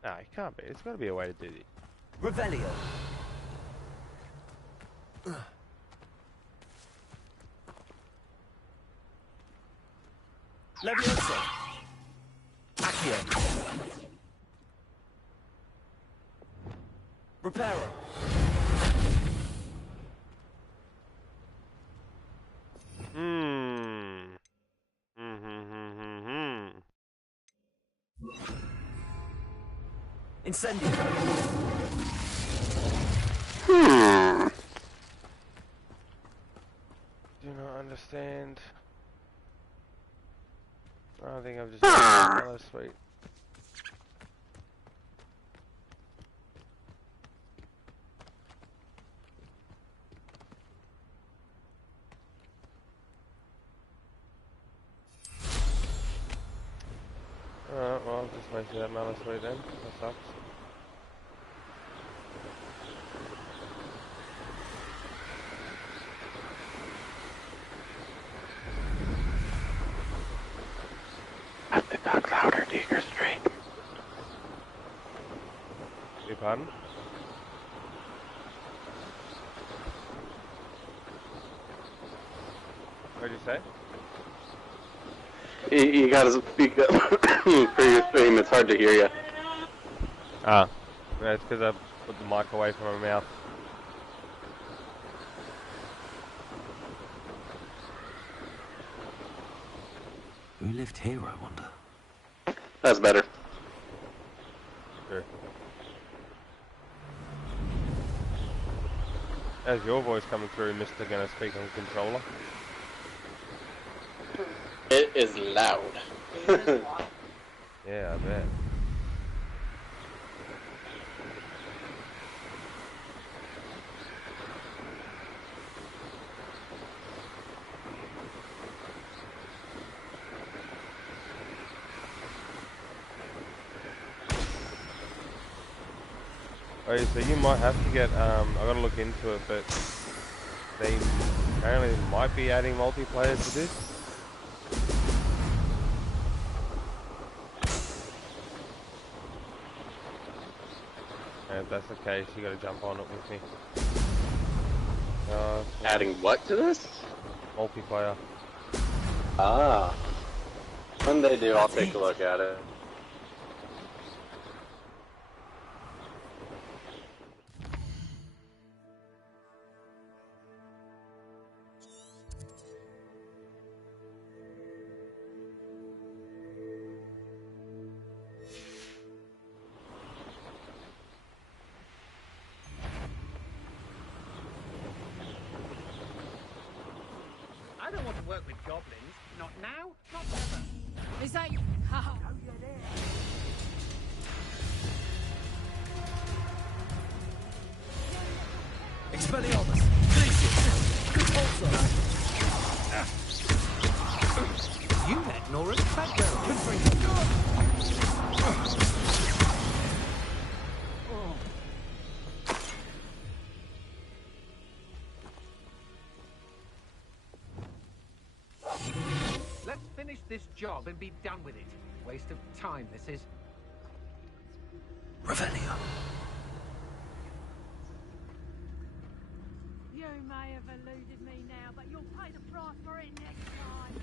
Nah, it can't be. It's got to be a way to do this. Revelio. Leviosa. Accio. Reparo. Incendio. Do not understand. I think I've just got another sweet. Alright, well, I'll just wasted that Mallet Suite then. That sucks. Have to talk louder, Digger Street. Your pardon? What did you say? You gotta speak up for your stream, it's hard to hear you. Ah, no, it's because I put the mic away from my mouth. Who lived here, I wonder? That's better. Sure. How's your voice coming through, Mr. Gonna Speak on Controller? It is loud. Yeah, I bet. Oh, so you might have to get, I gotta look into it, but they apparently might be adding multiplayer to this. And if that's the case, you gotta jump on it with me. Adding what to this? Multiplayer. Ah. When they do, I'll take a look at it. I don't want to work with goblins. Not now, not ever. Is that you? Haha. Oh, you're there. Expelliarmus! You met Nora's background. Let's finish this job and be done with it. Waste of time, this is. Revelio. You may have eluded me now, but you'll pay the price for it next time.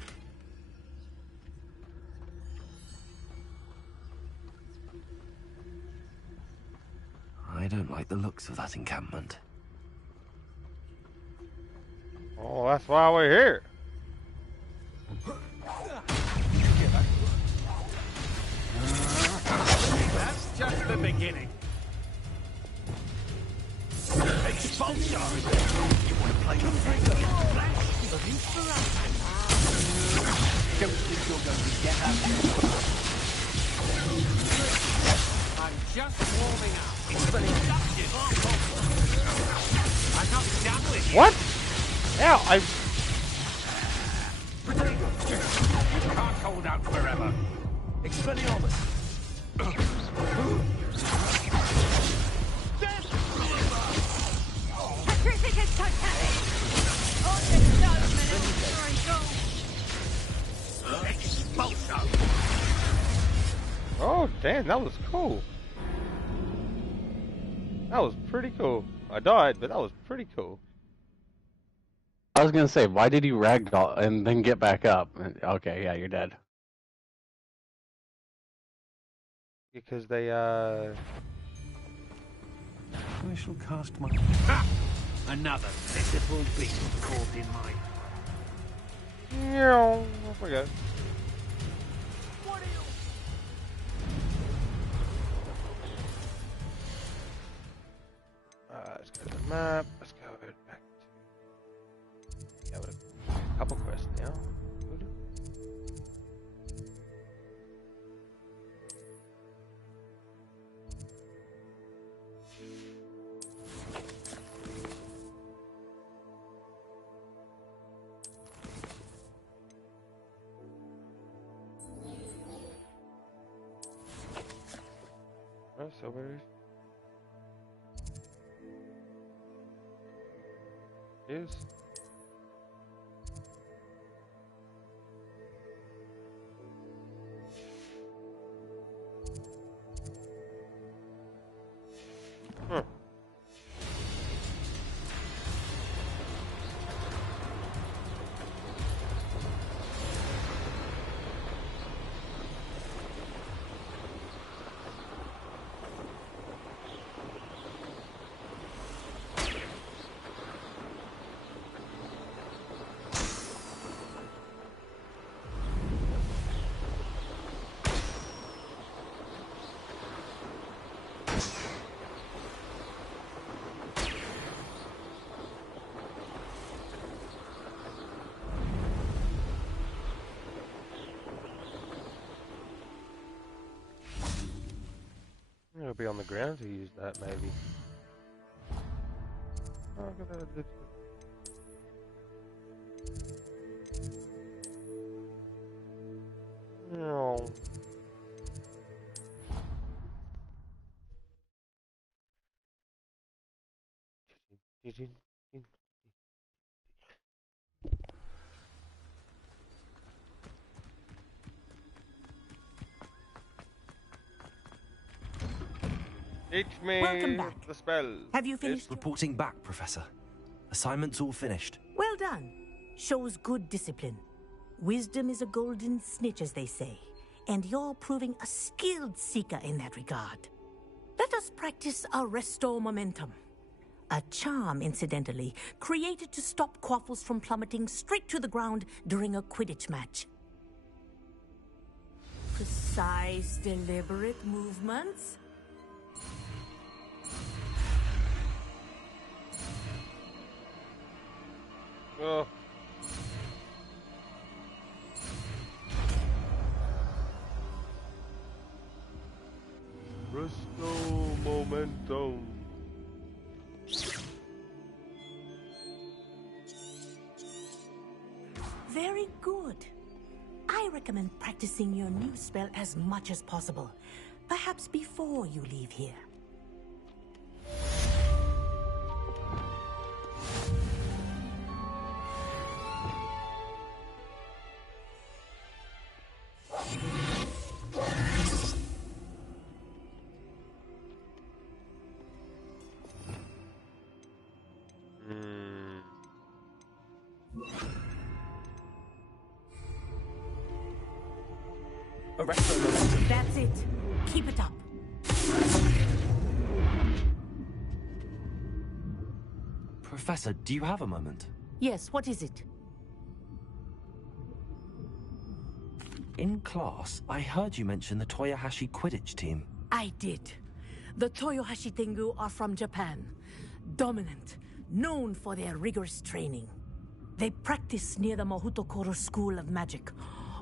I don't like the looks of that encampment. Oh, that's why we're here. That's just the beginning. Expulsion! You want to play the trigger? Flash of inspiration. Don't think you're going to get out I'm just warming up. I'm not done with you. What? Ow, You can't hold out forever. Expelliarmus! Petrificus totalis! On the stone, Expulso! oh, damn, that was cool. That was pretty cool. I died, but that was pretty cool. I was gonna say, why did you ragdoll and then get back up? Okay, yeah, you're dead. Because they, I shall cast my... Ha! Another pitiful beast caught in my... I forgot. Let's go to the map. Let's go back to... Yeah, with a couple quests now. Good. Oh, so where is... Huh. It'll be on the ground to use that, maybe. Oh, look at that. No. Teach me Welcome back. the spell. Have you finished? Reporting back, Professor. Assignment's all finished. Well done. Shows good discipline. Wisdom is a golden snitch, as they say, and you're proving a skilled seeker in that regard. Let us practice our restore momentum. A charm, incidentally, created to stop quaffles from plummeting straight to the ground during a Quidditch match. Precise, deliberate movements. Oh. Restore momentum. Very good. I recommend practicing your new spell as much as possible. Perhaps before you leave here. That's it. Keep it up. Professor, do you have a moment? Yes, what is it? In class, I heard you mention the Toyohashi Quidditch team. I did. The Toyohashi Tengu are from Japan. Dominant, known for their rigorous training. They practice near the Mahutokoro School of Magic,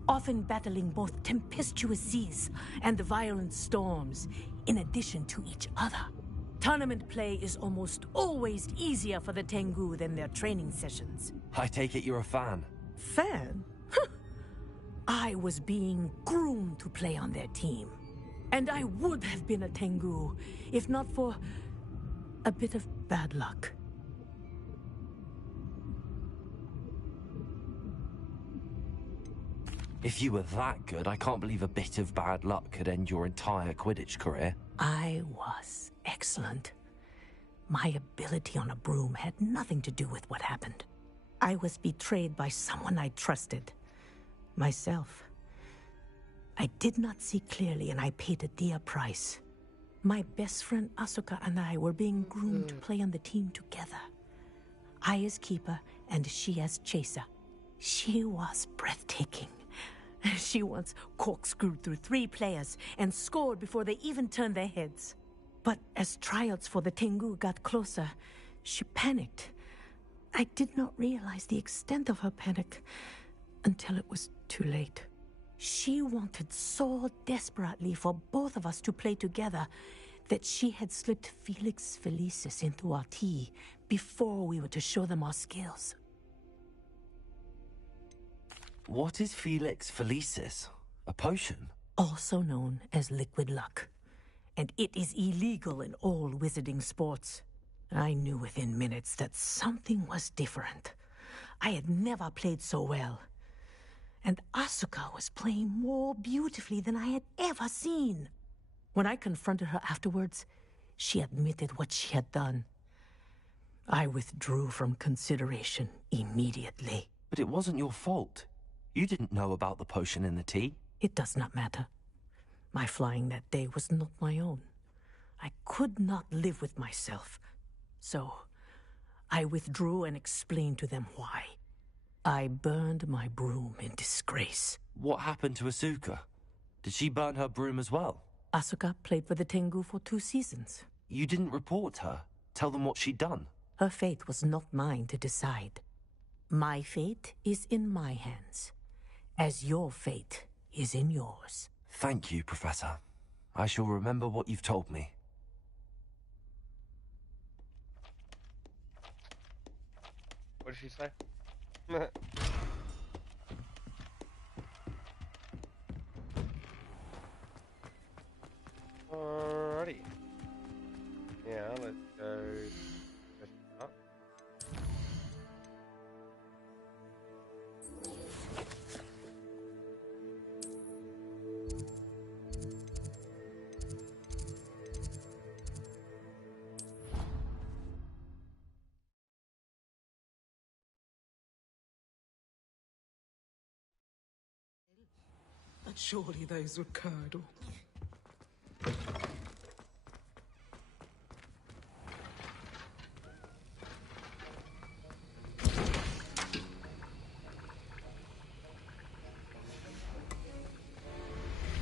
often battling both tempestuous seas and violent storms, in addition to each other. Tournament play is almost always easier for the Tengu than their training sessions. I take it you're a fan. Fan? I was being groomed to play on their team. And I would have been a Tengu, if not for a bit of bad luck. If you were that good, I can't believe a bit of bad luck could end your entire Quidditch career. I was excellent. My ability on a broom had nothing to do with what happened. I was betrayed by someone I trusted. Myself. I did not see clearly, and I paid a dear price. My best friend Asuka and I were being groomed to play on the team together. I as keeper, and she as chaser. She was breathtaking. She once corkscrewed through 3 players and scored before they even turned their heads. But as tryouts for the Tengu got closer, she panicked. I did not realize the extent of her panic until it was too late. She wanted so desperately for both of us to play together that she had slipped Felix Felicis into our tea before we were to show them our skills. What is Felix Felicis? A potion? Also known as liquid luck. And it is illegal in all wizarding sports. I knew within minutes that something was different. I had never played so well. And Asuka was playing more beautifully than I had ever seen. When I confronted her afterwards, she admitted what she had done. I withdrew from consideration immediately. But it wasn't your fault. You didn't know about the potion in the tea. It does not matter. My flying that day was not my own. I could not live with myself. So, I withdrew and explained to them why. I burned my broom in disgrace. What happened to Asuka? Did she burn her broom as well? Asuka played for the Tengu for 2 seasons. You didn't report her? Tell them what she'd done? Her fate was not mine to decide. My fate is in my hands, as your fate is in yours. Thank you, Professor. I shall remember what you've told me. What did she say? Alrighty. Yeah, let's go. Surely those would curdle.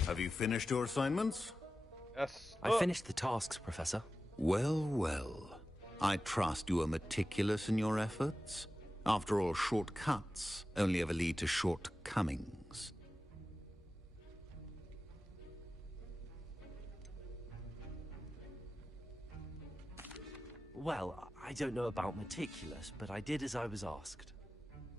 Have you finished your assignments? Yes. I finished the tasks, Professor. Well, well. I trust you are meticulous in your efforts. After all, shortcuts only ever lead to shortcomings. Well, I don't know about meticulous, but I did as I was asked.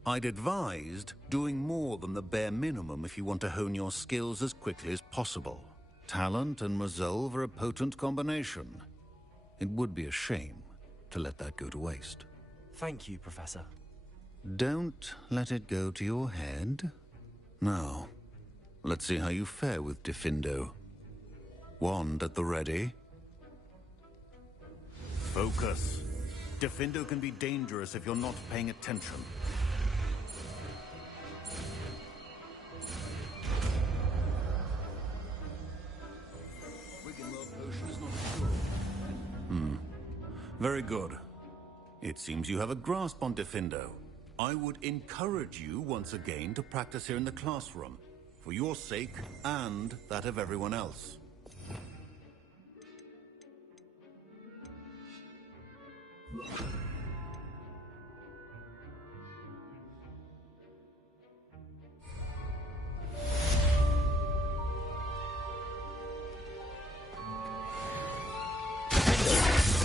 I'd advised doing more than the bare minimum if you want to hone your skills as quickly as possible. Talent and resolve are a potent combination. It would be a shame to let that go to waste. Thank you, Professor. Don't let it go to your head. Now, let's see how you fare with Diffindo. Wand at the ready. Focus. Diffindo can be dangerous if you're not paying attention. Very good. It seems you have a grasp on Diffindo. I would encourage you once again to practice here in the classroom, for your sake and that of everyone else.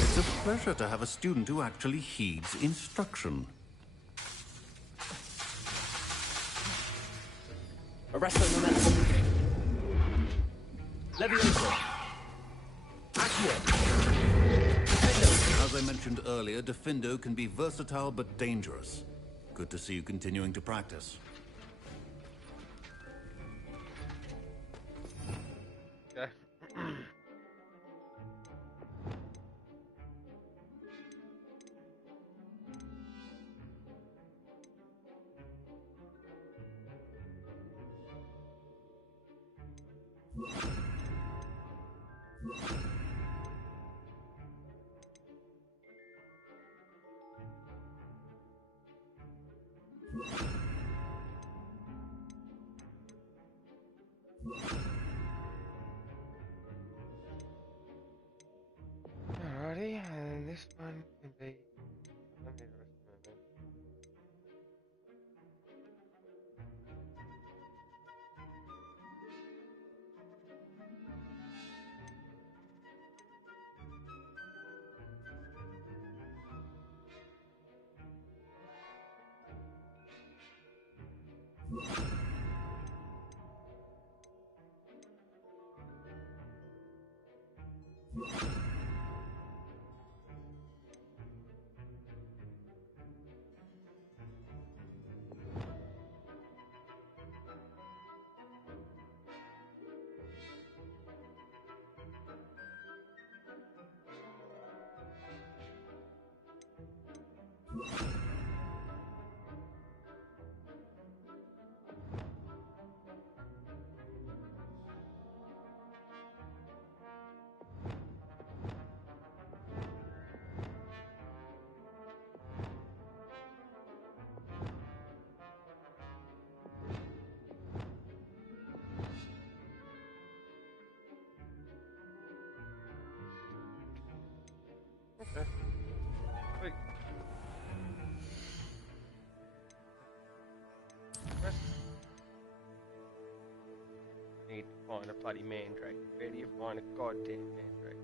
It's a pleasure to have a student who actually heeds instruction. Arresto momentum. Leviosa. As I mentioned earlier, Diffindo can be versatile but dangerous. Good to see you continuing to practice. Okay. Alrighty, and this one can be. Let me rest a moment. Okay. Wait. Rest. Need to find a bloody mandrake. Where do you find a goddamn mandrake?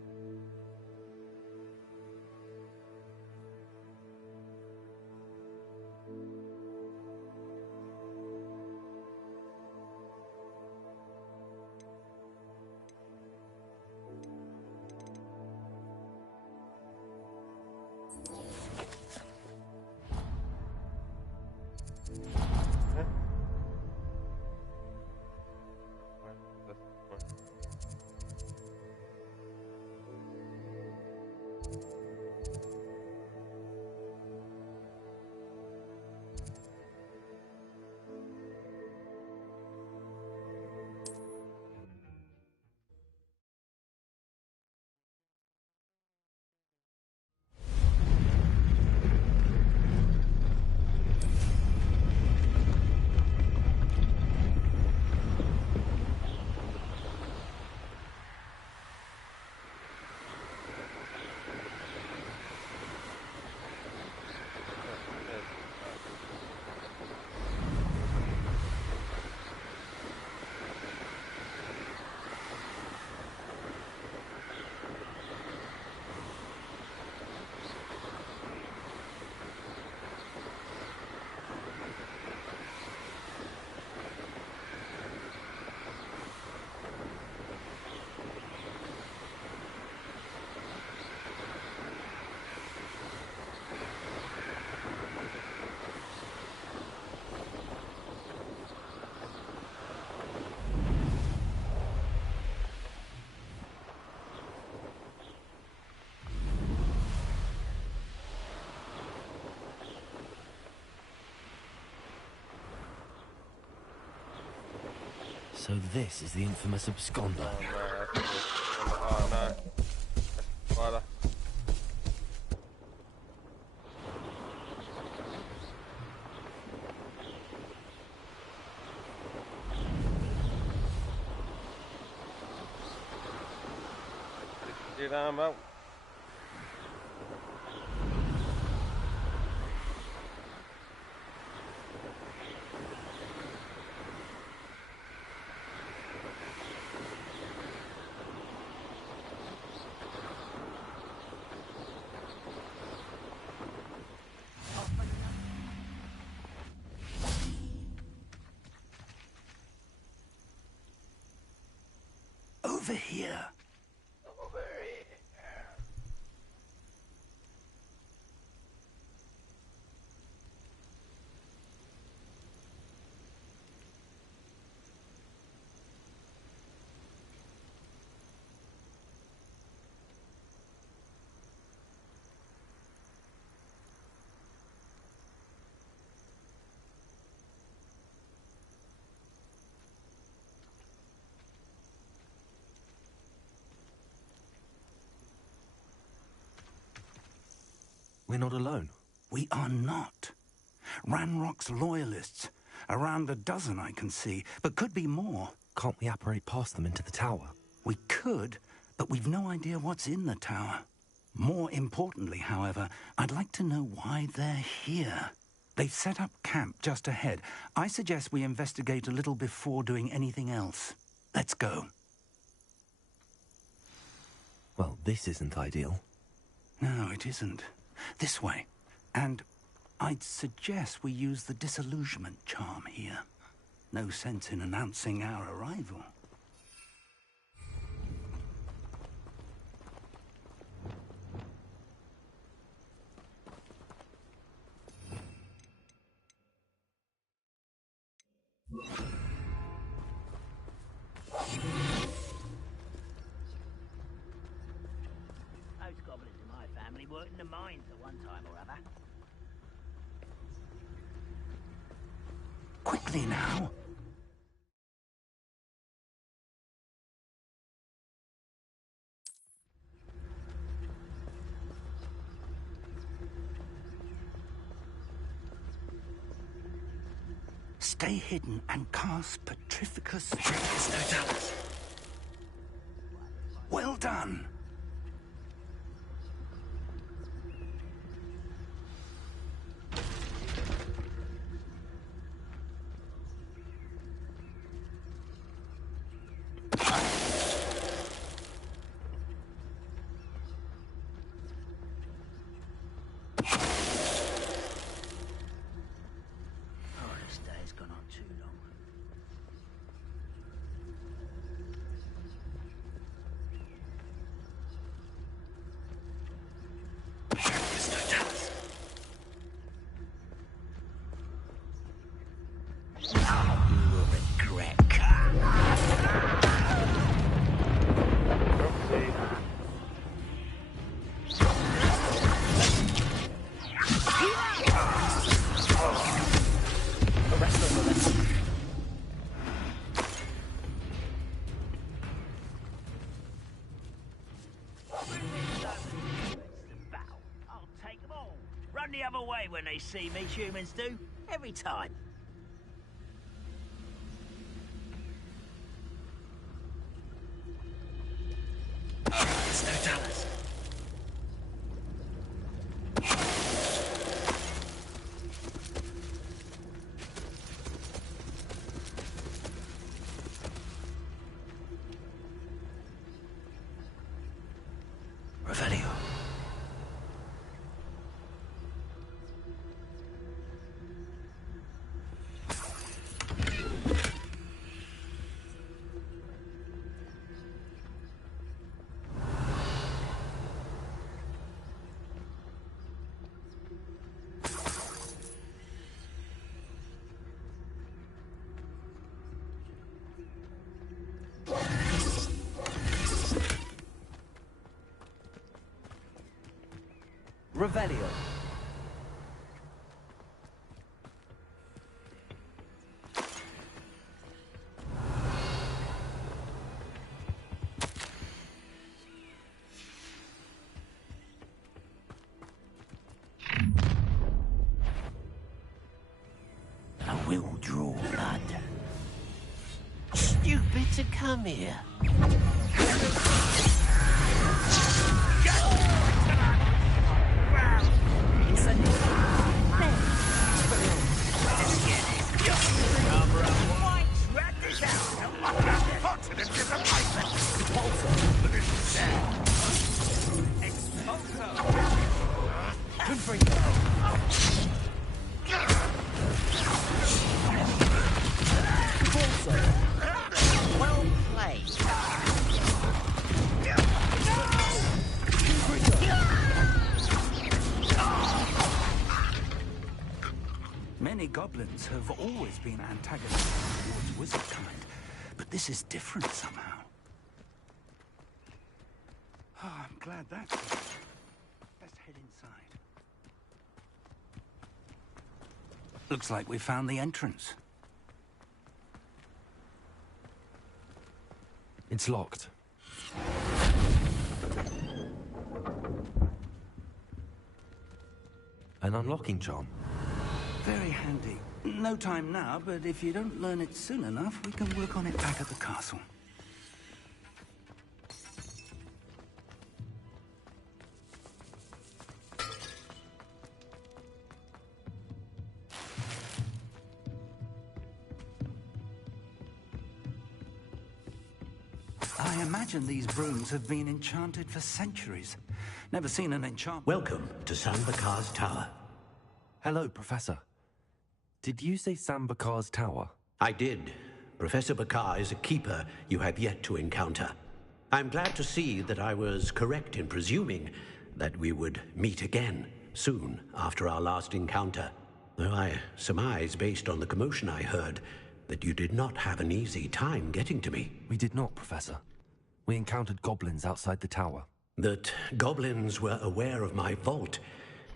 So this is the infamous absconder. Oh no, that's good. Oh no. Spider. Get on, Mo. Over here. We're not alone. We are not. Ranrock's loyalists. Around a dozen I can see, but could be more. Can't we apparate past them into the tower? We could, but we've no idea what's in the tower. More importantly, however, I'd like to know why they're here. They've set up camp just ahead. I suggest we investigate a little before doing anything else. Let's go. Well, this isn't ideal. No, it isn't. This way. And I'd suggest we use the disillusionment charm here. No sense in announcing our arrival. Those goblins in my family worked in the mines at one time or other. Quickly now. Stay hidden and cast Petrificus. Well done. Run the other way when they see me, humans do. Every time. Revelio. Revelio. Come here. Well played. Many goblins have always been antagonistic towards wizard kind, but this is different somehow. Oh, I'm glad that's it. Let's head inside. Looks like we found the entrance. It's locked. An unlocking charm. Very handy. No time now, but if you don't learn it soon enough, we can work on it back at the castle. I imagine these brooms have been enchanted for centuries. Never seen an enchantment. Welcome to Sambakar's Tower. Hello, Professor. Did you say Sambakar's Tower? I did. Professor Bakar is a keeper you have yet to encounter. I'm glad to see that I was correct in presuming that we would meet again soon after our last encounter. Though I surmise, based on the commotion I heard, that you did not have an easy time getting to me. We did not, Professor. We encountered goblins outside the tower. That goblins were aware of my vault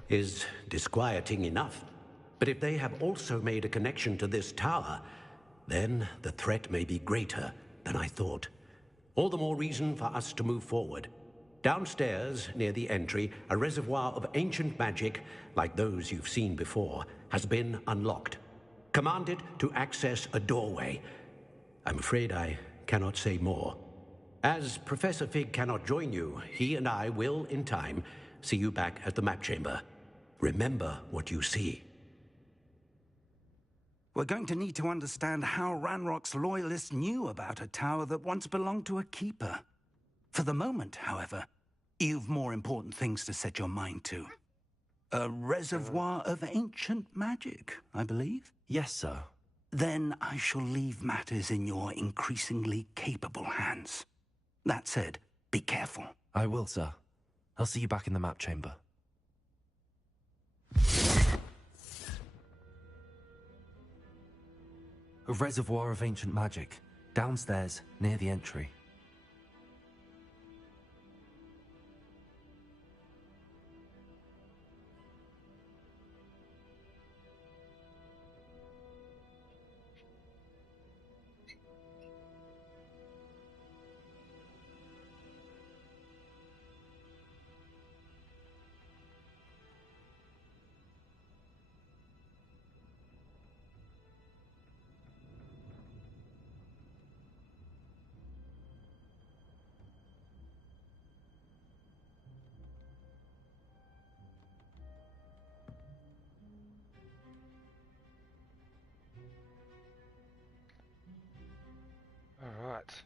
is disquieting enough. But if they have also made a connection to this tower, then the threat may be greater than I thought. All the more reason for us to move forward. Downstairs, near the entry, a reservoir of ancient magic, like those you've seen before, has been unlocked. Commanded to access a doorway. I'm afraid I cannot say more. As Professor Fig cannot join you, he and I will, in time, see you back at the map chamber. Remember what you see. We're going to need to understand how Ranrock's loyalists knew about a tower that once belonged to a keeper. For the moment, however, you've more important things to set your mind to. A reservoir of ancient magic, I believe? Yes, sir. Then I shall leave matters in your increasingly capable hands. That said, be careful. I will, sir. I'll see you back in the map chamber. A reservoir of ancient magic, downstairs, near the entry. All right.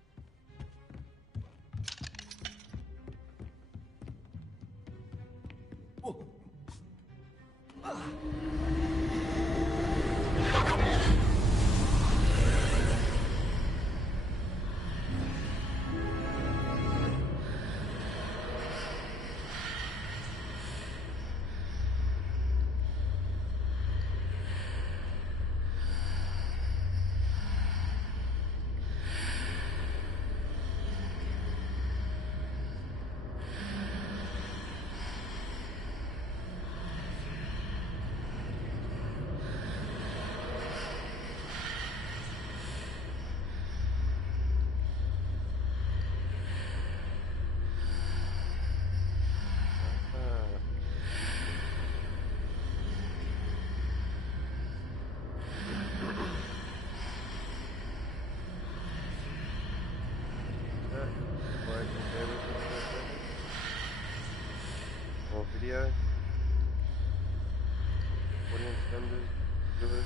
video. Audience members, viewers.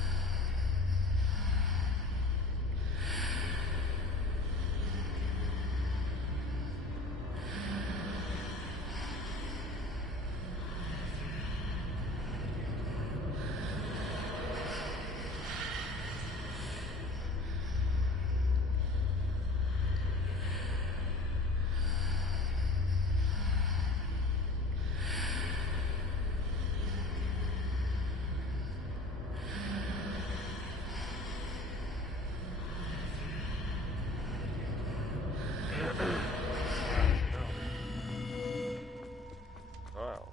Wow.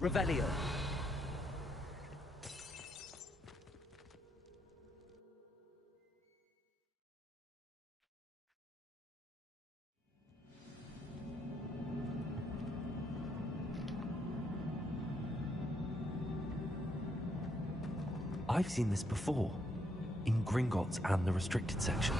Revelio. I've seen this before, in Gringotts and the restricted section.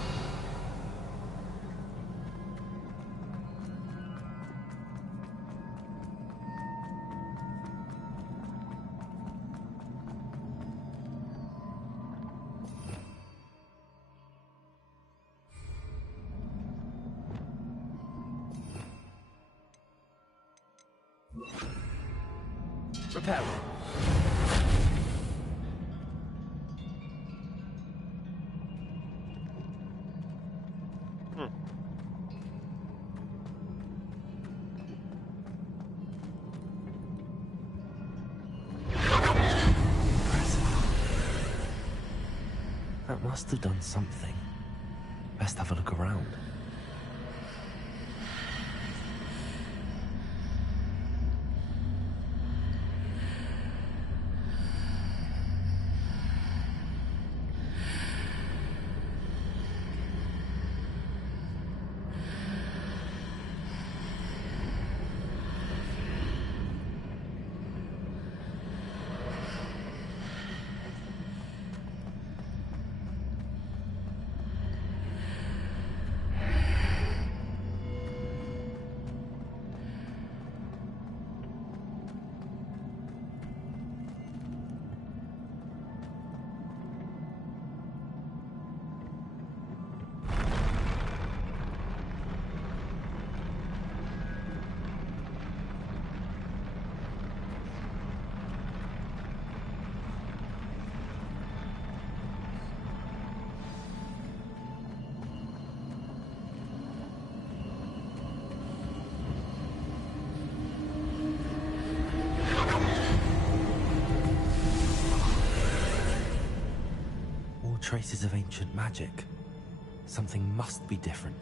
Repair. That must have done something. Best have a look around. Traces of ancient magic. Something must be different.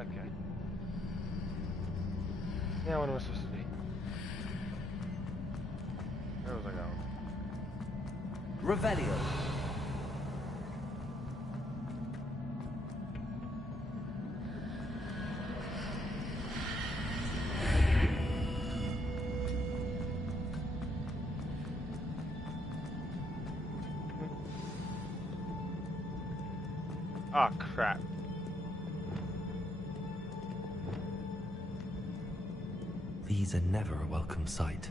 Okay. Now what am I supposed to do? Where was I going? Revelio. Oh, crap. These are never a welcome sight.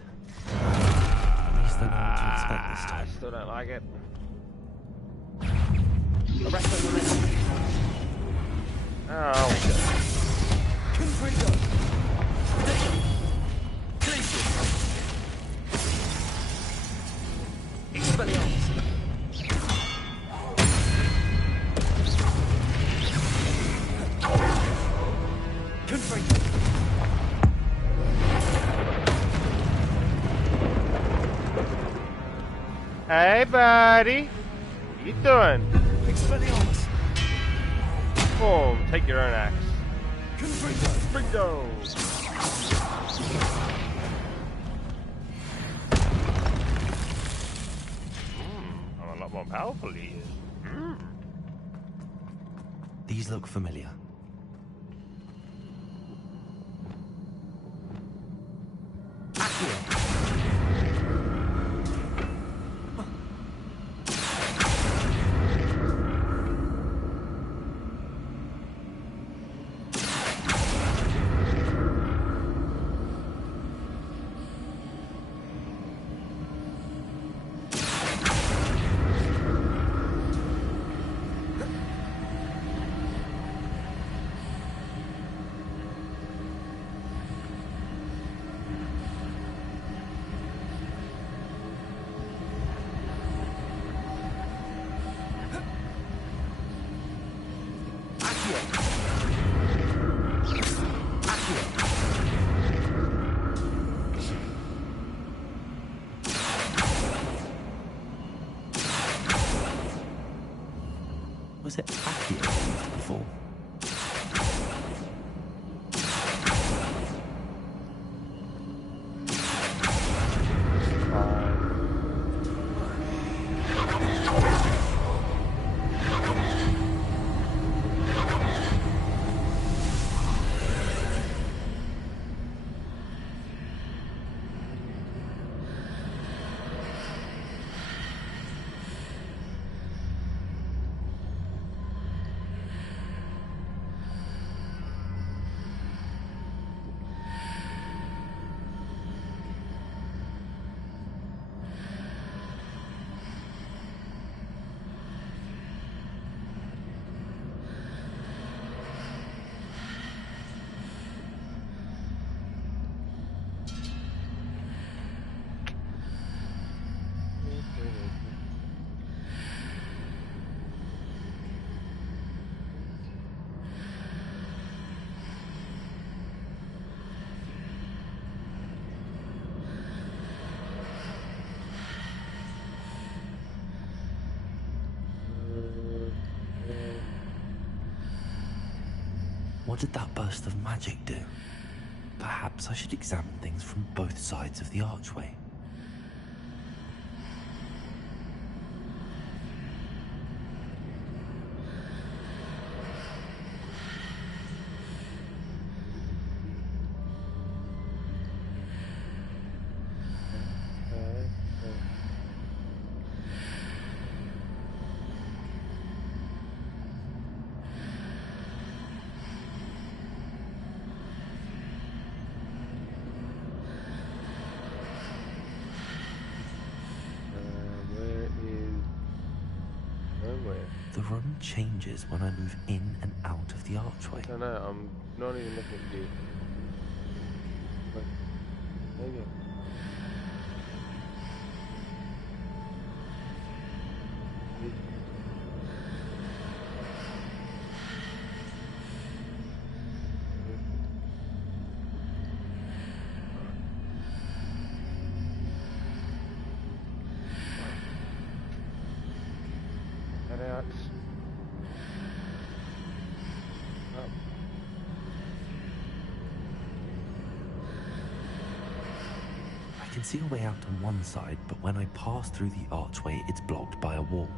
At least I know what to expect this time. I still don't like it. Oh. Hey, buddy. What you doing? Boom. Take your own axe. Confringo. I'm a lot more powerful he is. These look familiar. Was it Accio used before? What did that burst of magic do? Perhaps I should examine things from both sides of the archway. The room changes when I move in and out of the archway. I don't know, I'm not even looking at you. But, there you go. Out. Up. I can see a way out on one side, but when I pass through the archway, it's blocked by a wall.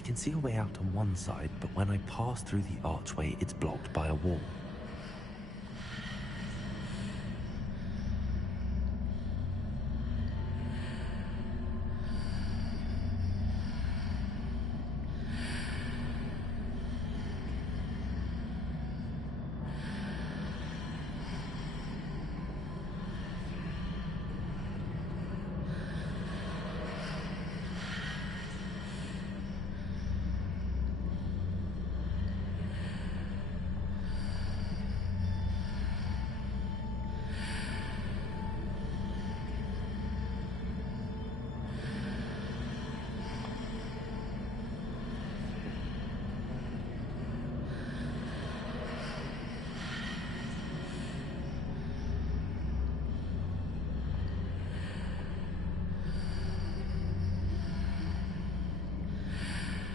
I can see a way out on one side, but when I pass through the archway, it's blocked by a wall.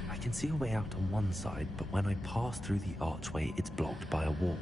I can see a way out on one side, but when I pass through the archway, it's blocked by a wall.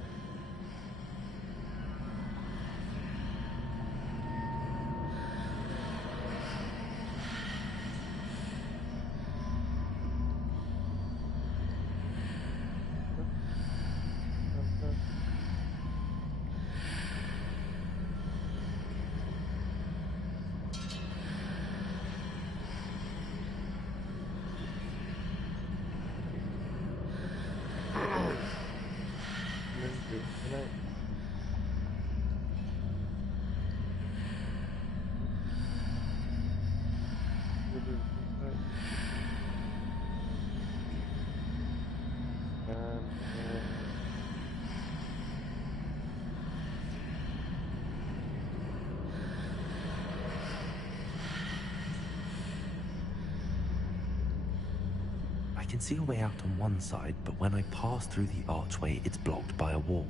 I can see a way out on one side, but when I pass through the archway, it's blocked by a wall.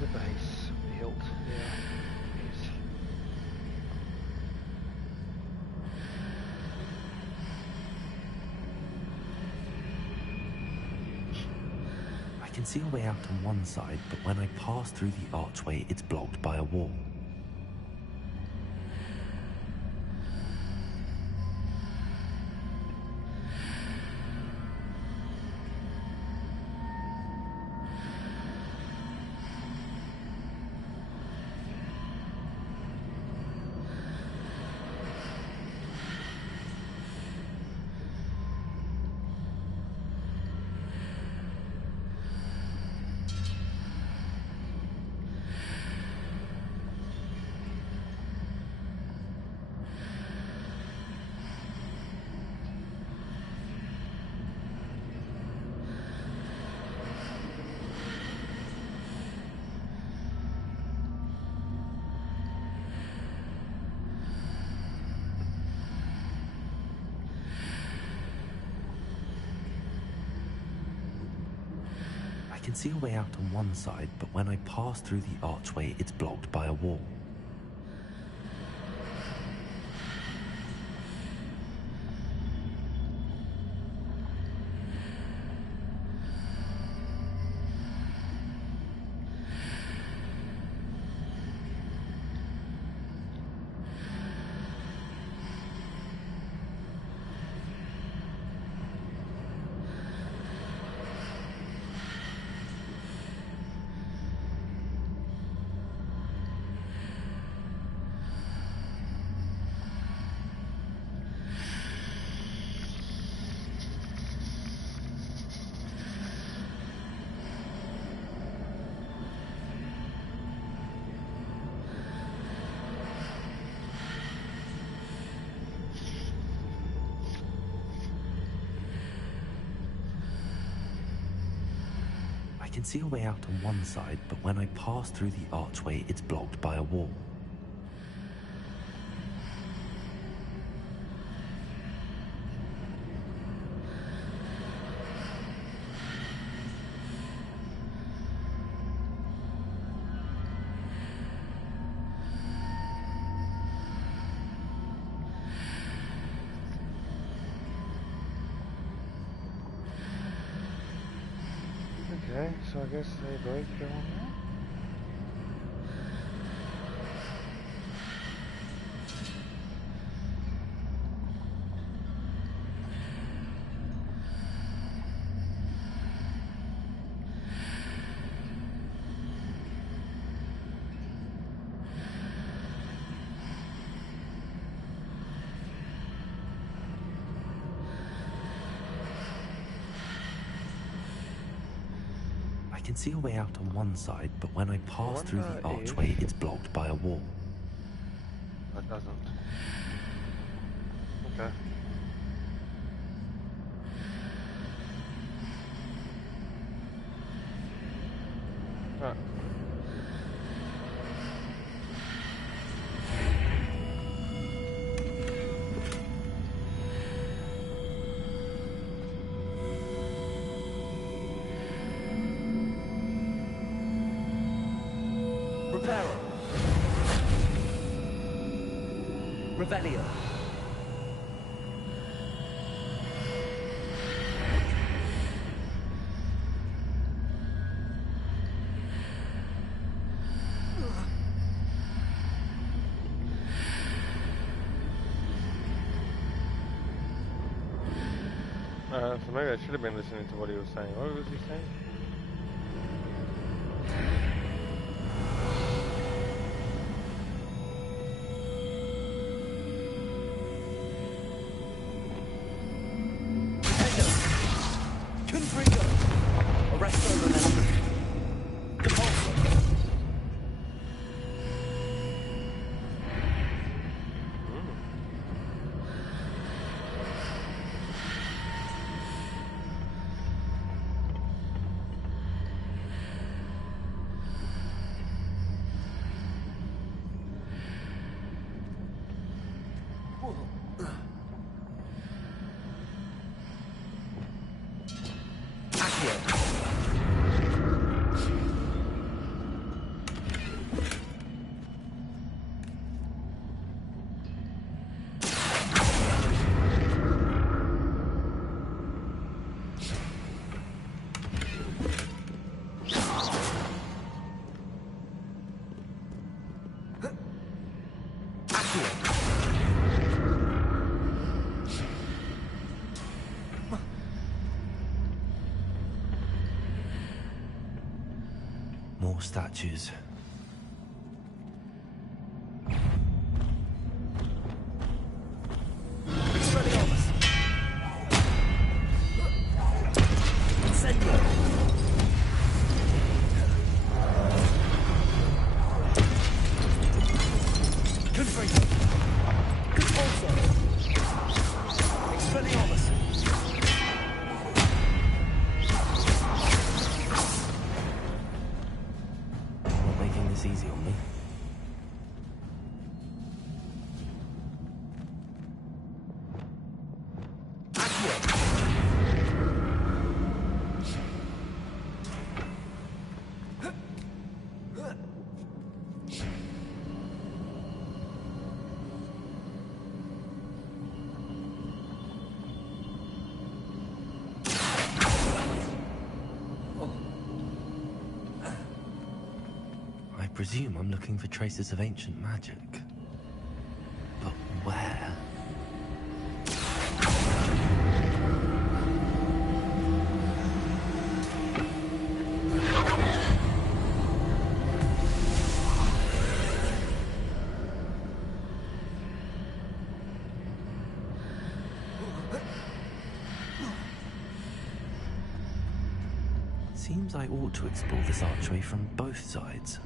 The base, the hilt, yeah, it is. I can see a way out on one side, but when I pass through the archway, it's blocked by a wall. I can see a way out on one side, but when I pass through the archway, it's blocked by a wall. can see a way out on one side, but when I pass through the archway, it's blocked by a wall. Okay, so I guess they both go on there. I can see a way out on one side, but when I pass through the archway, it's blocked by a wall. That doesn't. Okay. Right. Reparo. Revelio. So maybe I should have been listening to what he was saying. What was he saying? More statues. Easy on me. I presume I'm looking for traces of ancient magic. But where? Seems I ought to explore this archway from both sides.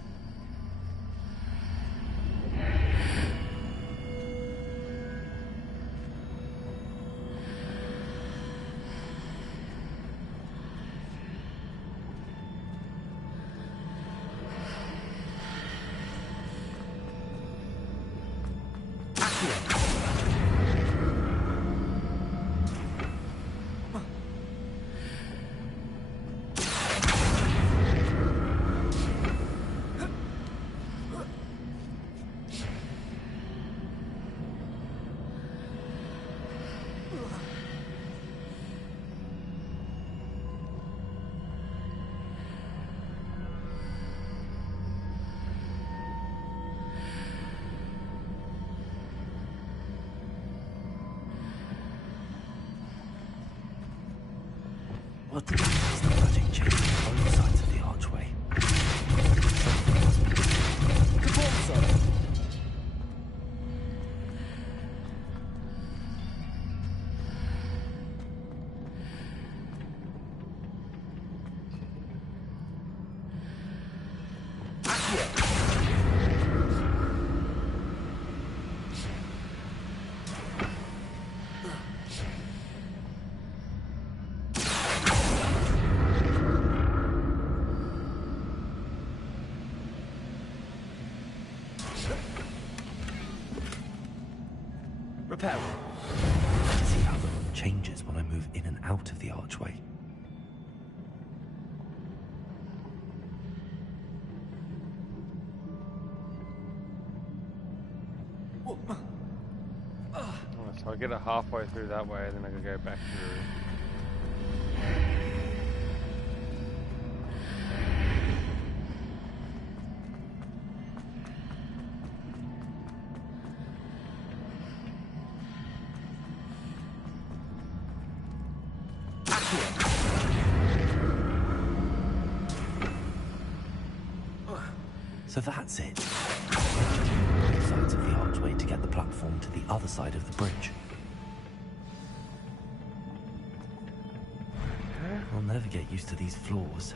What the hell is the magic changing both sides of the archway? Repair. See how the room changes when I move in and out of the archway. So I'll get it halfway through that way, and then I can go back through. So that's it. Both sides of the archway to get the platform to the other side of the bridge. I'll never get used to these floors.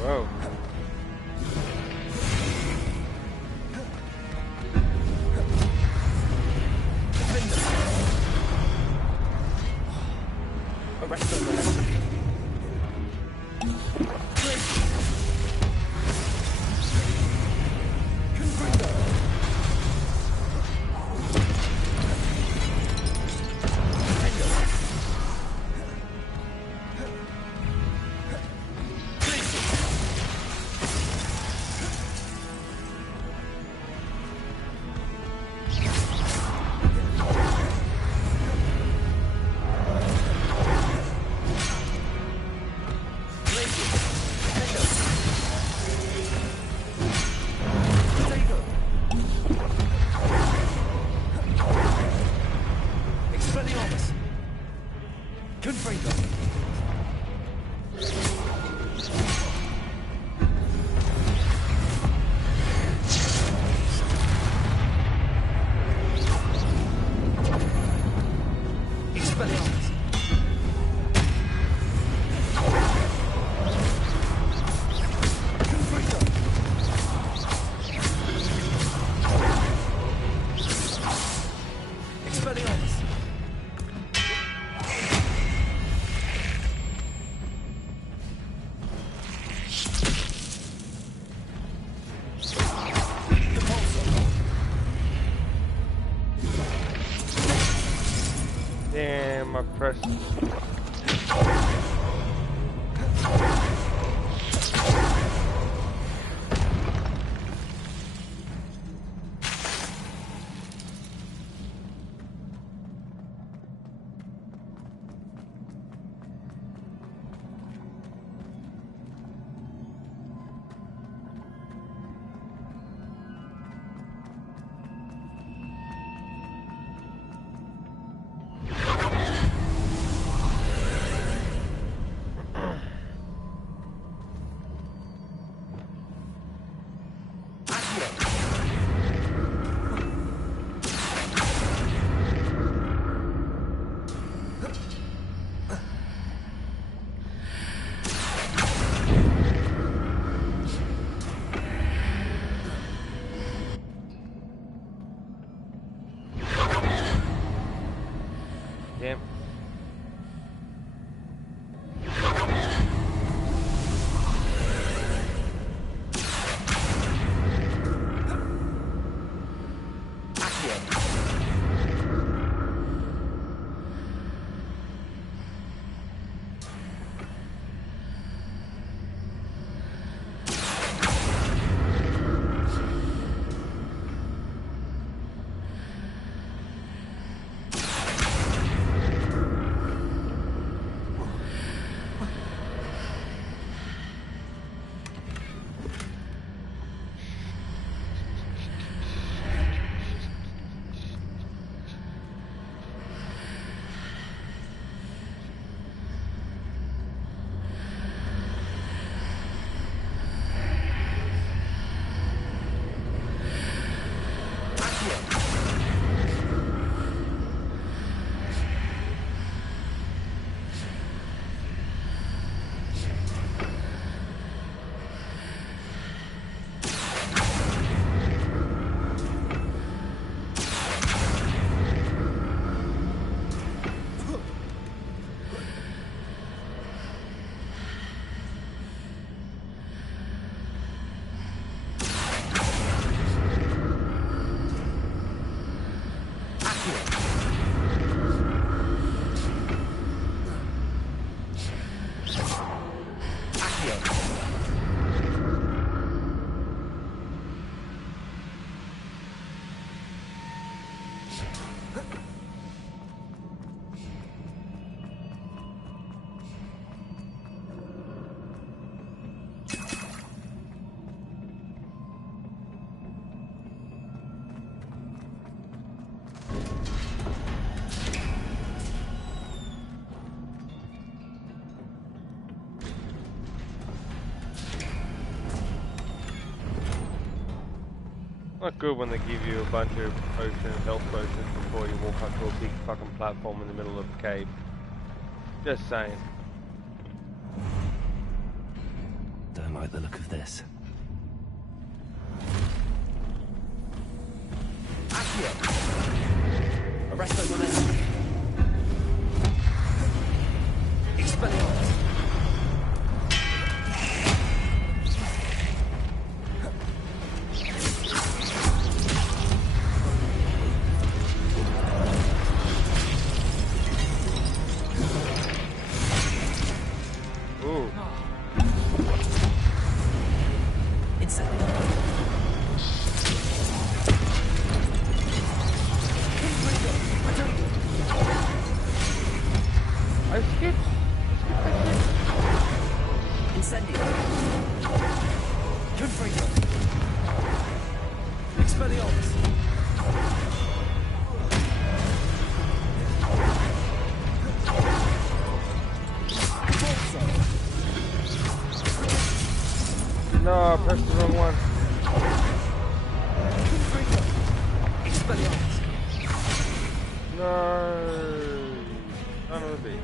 Whoa. Arrest on the left. Damn, I pressed. Not good when they give you a bunch of potions, health potions, before you walk up to a big fucking platform in the middle of the cave. Just saying. Don't like the look of this. Accio! Arresto momentum. Expelliarmus. No, I pressed the wrong one. No, son of a bitch.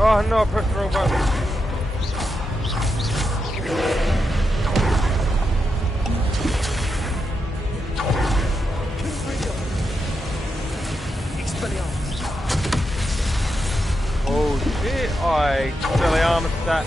Oh no, I pressed the wrong button. Oh shit, I Expelliarmus that.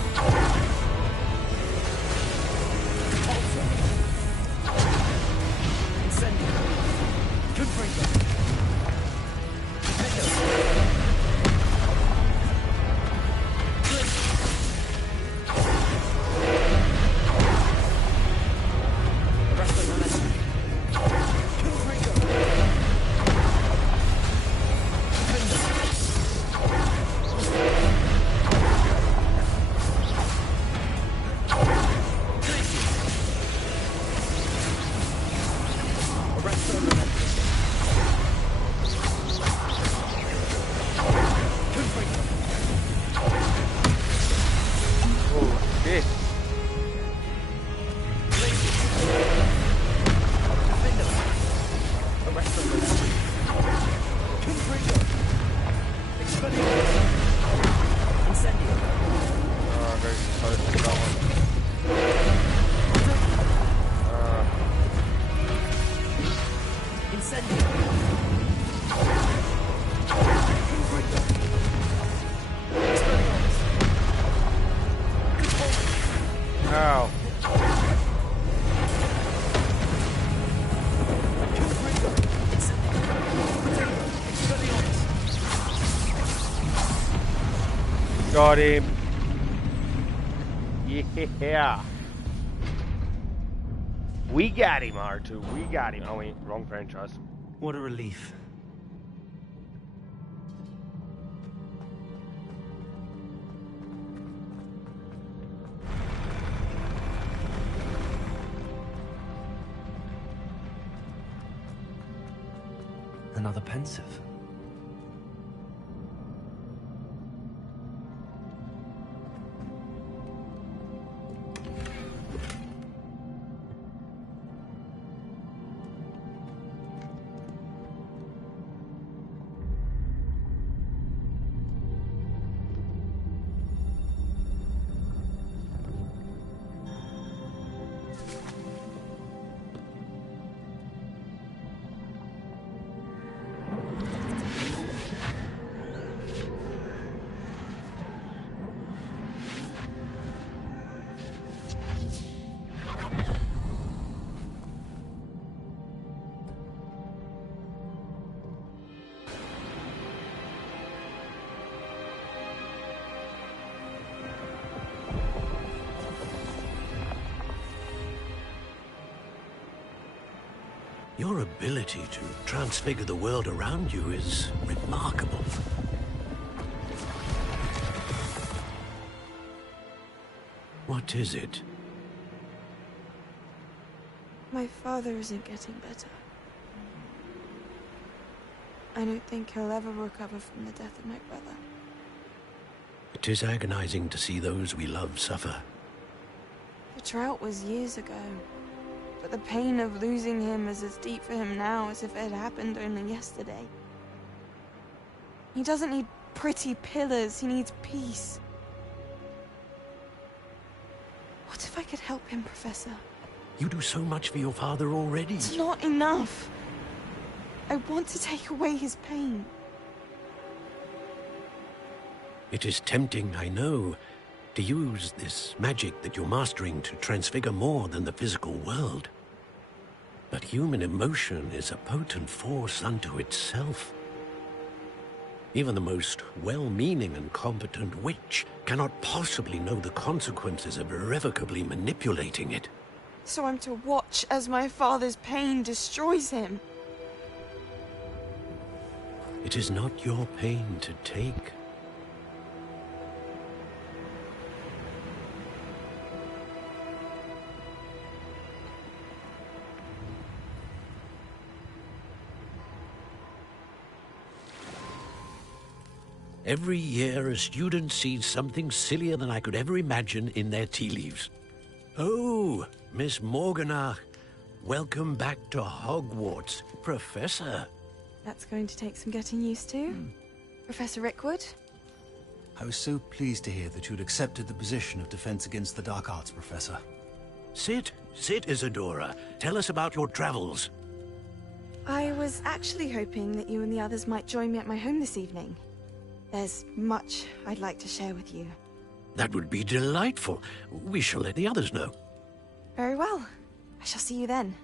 Got him. Yeah. We got him, R2. We got him. Oh, wait, wrong franchise. What a relief. Another pensive. Your ability to transfigure the world around you is remarkable. What is it? My father isn't getting better. I don't think he'll ever recover from the death of my brother. It is agonizing to see those we love suffer. The drought was years ago, but the pain of losing him is as deep for him now as if it had happened only yesterday. He doesn't need pretty pillars, he needs peace. What if I could help him, Professor? You do so much for your father already. It's not enough. I want to take away his pain. It is tempting, I know, to use this magic that you're mastering to transfigure more than the physical world. But human emotion is a potent force unto itself. Even the most well-meaning and competent witch cannot possibly know the consequences of irrevocably manipulating it. So I'm to watch as my father's pain destroys him. It is not your pain to take. Every year, a student sees something sillier than I could ever imagine in their tea leaves. Oh, Miss Morganach, welcome back to Hogwarts, Professor. That's going to take some getting used to. Professor Rickwood? I was so pleased to hear that you'd accepted the position of Defense Against the Dark Arts, Professor. Sit, Isadora. Tell us about your travels. I was actually hoping that you and the others might join me at my home this evening. There's much I'd like to share with you. That would be delightful. We shall let the others know. Very well. I shall see you then.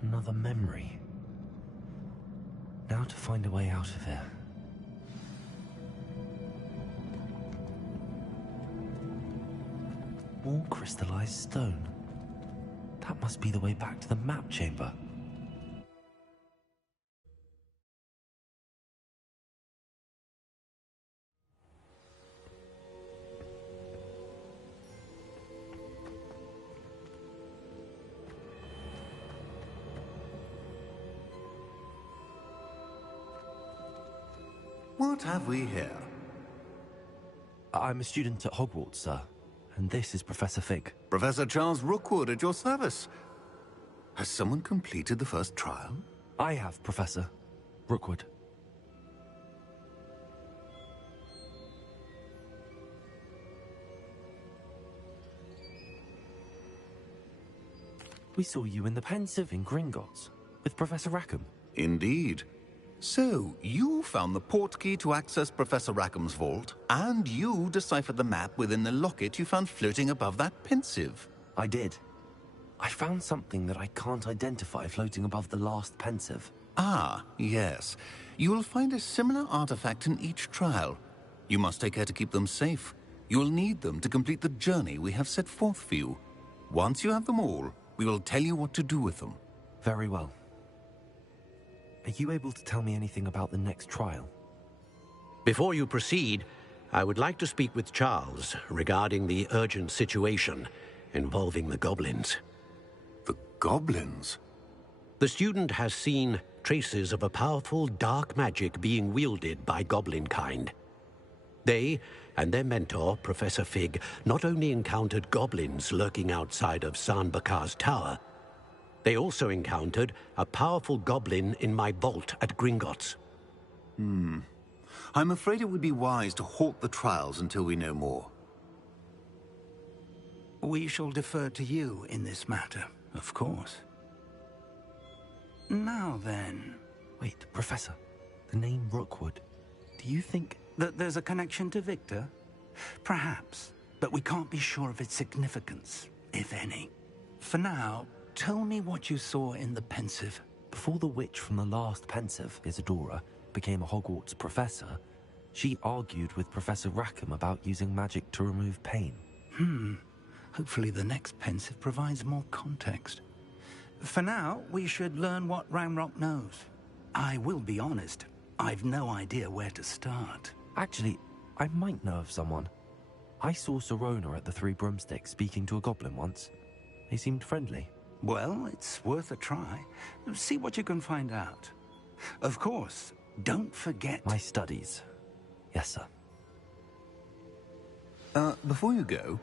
Another memory. Now to find a way out of here. All crystallized stone. That must be the way back to the map chamber. What have we here? I'm a student at Hogwarts, sir. And this is Professor Fig. Professor Charles Rookwood at your service. Has someone completed the first trial? I have, Professor Rookwood. We saw you in the Pensive in Gringotts with Professor Rackham. Indeed. So, you found the portkey to access Professor Rackham's vault, and you deciphered the map within the locket you found floating above that Pensive. I did. I found something that I can't identify floating above the last pensive. Ah, yes. You will find a similar artifact in each trial. You must take care to keep them safe. You will need them to complete the journey we have set forth for you. Once you have them all, we will tell you what to do with them. Very well. Are you able to tell me anything about the next trial? Before you proceed, I would like to speak with Charles regarding the urgent situation involving the goblins. The goblins? The student has seen traces of a powerful dark magic being wielded by goblin kind. They and their mentor, Professor Fig, not only encountered goblins lurking outside of San Bakar's tower, they also encountered a powerful goblin in my vault at Gringotts. I'm afraid it would be wise to halt the trials until we know more. We shall defer to you in this matter, of course. Now then... Wait, Professor. The name Rookwood. Do you think... that there's a connection to Victor? Perhaps, but we can't be sure of its significance, if any. For now, tell me what you saw in the pensive. Before the witch from the last pensive, Isadora, became a Hogwarts professor, she argued with Professor Rackham about using magic to remove pain. Hopefully the next pensive provides more context. For now, we should learn what Ranrock knows. I will be honest, I've no idea where to start. Actually, I might know of someone. I saw Serona at the Three Broomsticks speaking to a goblin once. They seemed friendly. Well, it's worth a try. See what you can find out. Of course, don't forget... my studies. Yes, sir. Before you go...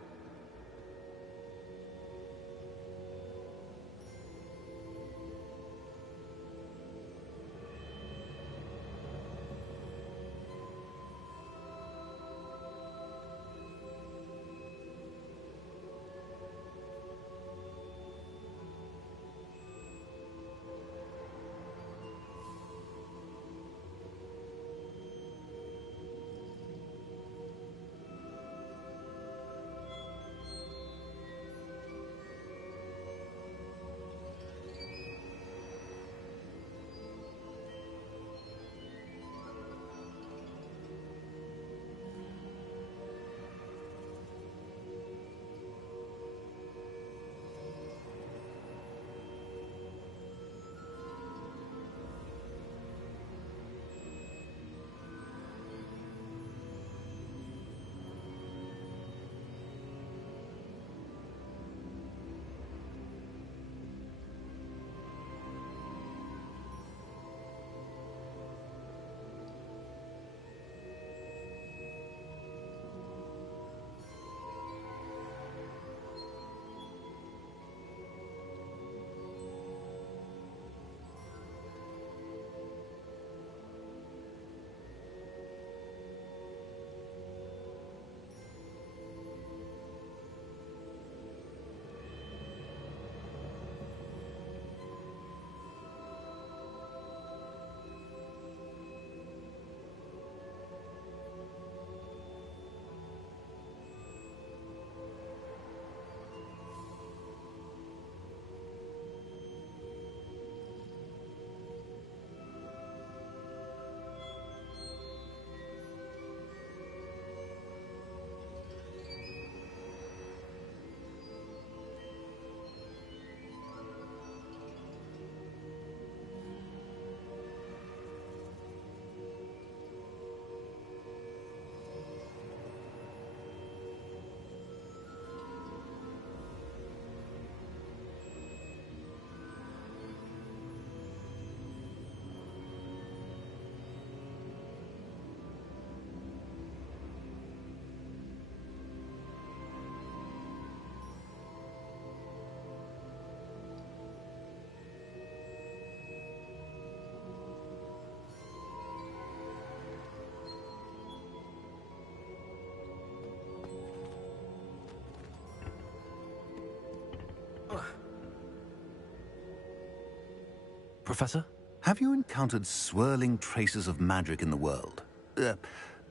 Professor? Have you encountered swirling traces of magic in the world?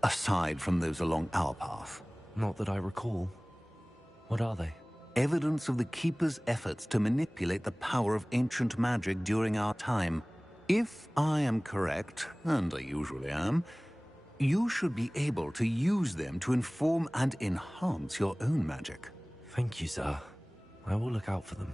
Aside from those along our path? Not that I recall. What are they? evidence of the Keeper's efforts to manipulate the power of ancient magic during our time. If I am correct, and I usually am, you should be able to use them to inform and enhance your own magic. Thank you, sir. I will look out for them.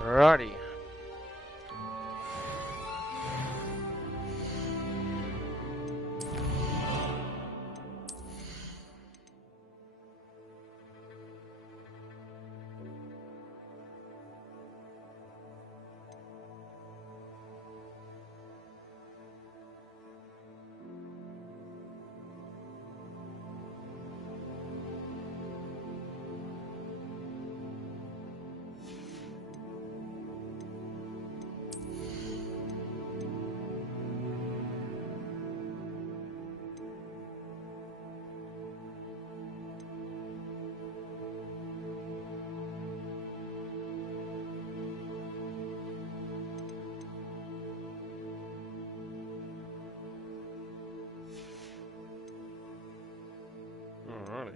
Alrighty. Alrighty.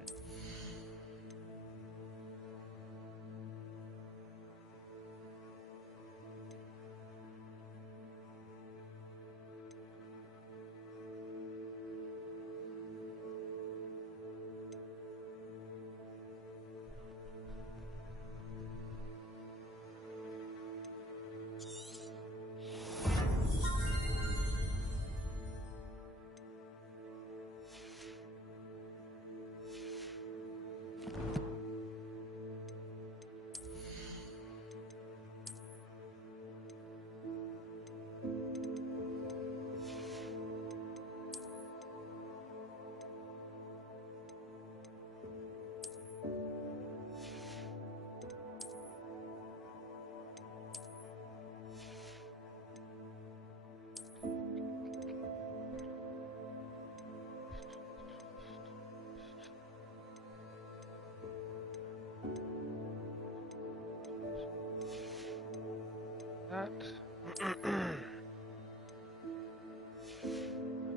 That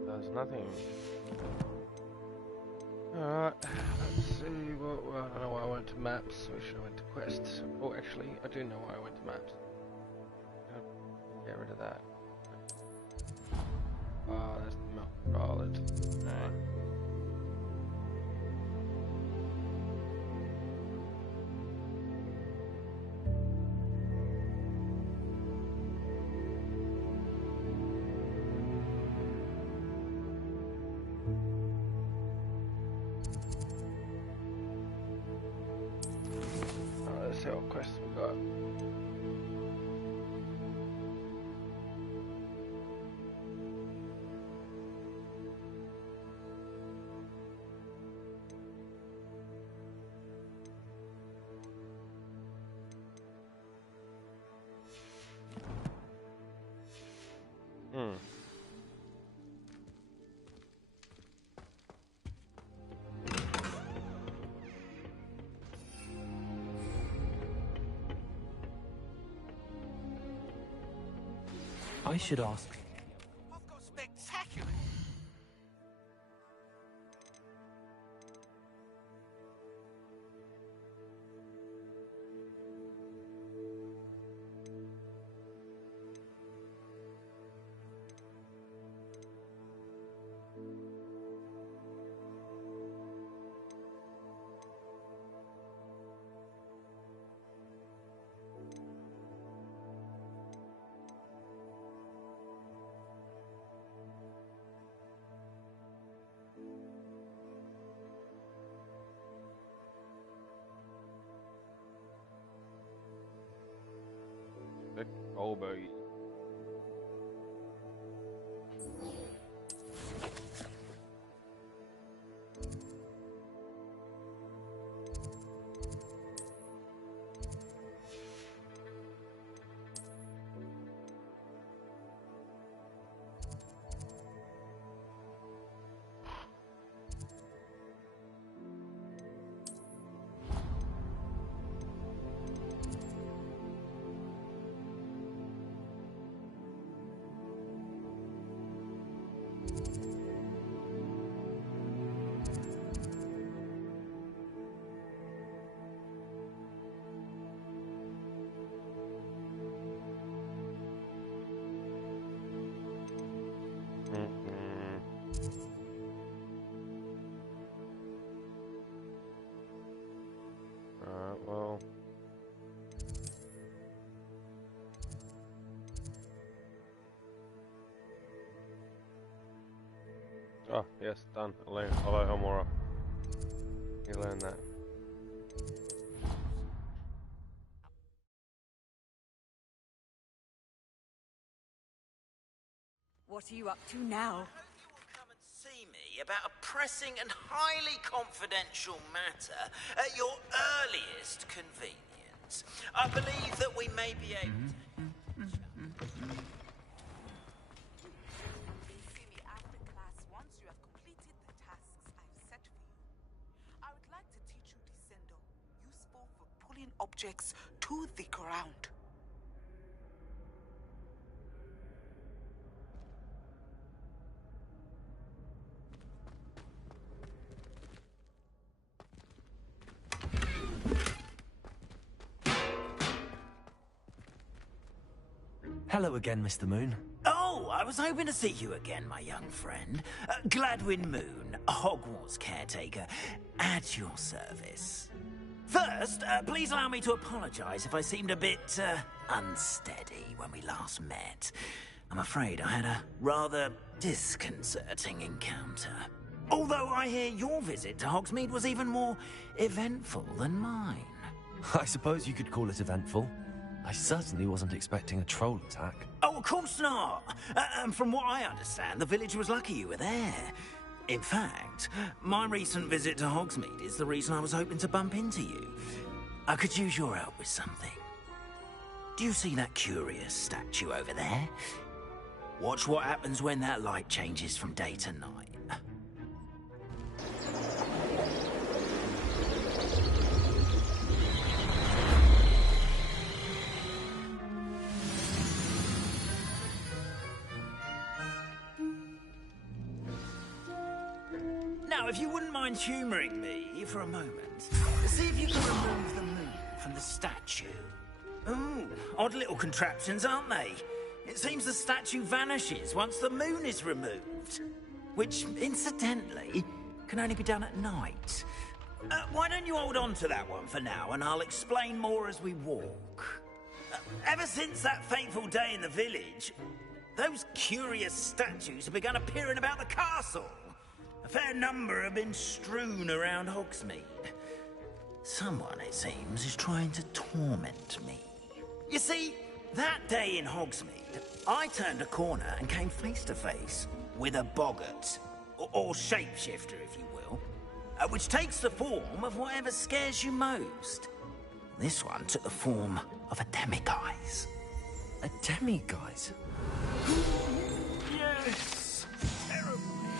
does nothing. Alright, let's see what. Well, I don't know why I went to maps. We should have went to quests. Oh, actually, I do know why I went to maps. Get rid of that. Oh, that's not valid. Alright. Let's see what quests we got. I should ask. Spectacular! Big old bogey. Oh, yes, done. Hello, Homora. You learned that. What are you up to now? See me about a pressing and highly confidential matter at your earliest convenience. I believe that we may be able to... See me after class once you have completed the tasks I've set for you. I would like to teach you Descendo, useful for pulling objects to the ground. Hello again, Mr. Moon. Oh, I was hoping to see you again, my young friend. Gladwin Moon, Hogwarts caretaker, at your service. First, please allow me to apologize if I seemed a bit, unsteady when we last met. I'm afraid I had a rather disconcerting encounter. Although I hear your visit to Hogsmeade was even more eventful than mine. I suppose you could call it eventful. I certainly wasn't expecting a troll attack. Oh, of course not. And from what I understand, the village was lucky you were there. In fact, my recent visit to Hogsmeade is the reason I was hoping to bump into you. I could use your help with something. Do you see that curious statue over there? Watch what happens when that light changes from day to night. Now, if you wouldn't mind humouring me for a moment, see if you can remove the moon from the statue. Ooh, odd little contraptions, aren't they? It seems the statue vanishes once the moon is removed. Which, incidentally, can only be done at night. Why don't you hold on to that one for now, and I'll explain more as we walk. Ever since that fateful day in the village, those curious statues have begun appearing about the castle. A fair number have been strewn around Hogsmeade. Someone, it seems, is trying to torment me. You see, that day in Hogsmeade, I turned a corner and came face to face with a boggart, or shapeshifter, if you will, which takes the form of whatever scares you most. This one took the form of a demiguise. A demiguise? Yes! Terrible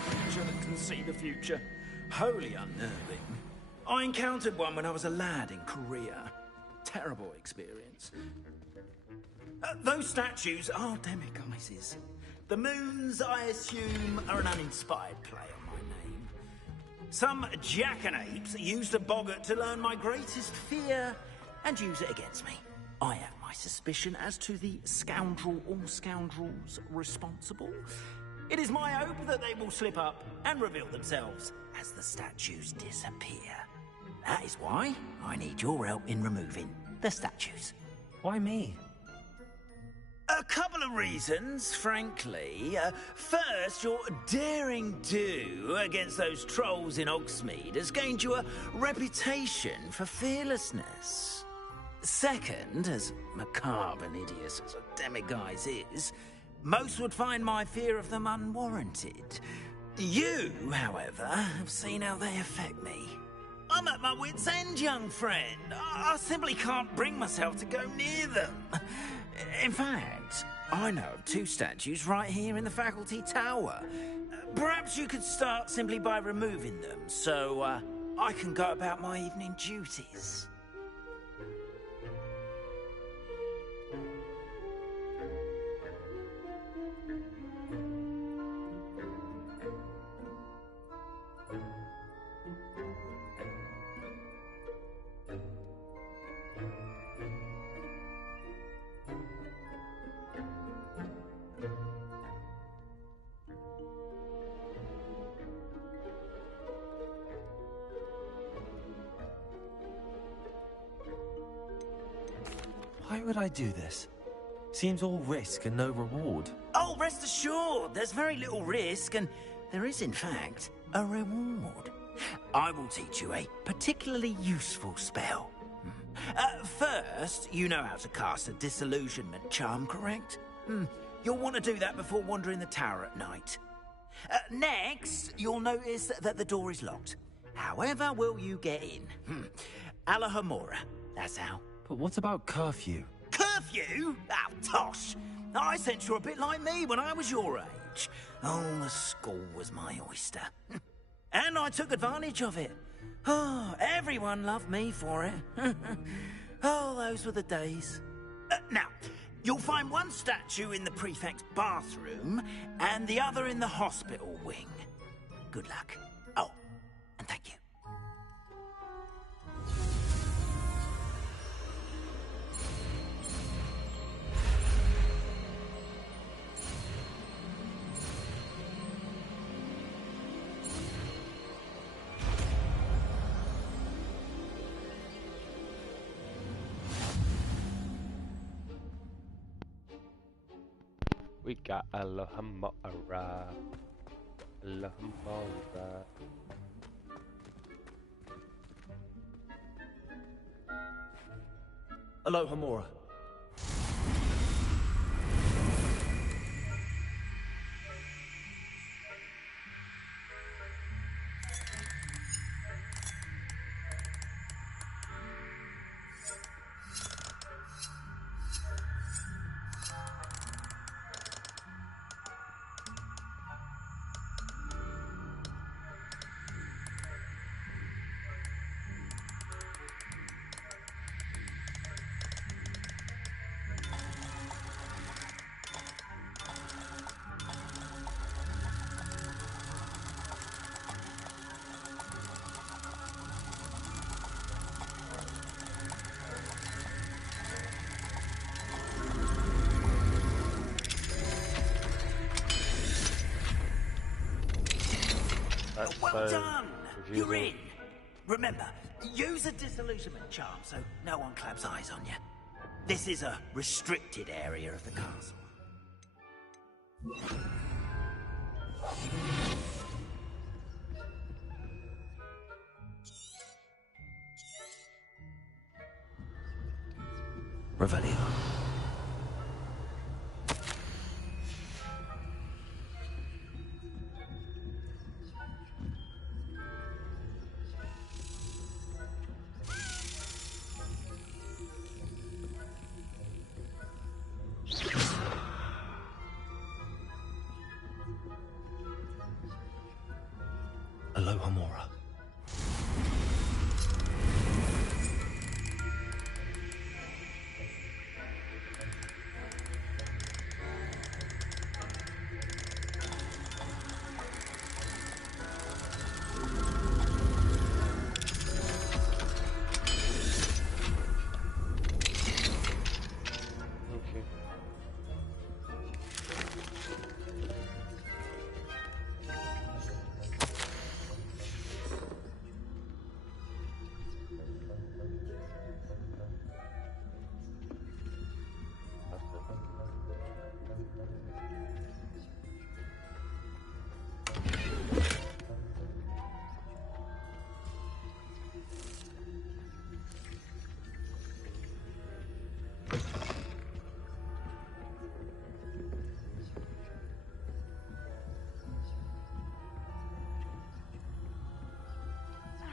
creature that can see the future. Wholly unnerving. I encountered one when I was a lad in Korea. Terrible experience. Those statues are demiguises. The moons, I assume, are an uninspired play on my name. Some jackanapes used a boggart to learn my greatest fear and use it against me. I have my suspicion as to the scoundrel or scoundrels responsible. It is my hope that they will slip up and reveal themselves as the statues disappear. That is why I need your help in removing the statues. Why me? A couple of reasons, frankly. First, your daring do against those trolls in Hogsmeade has gained you a reputation for fearlessness. Second, as macabre and hideous as a demiguise is, most would find my fear of them unwarranted. You, however, have seen how they affect me. I'm at my wit's end, young friend. I simply can't bring myself to go near them. In fact, I know of two statues right here in the faculty tower. Perhaps you could start simply by removing them, so I can go about my evening duties. Why would I do this? Seems all risk and no reward. Oh, rest assured, there's very little risk and there is in fact a reward. I will teach you a particularly useful spell. First, you know how to cast a disillusionment charm, correct? You'll want to do that before wandering the tower at night. Next, you'll notice that the door is locked. However will you get in? Alahamora, that's how. But what about curfew? Curfew? Oh, tosh! I sense you're a bit like me when I was your age. Oh, the school was my oyster. And I took advantage of it. Oh, everyone loved me for it. Oh, those were the days. Now, you'll find one statue in the prefect's bathroom and the other in the hospital wing. Good luck. Oh, and thank you. We got Alahamora. Alahamora. Alahamora. Well done! You're in! Remember, use a disillusionment charm so no one claps eyes on you. This is a restricted area of the castle. Revelio. Alahamora.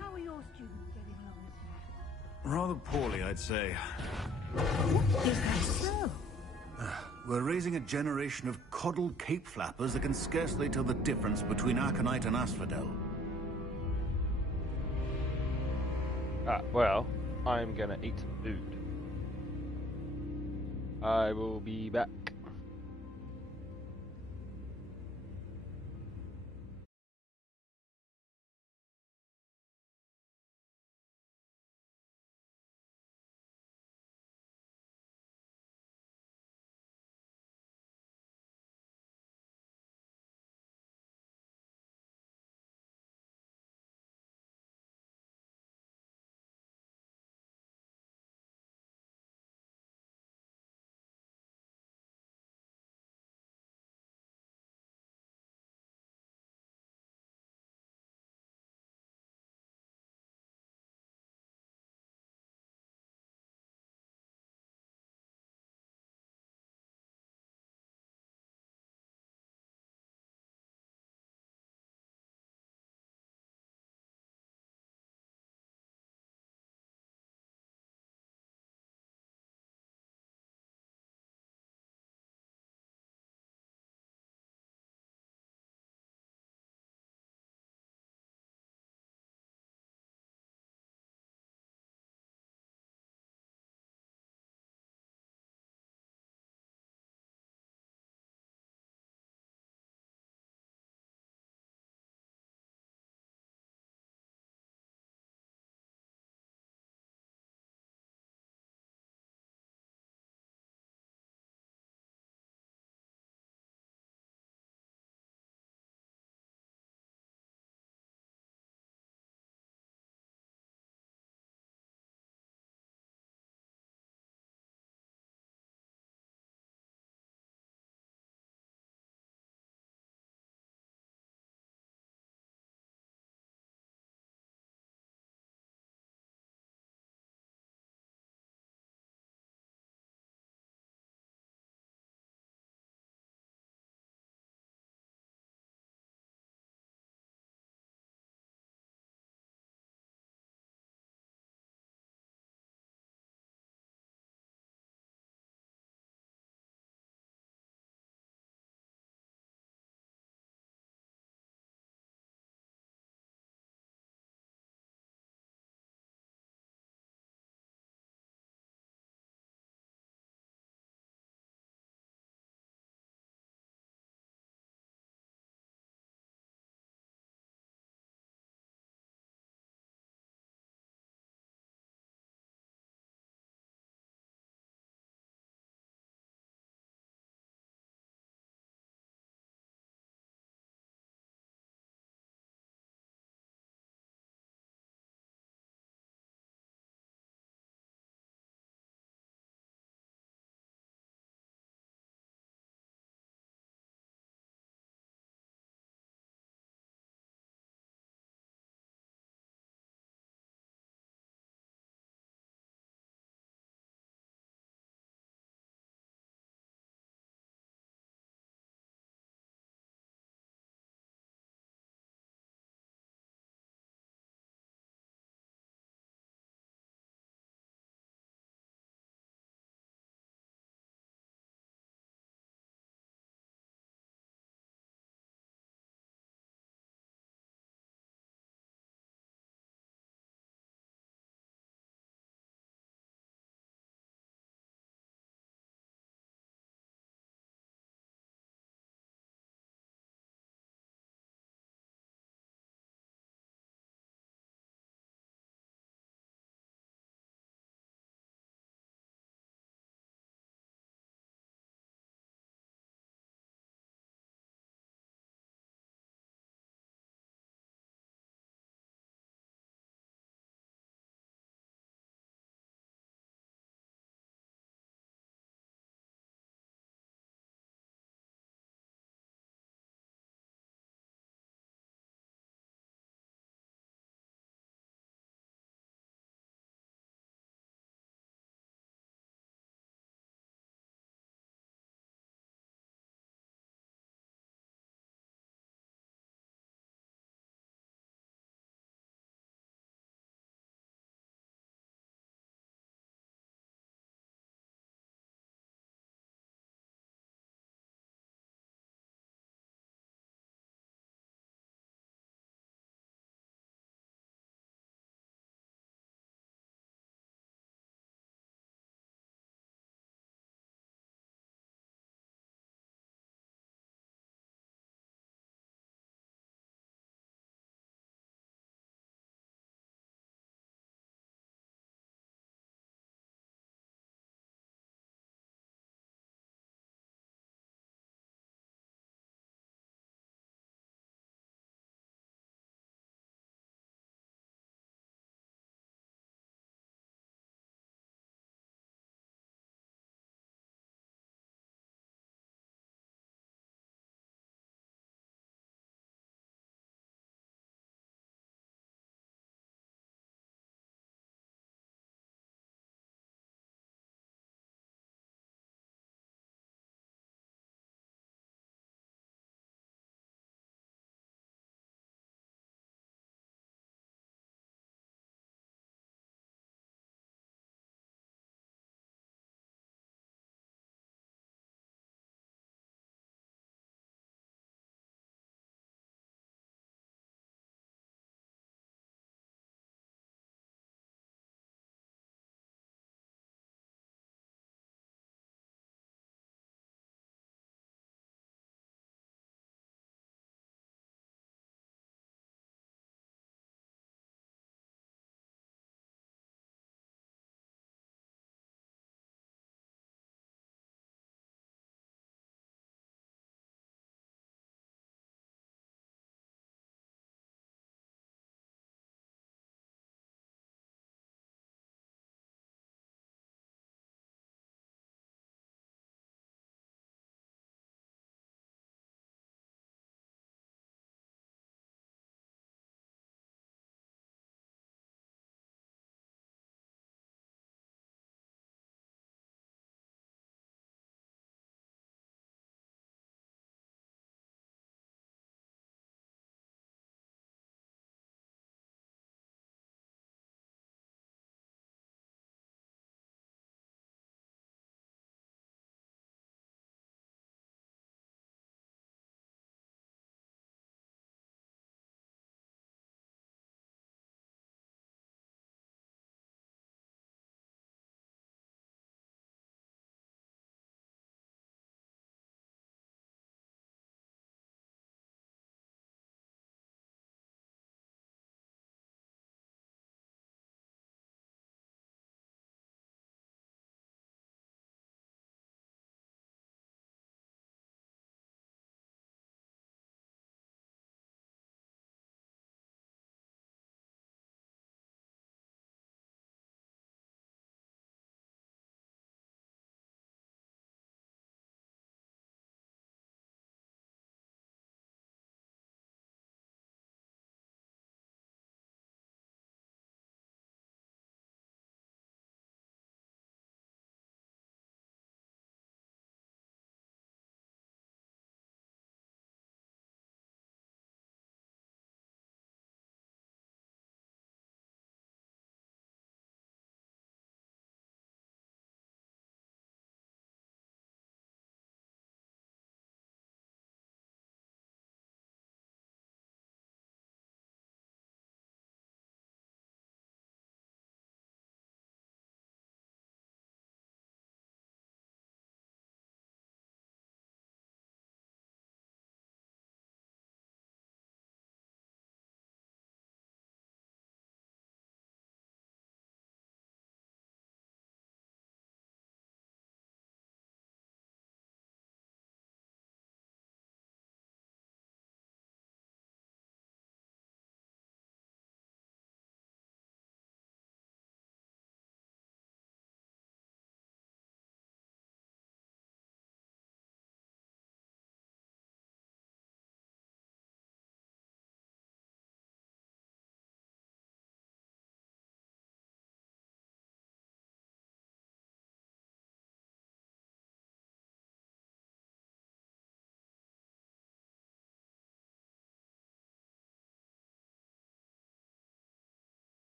How are your students getting along with that? Rather poorly, I'd say. Is that so? We're raising a generation of coddled cape flappers that can scarcely tell the difference between aconite and asphodel. Well, I'm gonna eat some food. I will be back.